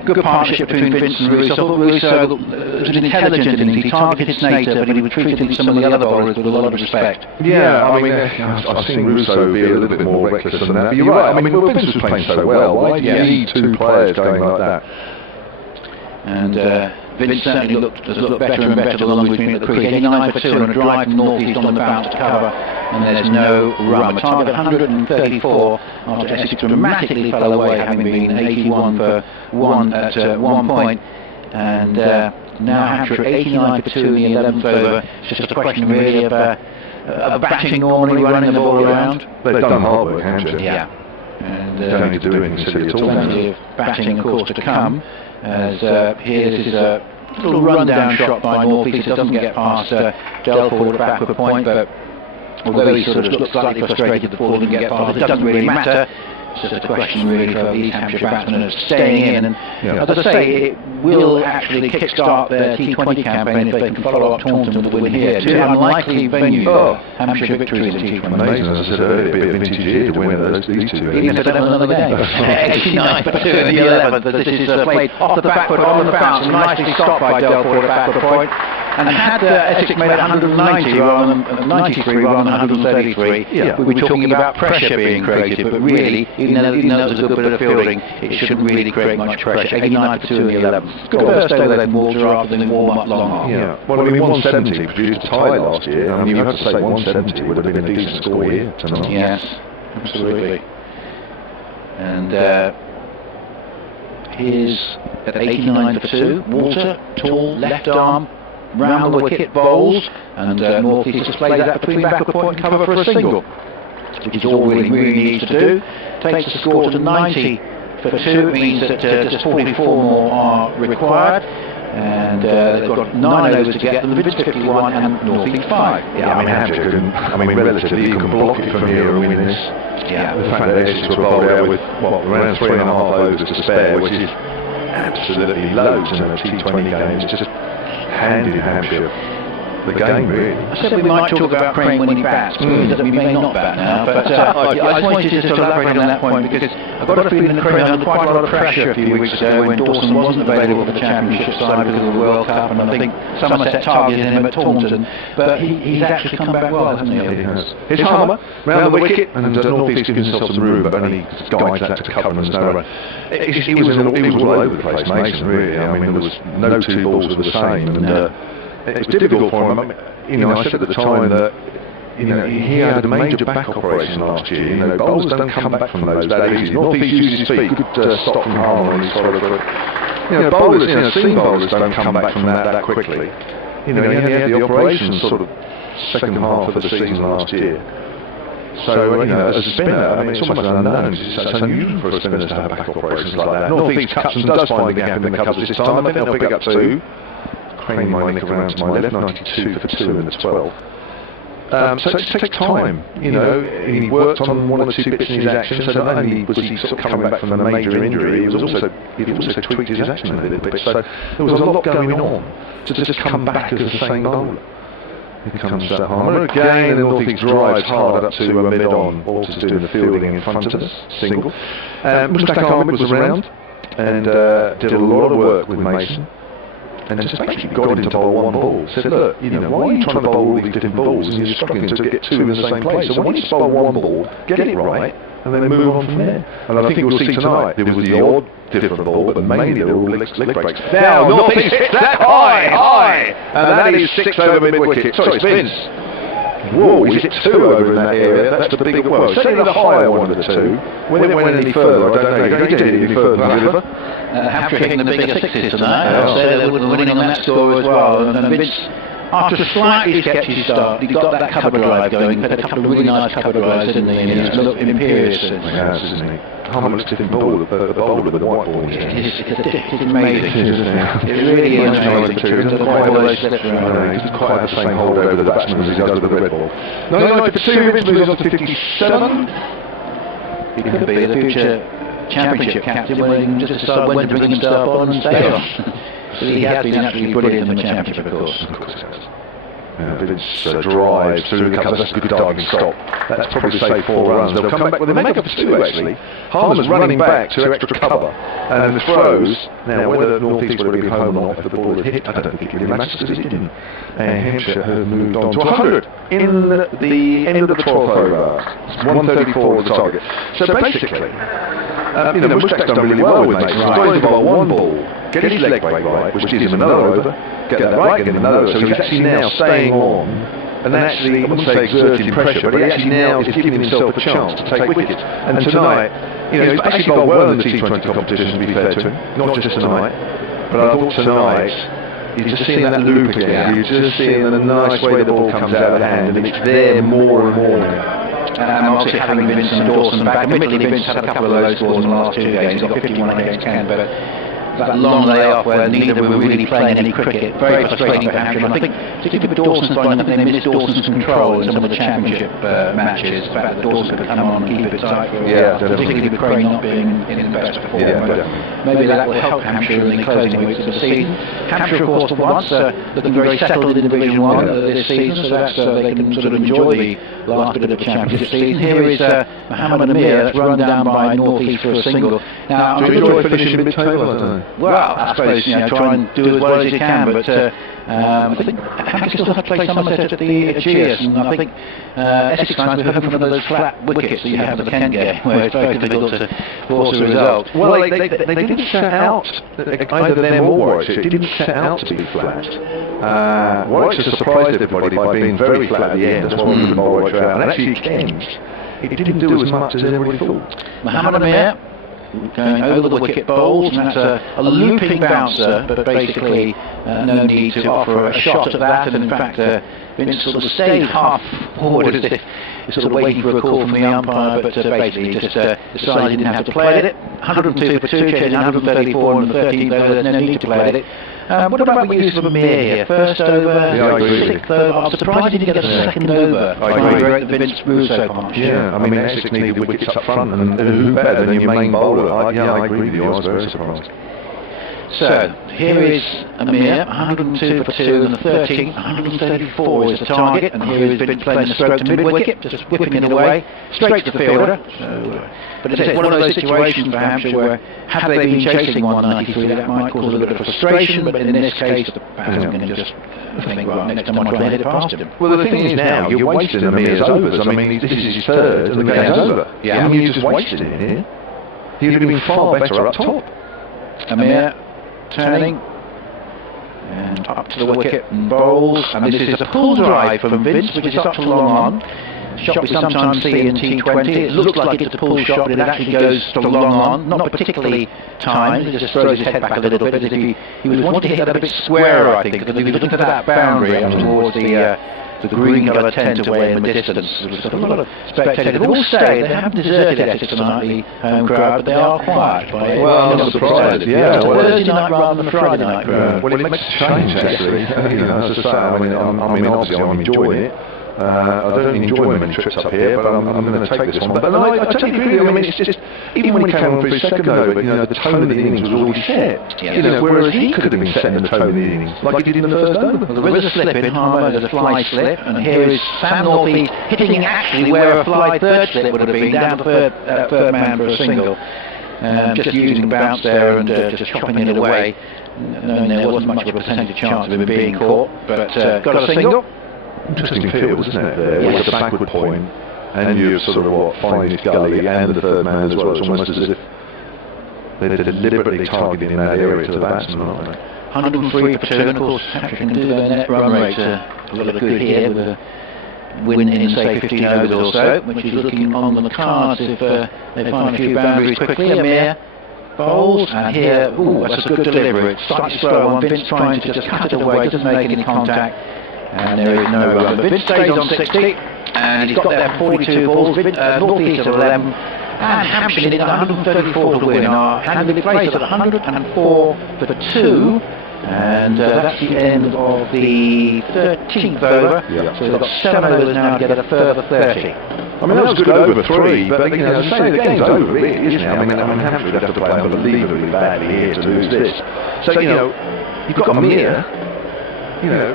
good partnership between Vince and Russo. I thought Russo was an intelligent innings. He targeted Snater, but he was treating some of the other bowlers with a lot of respect. Yeah, I mean, I've seen Russo be a little bit more reckless than that, but you're right. I mean, Vince was playing so well. Why do you need 2 players going like that? And Vince certainly has looked better and better along between at the crease. 89 for 2 and a drive from North East on the bounce to cover, and there's no run. A target 134 after Essex dramatically fell away, having been 81 for 1 at one point. And now Hampshire 89 for 2 in the 11th over. It's just a question really of batting normally, running the ball around. They've done hard work, Hampshire. Yeah. And don't need to do anything silly at all. Plenty of batting, of course, to come. As here, this is a little run-down shot by North East. It doesn't get past Delford at backward point, but although he sort of looks slightly frustrated, the ball didn't get past. It doesn't really matter. It's just a question really for these Hampshire batsmen of staying in, and as I say, it will actually kick-start their T20 campaign if they can follow up Taunton with a win here. 2 unlikely venues for Hampshire victories in T20. Amazing, as I said earlier, it'd be a vintage year to win these 2 games. Even if they don't win another game. 89 for 2 in the 11th, as this is played off the back foot, on the bounce, and nicely stopped by Delford at backward point. And had Essex made 190 rather than 93 rather than 133, we'd be talking about pressure being created, but really, even though it was a good bit of fielding, it shouldn't really create much pressure. 89 for 2 in the 11th. Good first over then Walter after the warm-up long off. Yeah, well, I mean, 170 produced a tie last year. I mean, you have to say 170 would have been a decent score here tonight. Yes, absolutely. And here's at 89 for 2, Walter, tall, left arm, round the wicket, bowls, and North East displays that between backward point and cover for a single, which is all really needs to do. Takes the score to 90 for 2. It means that just 44 more are required, And they've got 9 overs to get them, Vince 51 and Northeast 5. Yeah, I mean, Hampshire can, relatively, you can block it from here and win this. Yeah. The fact that Essex were bowled out with, around 3.5 overs to spare, which is absolutely loads in a T20 game. It's just handed Hampshire the game, really. I said we might talk about Crane when he bats, but we may not bat now. But I just wanted to elaborate on that point because I've got a feeling that Crane had quite a lot of pressure a few weeks ago when Dawson wasn't available for the championship side because of the World Cup, and I think Somerset targeted him at Taunton. But he's actually come back well, hasn't he? He has. His Harmer round the wicket, and North East gives himself some room, but only guides that to cover and there's no run. He was all over the place, Mason, really. I mean, there was no two balls were the same, and it's difficult for him. I said at the time that he had a major back operation last year. Bowlers don't come back from those that easy. North East uses his feet, good stop from Harmer when he's followed through. Bowlers, seam bowlers don't come back from that quickly. He had the operation sort of second half of the season last year. So, as a spinner, it's almost unknown. It's unusual for a spinner to have back operations like that. North East cuts and does find the gap in the covers this time. I think they'll pick up 2. Crane might nick around to my left, 92 for 2 in the 12. So it takes time, he worked on 1 or 2 bits in his action, so not only was he sort of coming back from a major injury, he also tweaked his action a little bit, so there was a lot going on to just come back as the same bowler. Here comes that Harmer again, and North East drives hard up to a mid-on. Walters doing the fielding in front of us, single. Mushtaq Ahmed was around and did a lot of work with Mason. And just basically got him to bowl 1 ball. Said, look, why are you trying to bowl all these different balls and you're struggling to get 2 in the same place? So why don't you just bowl 1 ball, get it right, and then move on from there? And I think we'll see tonight, there was the odd different ball, but mainly they were all leg breaks. Now, North East hits that high! And that is 6 over mid-wicket. Sorry, it's Vince. Whoa, is it 2 over in that area? That's the bigger one. Certainly the higher one of the 2. Whether it went any further, I don't know. He did it any further than the river. Hampshire hitting the bigger 6s tonight. They were winning on that score as well. And Vince, after a slightly sketchy start, he got that cover drive going. He had a couple of really nice cover drives, didn't he? And he's looked imperious. He has, isn't he? Harmer looks different bowler, the bowler with the white ball. It's amazing. It really is amazing. He doesn't quite have those slips around. He doesn't quite have the same hold over the batsman as he does with the red ball. 99 for 2, Vince moves on to 57. He could be the future championship captain when he can just decide when to bring himself on and stay on. He has been absolutely brilliant in the championship, of course. Vince drives through the cover. That's a good diving stop. That's probably safe 4 runs. They'll come back with a make-up of 2 actually. Harmer's running back to extra cover, and the throws. Now whether North East would have been home or not if the ball had hit, I don't think it really matters because it didn't. And Hampshire have moved on to 100 in the end of the 12th over. 134 was the target. So basically, Mushtaq's done really well with Mason. He's got him about 1 ball, get his leg break right, which gives him another over, get that right, get him another over. So he's actually now staying on, and actually, I wouldn't say exerting pressure, but he actually now is giving himself a chance to take wickets. And tonight, he's actually bowled well in the T20 competition, to be fair to him, not just tonight, but I thought tonight, you're just seeing that loop again, you're just seeing the nice way the ball comes out of the hand, and it's there more and more now. Obviously having Vince and Dawson back, admittedly Vince had a couple of low scores in the last 2 games, he got 51 against Kent, but that long layoff where neither were really playing any cricket, very frustrating for Hampshire. And I think, particularly with Dawson's bowling, I think they missed Dawson's control in some of the championship matches. The fact that Dawson could come on and keep it tight for a while, particularly with Crane not being in the best form. Maybe that will help Hampshire in the closing weeks of the season. Hampshire, of course, for once, looking very settled in Division 1 this season, so that's they can sort of enjoy the last bit of the championship season. Here is Mohammed Amir, that's run down by North East for a single. Now, do you enjoy finishing mid-table? I don't know. Well, I suppose try and do as well as you can, but I think Hampshire still have to play Somerset at the Aegeus, and I think Essex fans will have one of those flat wickets that you have at the Kent game, where it's very difficult to force a result. Well, they didn't set out, either them or Warwickshire, it didn't set out to be flat. Warwickshire surprised everybody by being very flat at the end, that's why we couldn't bowl Warwickshire out, and actually Kent, it didn't do as much as everybody thought. Mohammed Amir going over the wicket bowls, and that's a looping bouncer, but basically no need to offer a shot at that, and in fact Vince sort of stayed half forward as if sort of waiting for a call from the umpire, but basically just decided he didn't have to play at it. 102 for 2, chasing 134 on the 13th over, there's no need to play at it. What about the use of a mere here? First over, I agree. sixth over. I'm surprised he didn't get a second over. I agree. The Vince Russo partnership. Yeah, I mean, Essex needed wickets up front, and who better than your main bowler? I agree with you. I was very surprised. So, here is Amir, 102 for 2, and the 13, 134 is the target, and here is Vince playing the stroke to mid-wicket, just whipping it away, straight to the fielder. So, but it's one of those situations for Hampshire where, had they been chasing 193, that might cause a little bit of frustration, but in this case, the batsman can just think, right, next time I'll try and hit it past him. Well, the thing is now, you're wasting Amir's overs. I mean, this is his third, and the game's over. Yeah. I mean, you just wasted it here. He'd have been far better up top. Amir turning and up to the wicket and bowls, and this is a pull drive from Vince, which is up to long on. Shot we sometimes see in T20. It looks like it's a pull shot, but it actually goes to long on, not particularly timed. It just throws his head back a little bit, as if he was wanting to hit that a bit squarer, I think, because if he was looking for that boundary up towards the green colour tent away in the distance. There was a lot of spectators. They all stayed. They haven't deserted Essex tonight, the home crowd, but they are quiet. Well, I'm not surprised. Yeah, it's a Thursday night rather than a Friday night crowd. Well, it makes a change, actually. As I say, I mean, obviously I'm enjoying it. I don't enjoy my many trips up here, but I'm going to take this one. But I totally agree with you. I mean, it's just, even when he came on for his second over, the tone of the innings was already set. Whereas he could have been setting the tone of the innings, like he did in the first over. Well, there is a slip in, Harmer, there's a fly slip, and here is Sam Northey hitting actually where a fly third slip would have been, down to third man for a single. Just using the bounce there and just chopping it away. No, there wasn't much of a percentage chance of him being caught, but got a single. Interesting field, isn't it? There with the backward point, and you've sort of finding this gully and the third man as well. It's almost as if they're deliberately targeting that area to the batsman, aren't they? 103 for 2, and of course Hampshire can do their net run rate a little good here with a win in say 15 overs or so, which is looking on the cards if they find a few boundaries quickly. Amir bowls, and here, that's a good delivery. It's slightly slow on Vince trying to just cut it away, doesn't make any contact. And there is no run, but Vince stays on 60, and he's got there 42 balls, North East at 11, and Hampshire needed 134 to win, are handily placed at 104 for 2, and that's the end of the 13th over, so they've got 7 overs now to get a further 30. I mean, that was good over 3, but as I say, the game's over, really, isn't it? I mean, Hampshire would have to play unbelievably badly here to lose this. So, you've got Amir,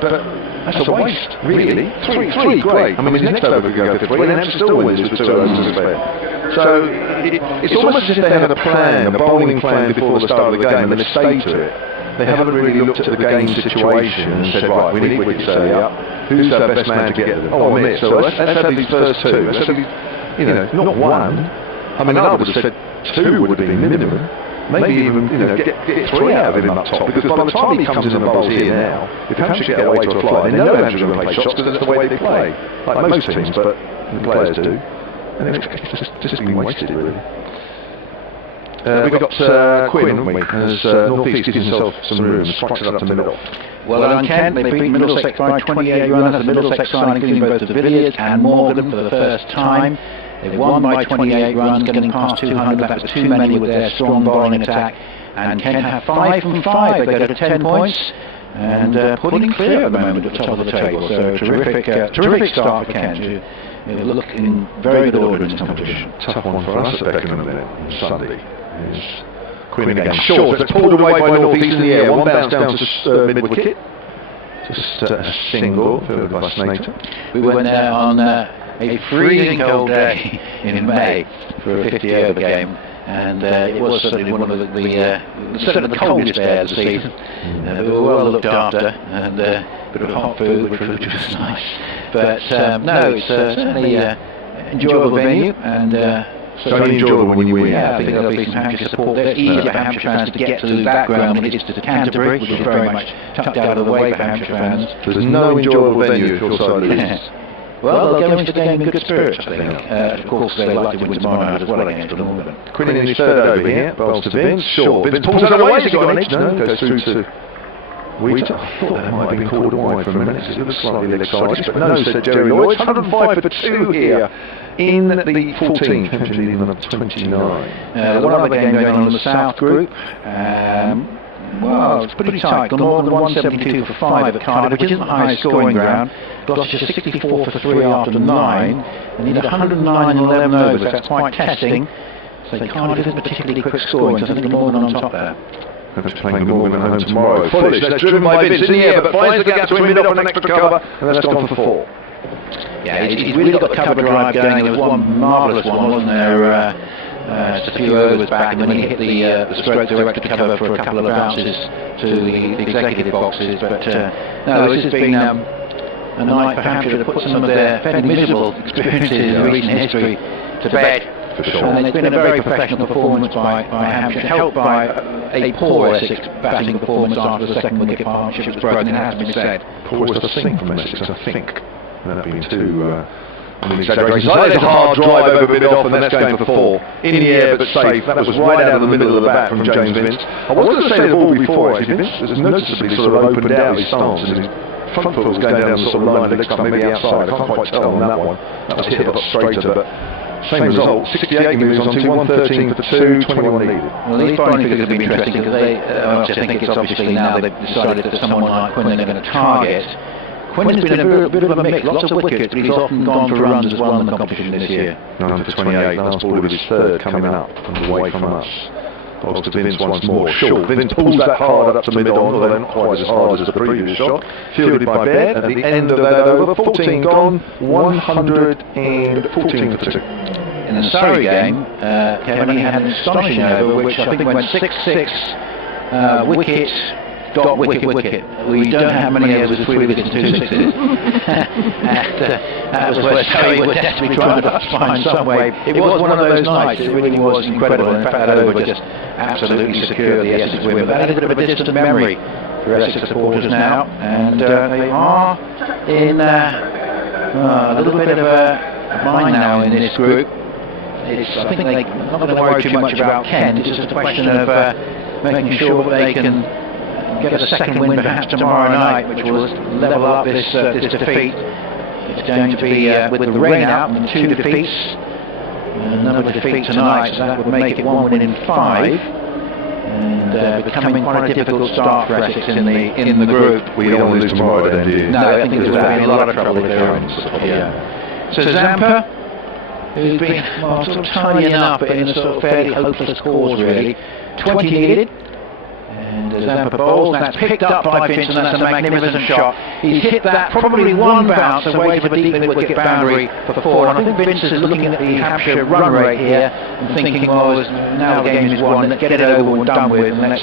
but that's a waste, really. Three, great. I mean, his next over could go for 3, and Hampshire still wins with 2 overs to spare. So it's almost as if they had a plan, a bowling plan before the start of the game, and they stayed to it. They haven't really looked at the game situation and said, right, we need wickets early up. Who's our best man to get them? Oh, Amir. So let's have these first 2. Let's have these, not 1. I mean, I would have said 2 would be minimum. Maybe even get 3 out of him up top, because by the time he comes in and bowls here now, if Hampshire get away to a fly, they know Hampshire's going to play shots because that's the way they play, like most teams, but the players do, and it's just been wasted, really. We've got Quinn, haven't we, as North East gives himself some room, strikes it up to middle. Well done, Kent. They beat Middlesex by 28 runs. That's the Middlesex side, including both the Villiers and Morgan for the first time. They've won by 28 runs, getting past 200. That was too many with their strong bowling attack. And Kent have 5 from 5. They go to 10 points and pulling clear at the moment at the top of the table. So terrific start for Kent, who look in very good order in this competition. Tough one for us at Beckenham Sunday. Quinn again short, but pulled away by North East in the air. One bounce down to mid-wicket. Just a single, fielded by Snater. We went there on a freezing cold day in May for a 50-over game, and it was certainly one of the coldest days of the season. We were well looked after, and a bit of hot food, which was nice. But no, it's certainly an enjoyable venue, and so only enjoyable when you win. Yeah, I think there'll be some Hampshire support there. It's easier for Hampshire fans to get to the background than it is to Canterbury, which is very much tucked out of the way for Hampshire fans. There's no enjoyable venue if your side loses. Well, they'll go into the game in good spirits, I think. Of course, they'd like to win tomorrow night as well against Northern. Quinn in his third over here, bowls to Vince. Short. Vince pulls that away, has he got an edge? No, goes through to Wheater. I thought that might have been called wide for a minute. It looks slightly leg-sided, but no, said Jerry Lloyd. 105 for 2 here in the 14th, Hampshire leading on 29. One other game going on in the South Group. Well, it's pretty tight. Got more than 172 for 5 at Cardiff, which isn't the highest scoring ground. Gloucestershire 64 for 3 after 9. They need 109 and 11 overs. That's quite testing. So Cardiff isn't particularly quick scoring, so I think more than on top there. Hampshire playing Glamorgan at home tomorrow. Foolish, that's driven by Vince in the air, but finds the gap to mid off an extra cover, and that's gone for 4. Yeah, he's really got the cover drive going. There was one marvellous one, wasn't there? Just a few overs back, and then he hit the stroke direct to cover for a couple of bounces to the executive boxes. But no, this has been a night for Hampshire to put some of their fairly miserable experiences in recent history to bed. For sure. And it's been a very professional performance by Hampshire, helped by a poor Essex batting performance after the second wicket partnership was broken, it has been said. Poorest to sink from Essex, I think. That being too exaggeration. So there's a hard drive over mid-off, and that's going for 4. In the air but safe. That was right out of the middle of the bat from James Vince. I was going to say the ball before, actually. Vince was noticeably sort of opened out his stance, and his front foot was going down the sort of line of the leg, maybe outside. I can't quite tell on that one. That was hit a lot straighter, but same result. 68 moves on to 113 for 2, 21 needed. Well, these bowling figures have been interesting because I think it's obviously now they've decided that someone like Quinn they're going to target. Quinn's been a bit of a mix, lots of wickets, but he's often gone for runs as well in the competition this year. 9 for 28, last ball of his third coming up and away from us. Bowls to Vince once more. Short. Vince pulls that hard up to mid-on, although not quite as hard as the previous shot. Fielded by Baird. At the end of that over, 14 gone, 114 for 2. In the Surrey game, Kevin had an astonishing over, which I think went 6-6, wicket, dot, wicket. We don't have many overs with 3 wickets and 2 sixes. That was where Surrey were desperately trying to find some way. It was one of those nights, it really was incredible. In fact, that over just absolutely secured the Essex win. But that is a bit of a distant memory for Essex supporters now, and they are in a little bit of a mind now in this group. I think they're not going to worry too much about Kent. It's just a question of making sure that they can get a second win perhaps tomorrow night, which will level up this defeat. It's going to be with the rain out and 2 defeats, another defeat tonight, so that would make it 1 win in 5, and becoming quite a difficult start for Essex in the group. We don't want to lose tomorrow then, do you? No, I think there's going to be a lot of trouble if they're in. So Zampa, who's been sort of tiny enough, but in a sort of fairly hopeless cause really. 20 needed, and Zampa bowls, and that's picked up by Vince, and that's a magnificent shot. He's hit that probably one bounce away from a deep mid-wicket boundary for 4, and I think Vince is looking at the Hampshire run rate here and thinking, well, now the game is won, let's get it over and done with, and let's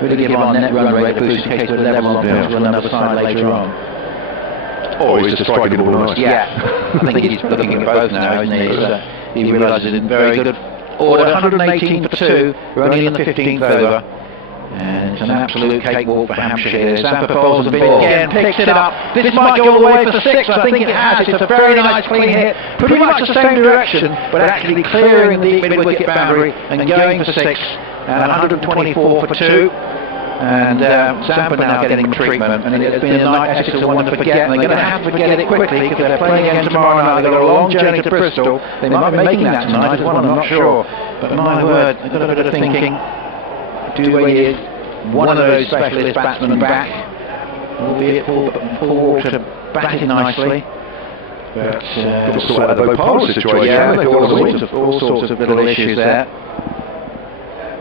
really give our net run rate a boost in case we're level on to another side later on. Oh, he's just striking the ball nice. Yeah, I think he's looking at both now, isn't he? He realises it's in very good order. 118 for 2, we're only in the 15th over. And it's an absolute cakewalk for Hampshire here. Zampa bowls a bit again, picks it up. This might go all the way for 6, I think it has. It's a very nice clean hit, pretty much the same direction, but actually clearing the mid-wicket boundary and going for 6. And 124 for 2. And Zampa now getting treatment, and it's been a night Essex will want to forget, and they're going to have to forget it quickly because they're playing again tomorrow night. They've got a long journey to Bristol. They might be making that tonight as well, I'm not sure. But my word, they've got a bit of thinking. Do we one of those specialist batsmen back, albeit Paul Walker batted nicely. But sort of a low situation. Yeah, all sorts of little issues there.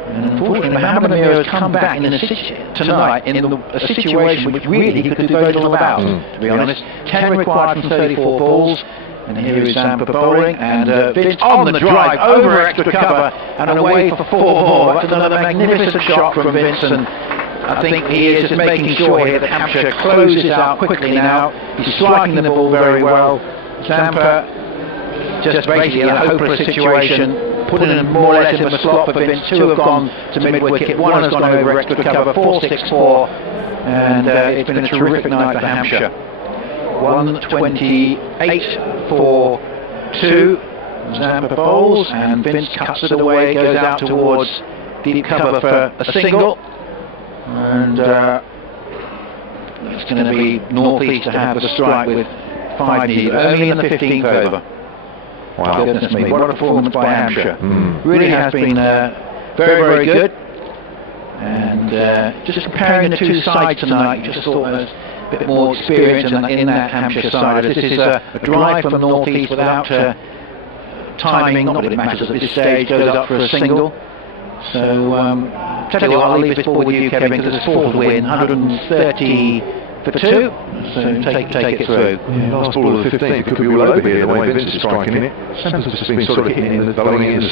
And unfortunately, Mohammed Amir has come back tonight in a situation which really he could do very little about, to be honest. 10 required from 34 balls, and here is Zampa bowling, and Vince on the drive, over extra cover, and away for 4 more. That's another magnificent shot from Vince, and I think he is just making sure here that Hampshire closes out quickly now. He's striking the ball very well. Zampa just basically in a hopeless situation, putting him more or less in the slot for Vince. 2 have gone to mid-wicket, 1 has gone over extra cover, 4-6-4, and it's been a terrific night for Hampshire. 128 for 2. Zampa bowls, and Vince cuts it away, goes out towards deep cover for a single, and it's going to be northeast to have the strike with 5 needed, only in the 15th over. Wow. Goodness me, what a performance by Hampshire. Really has been very, very good. And And just comparing the two sides tonight, you just thought there was a bit more experience in that Hampshire side. This is a drive from the north-east without timing, not that it matters at this stage, goes up for a single. So, tell you what, I'll leave this ball with you, Kevin, because it's fourth win, 130 for 2, so take it through. Yeah, last ball of the 15th, it could be all over here, the way Vince is striking it. Sam's just been sort of hitting in the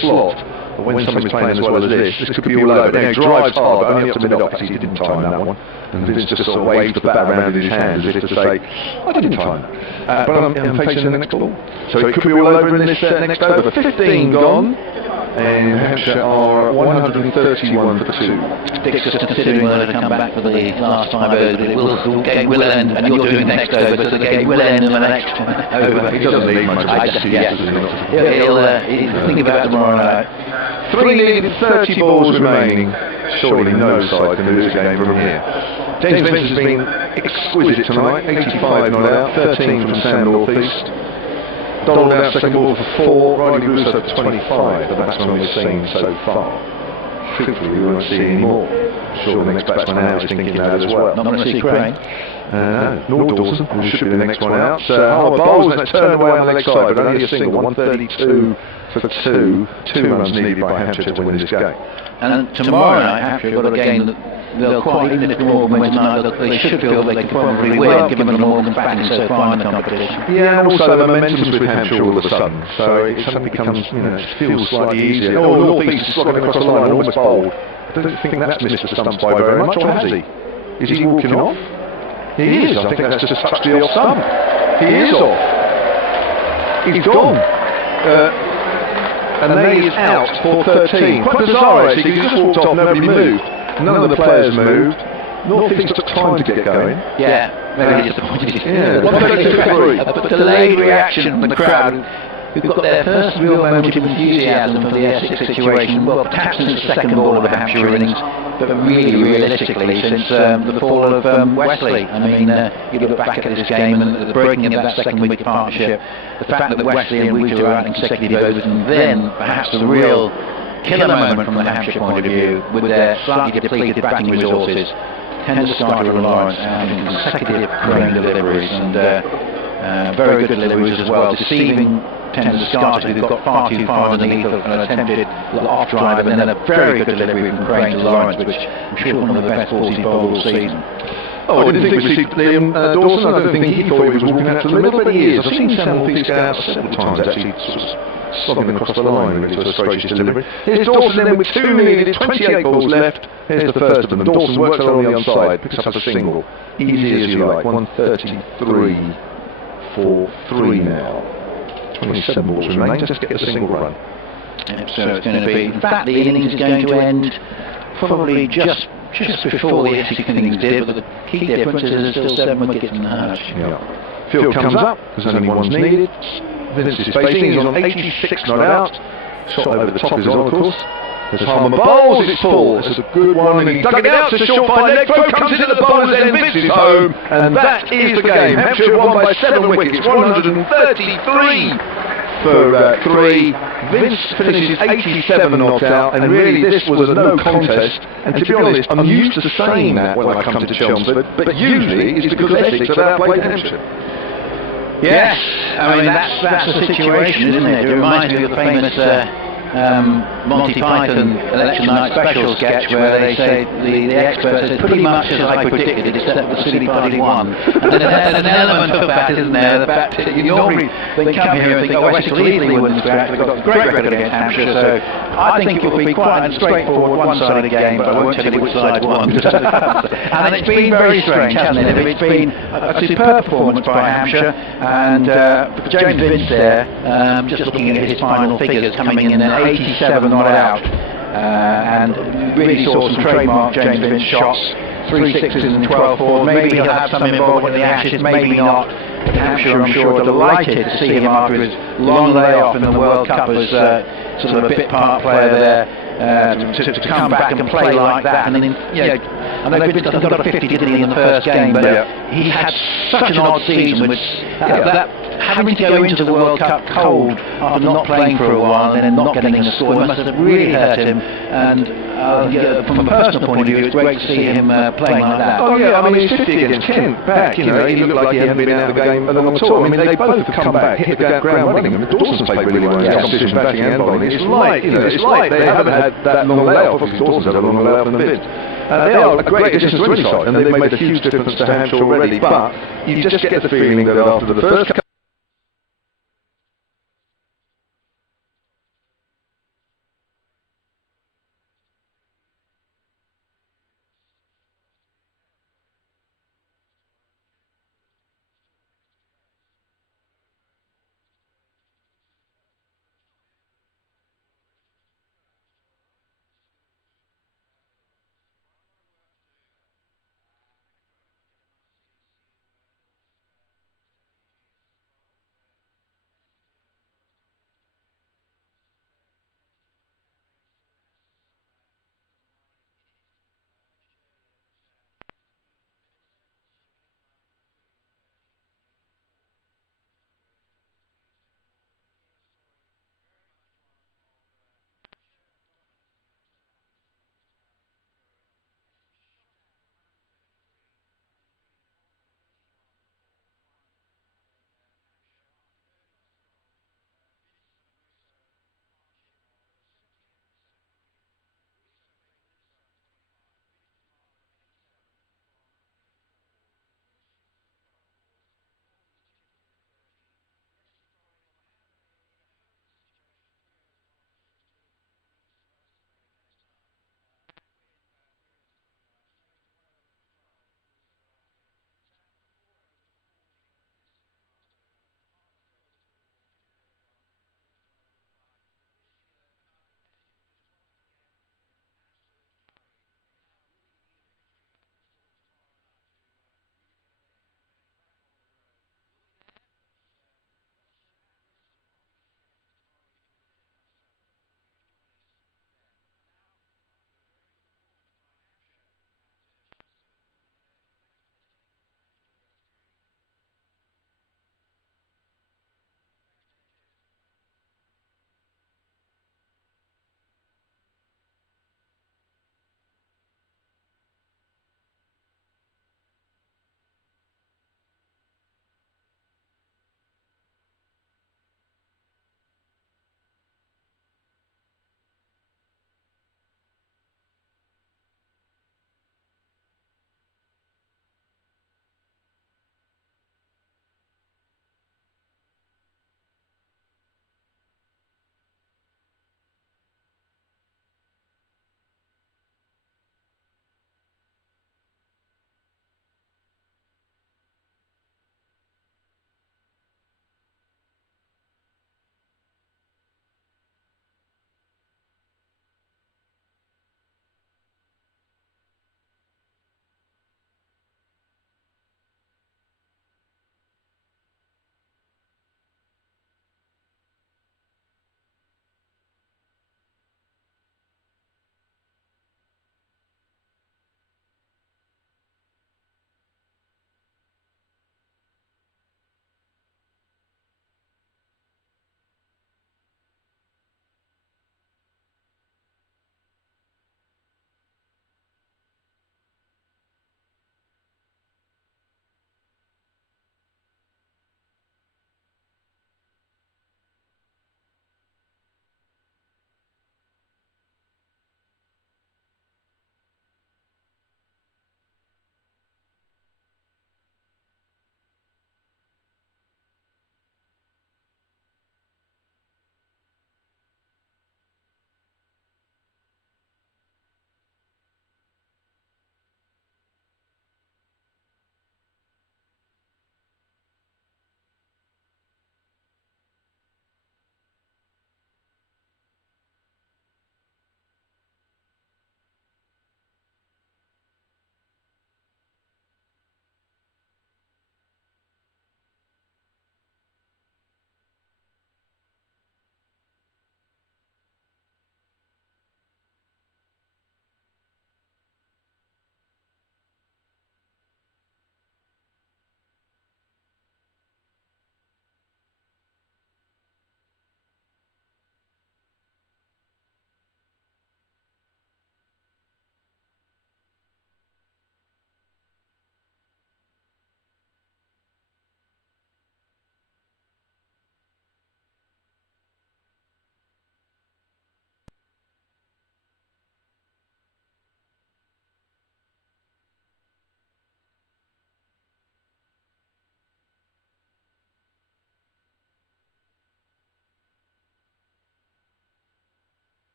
slot. But when somebody's playing as well as this could be all over. Now he drives hard, but only up to mid-off, because he didn't time that one. And Vince just sort of waved the bat around in his hand as if to say, I didn't time that. But I'm facing the next ball. So it could be all over in this next over. 15 gone. And Hampshire are 131 for 2. Dick's just considering whether to come back for the last 5 overs, but the game will end, and you're doing the next over, so the game will end in the next over. He doesn't need much. He'll think about tomorrow night. 3 needed, 30 balls remaining. Surely no side can lose a game from here. James Vince has been exquisite tonight. 85 not out, 13 from Sam North East. Donald out second ball for 4, Riley Russo for 25, the batsman we've seen so far. Hopefully we won't see any more. I'm sure the next batsman out is thinking that as well. Not going to see Crane. No, nor Dawson, who should be the next one out. Harbour bowls, and that's turned away on the leg side, but only a single, 132 for 2. 2 runs needed by Hampshire to win this game. And tomorrow night, Hampshire have got a game that they'll quite, even if Morgan wins tonight, they should feel they could probably win, given the Morgan's batting so far in the competition. Yeah, and also the momentum's with Hampshire all of a sudden, so it suddenly becomes, it feels slightly easier. Oh, North East is slogging across the line, almost bowled. I don't think that's missed the stumps by very much, or has he? Is he walking off? He is. I think that's just touched the off stump. He is off. He's gone. And then he is out for 13. Quite bizarre, actually, because he just walked off, nobody moved. None of the players moved. North East took time to get going. Yeah, very disappointed. Yeah, 133. A delayed reaction from the crowd, who've got their first real moment of enthusiasm for the Essex situation. Well, perhaps since the second ball of the Hampshire innings, but really realistically since the fall of Wesley. I mean, you look back at this game and the breaking of that second week partnership, the fact that Wesley and Wheater are out in consecutive overs, and then perhaps the real killer moment from the Hampshire point of view, with their slightly depleted batting resources, Tender Starter and Lawrence out in consecutive Crane deliveries, and very good deliveries as well, deceiving Tender Starter, who got far too far underneath an attempted off drive, and then a very good delivery from Crane to Lawrence, which I'm sure one of the best balls he's bowled all season. Oh, I didn't think we'd see Liam Dawson. I don't think he thought he was walking out to the middle, but he is. I've seen Sam North East go out several times actually, sort of slogging across the line really to a spacious delivery. Here's Dawson then with 2 needed, 28 balls left. Here's the first of them. Dawson works along the onside, picks up a single. Easy as you like, 133 for 3 now. 27 balls remain, just get the single run. Yep, so it's going to be, in fact the innings is going to end probably just before the Essex innings did, but the key difference is there's still 7 wickets in the Hutch. Yeah. Field comes up, there's only one's needed. Vince is facing, he's on 86 not out. Shot over the top is on, of course. There's Harmon bowls, it's full. This is a good one, and he dug it out to short by leg throw, comes into the bowler's end, Vince is home, and that is the game. Hampshire won by 7 wickets, 133 for 3. Vince finishes 87 not out, and really this was a no contest. And to be honest, I'm used to saying that when I come to Chelmsford, but usually it's because Essex have outplayed Hampshire. Yes, I mean that's the situation, isn't it? It reminds me of the famous Monty Python election night special sketch where they say the expert says pretty much as I predicted, except the silly buddy won. And there's an element of that, isn't there? The fact that you normally they come here and think, oh, Essex will easily win the scratch. They've got a great record against Hampshire, so I think it will be quite a straightforward one-sided game, but I won't tell you which side won. And it's been very strange, hasn't it? It's been a superb performance by Hampshire, and James Vince there, just looking at his final figures, coming in at 87 not out, and really saw some trademark James Vince shots, 3 sixes and 12 fours. Maybe he'll have some involvement in the Ashes, maybe not. Hampshire, I'm sure, are delighted to see him after his long layoff in the World Cup as sort of a bit part player there, to come back and play like that. And then, I know Vince got a 50, didn't he, in the first game, but he had such an odd season with that having to go into the World Cup cold after not playing for a while and then not getting a score, it must have really hurt him. And from a personal point of view, it's great to see him playing like that. Oh yeah, I mean he's 50 against Kent back, you know, he looked like he hadn't been out of the game long at all. I mean they both have come back, hit the ground running. I mean Dawson's played really well in this competition, batting and bowling. It's like they haven't had that long layoff. Obviously Dawson's had a long layoff than Vince. They are a great addition to any side, and they've made a huge difference to Hampshire already, but you just get the feeling that after the first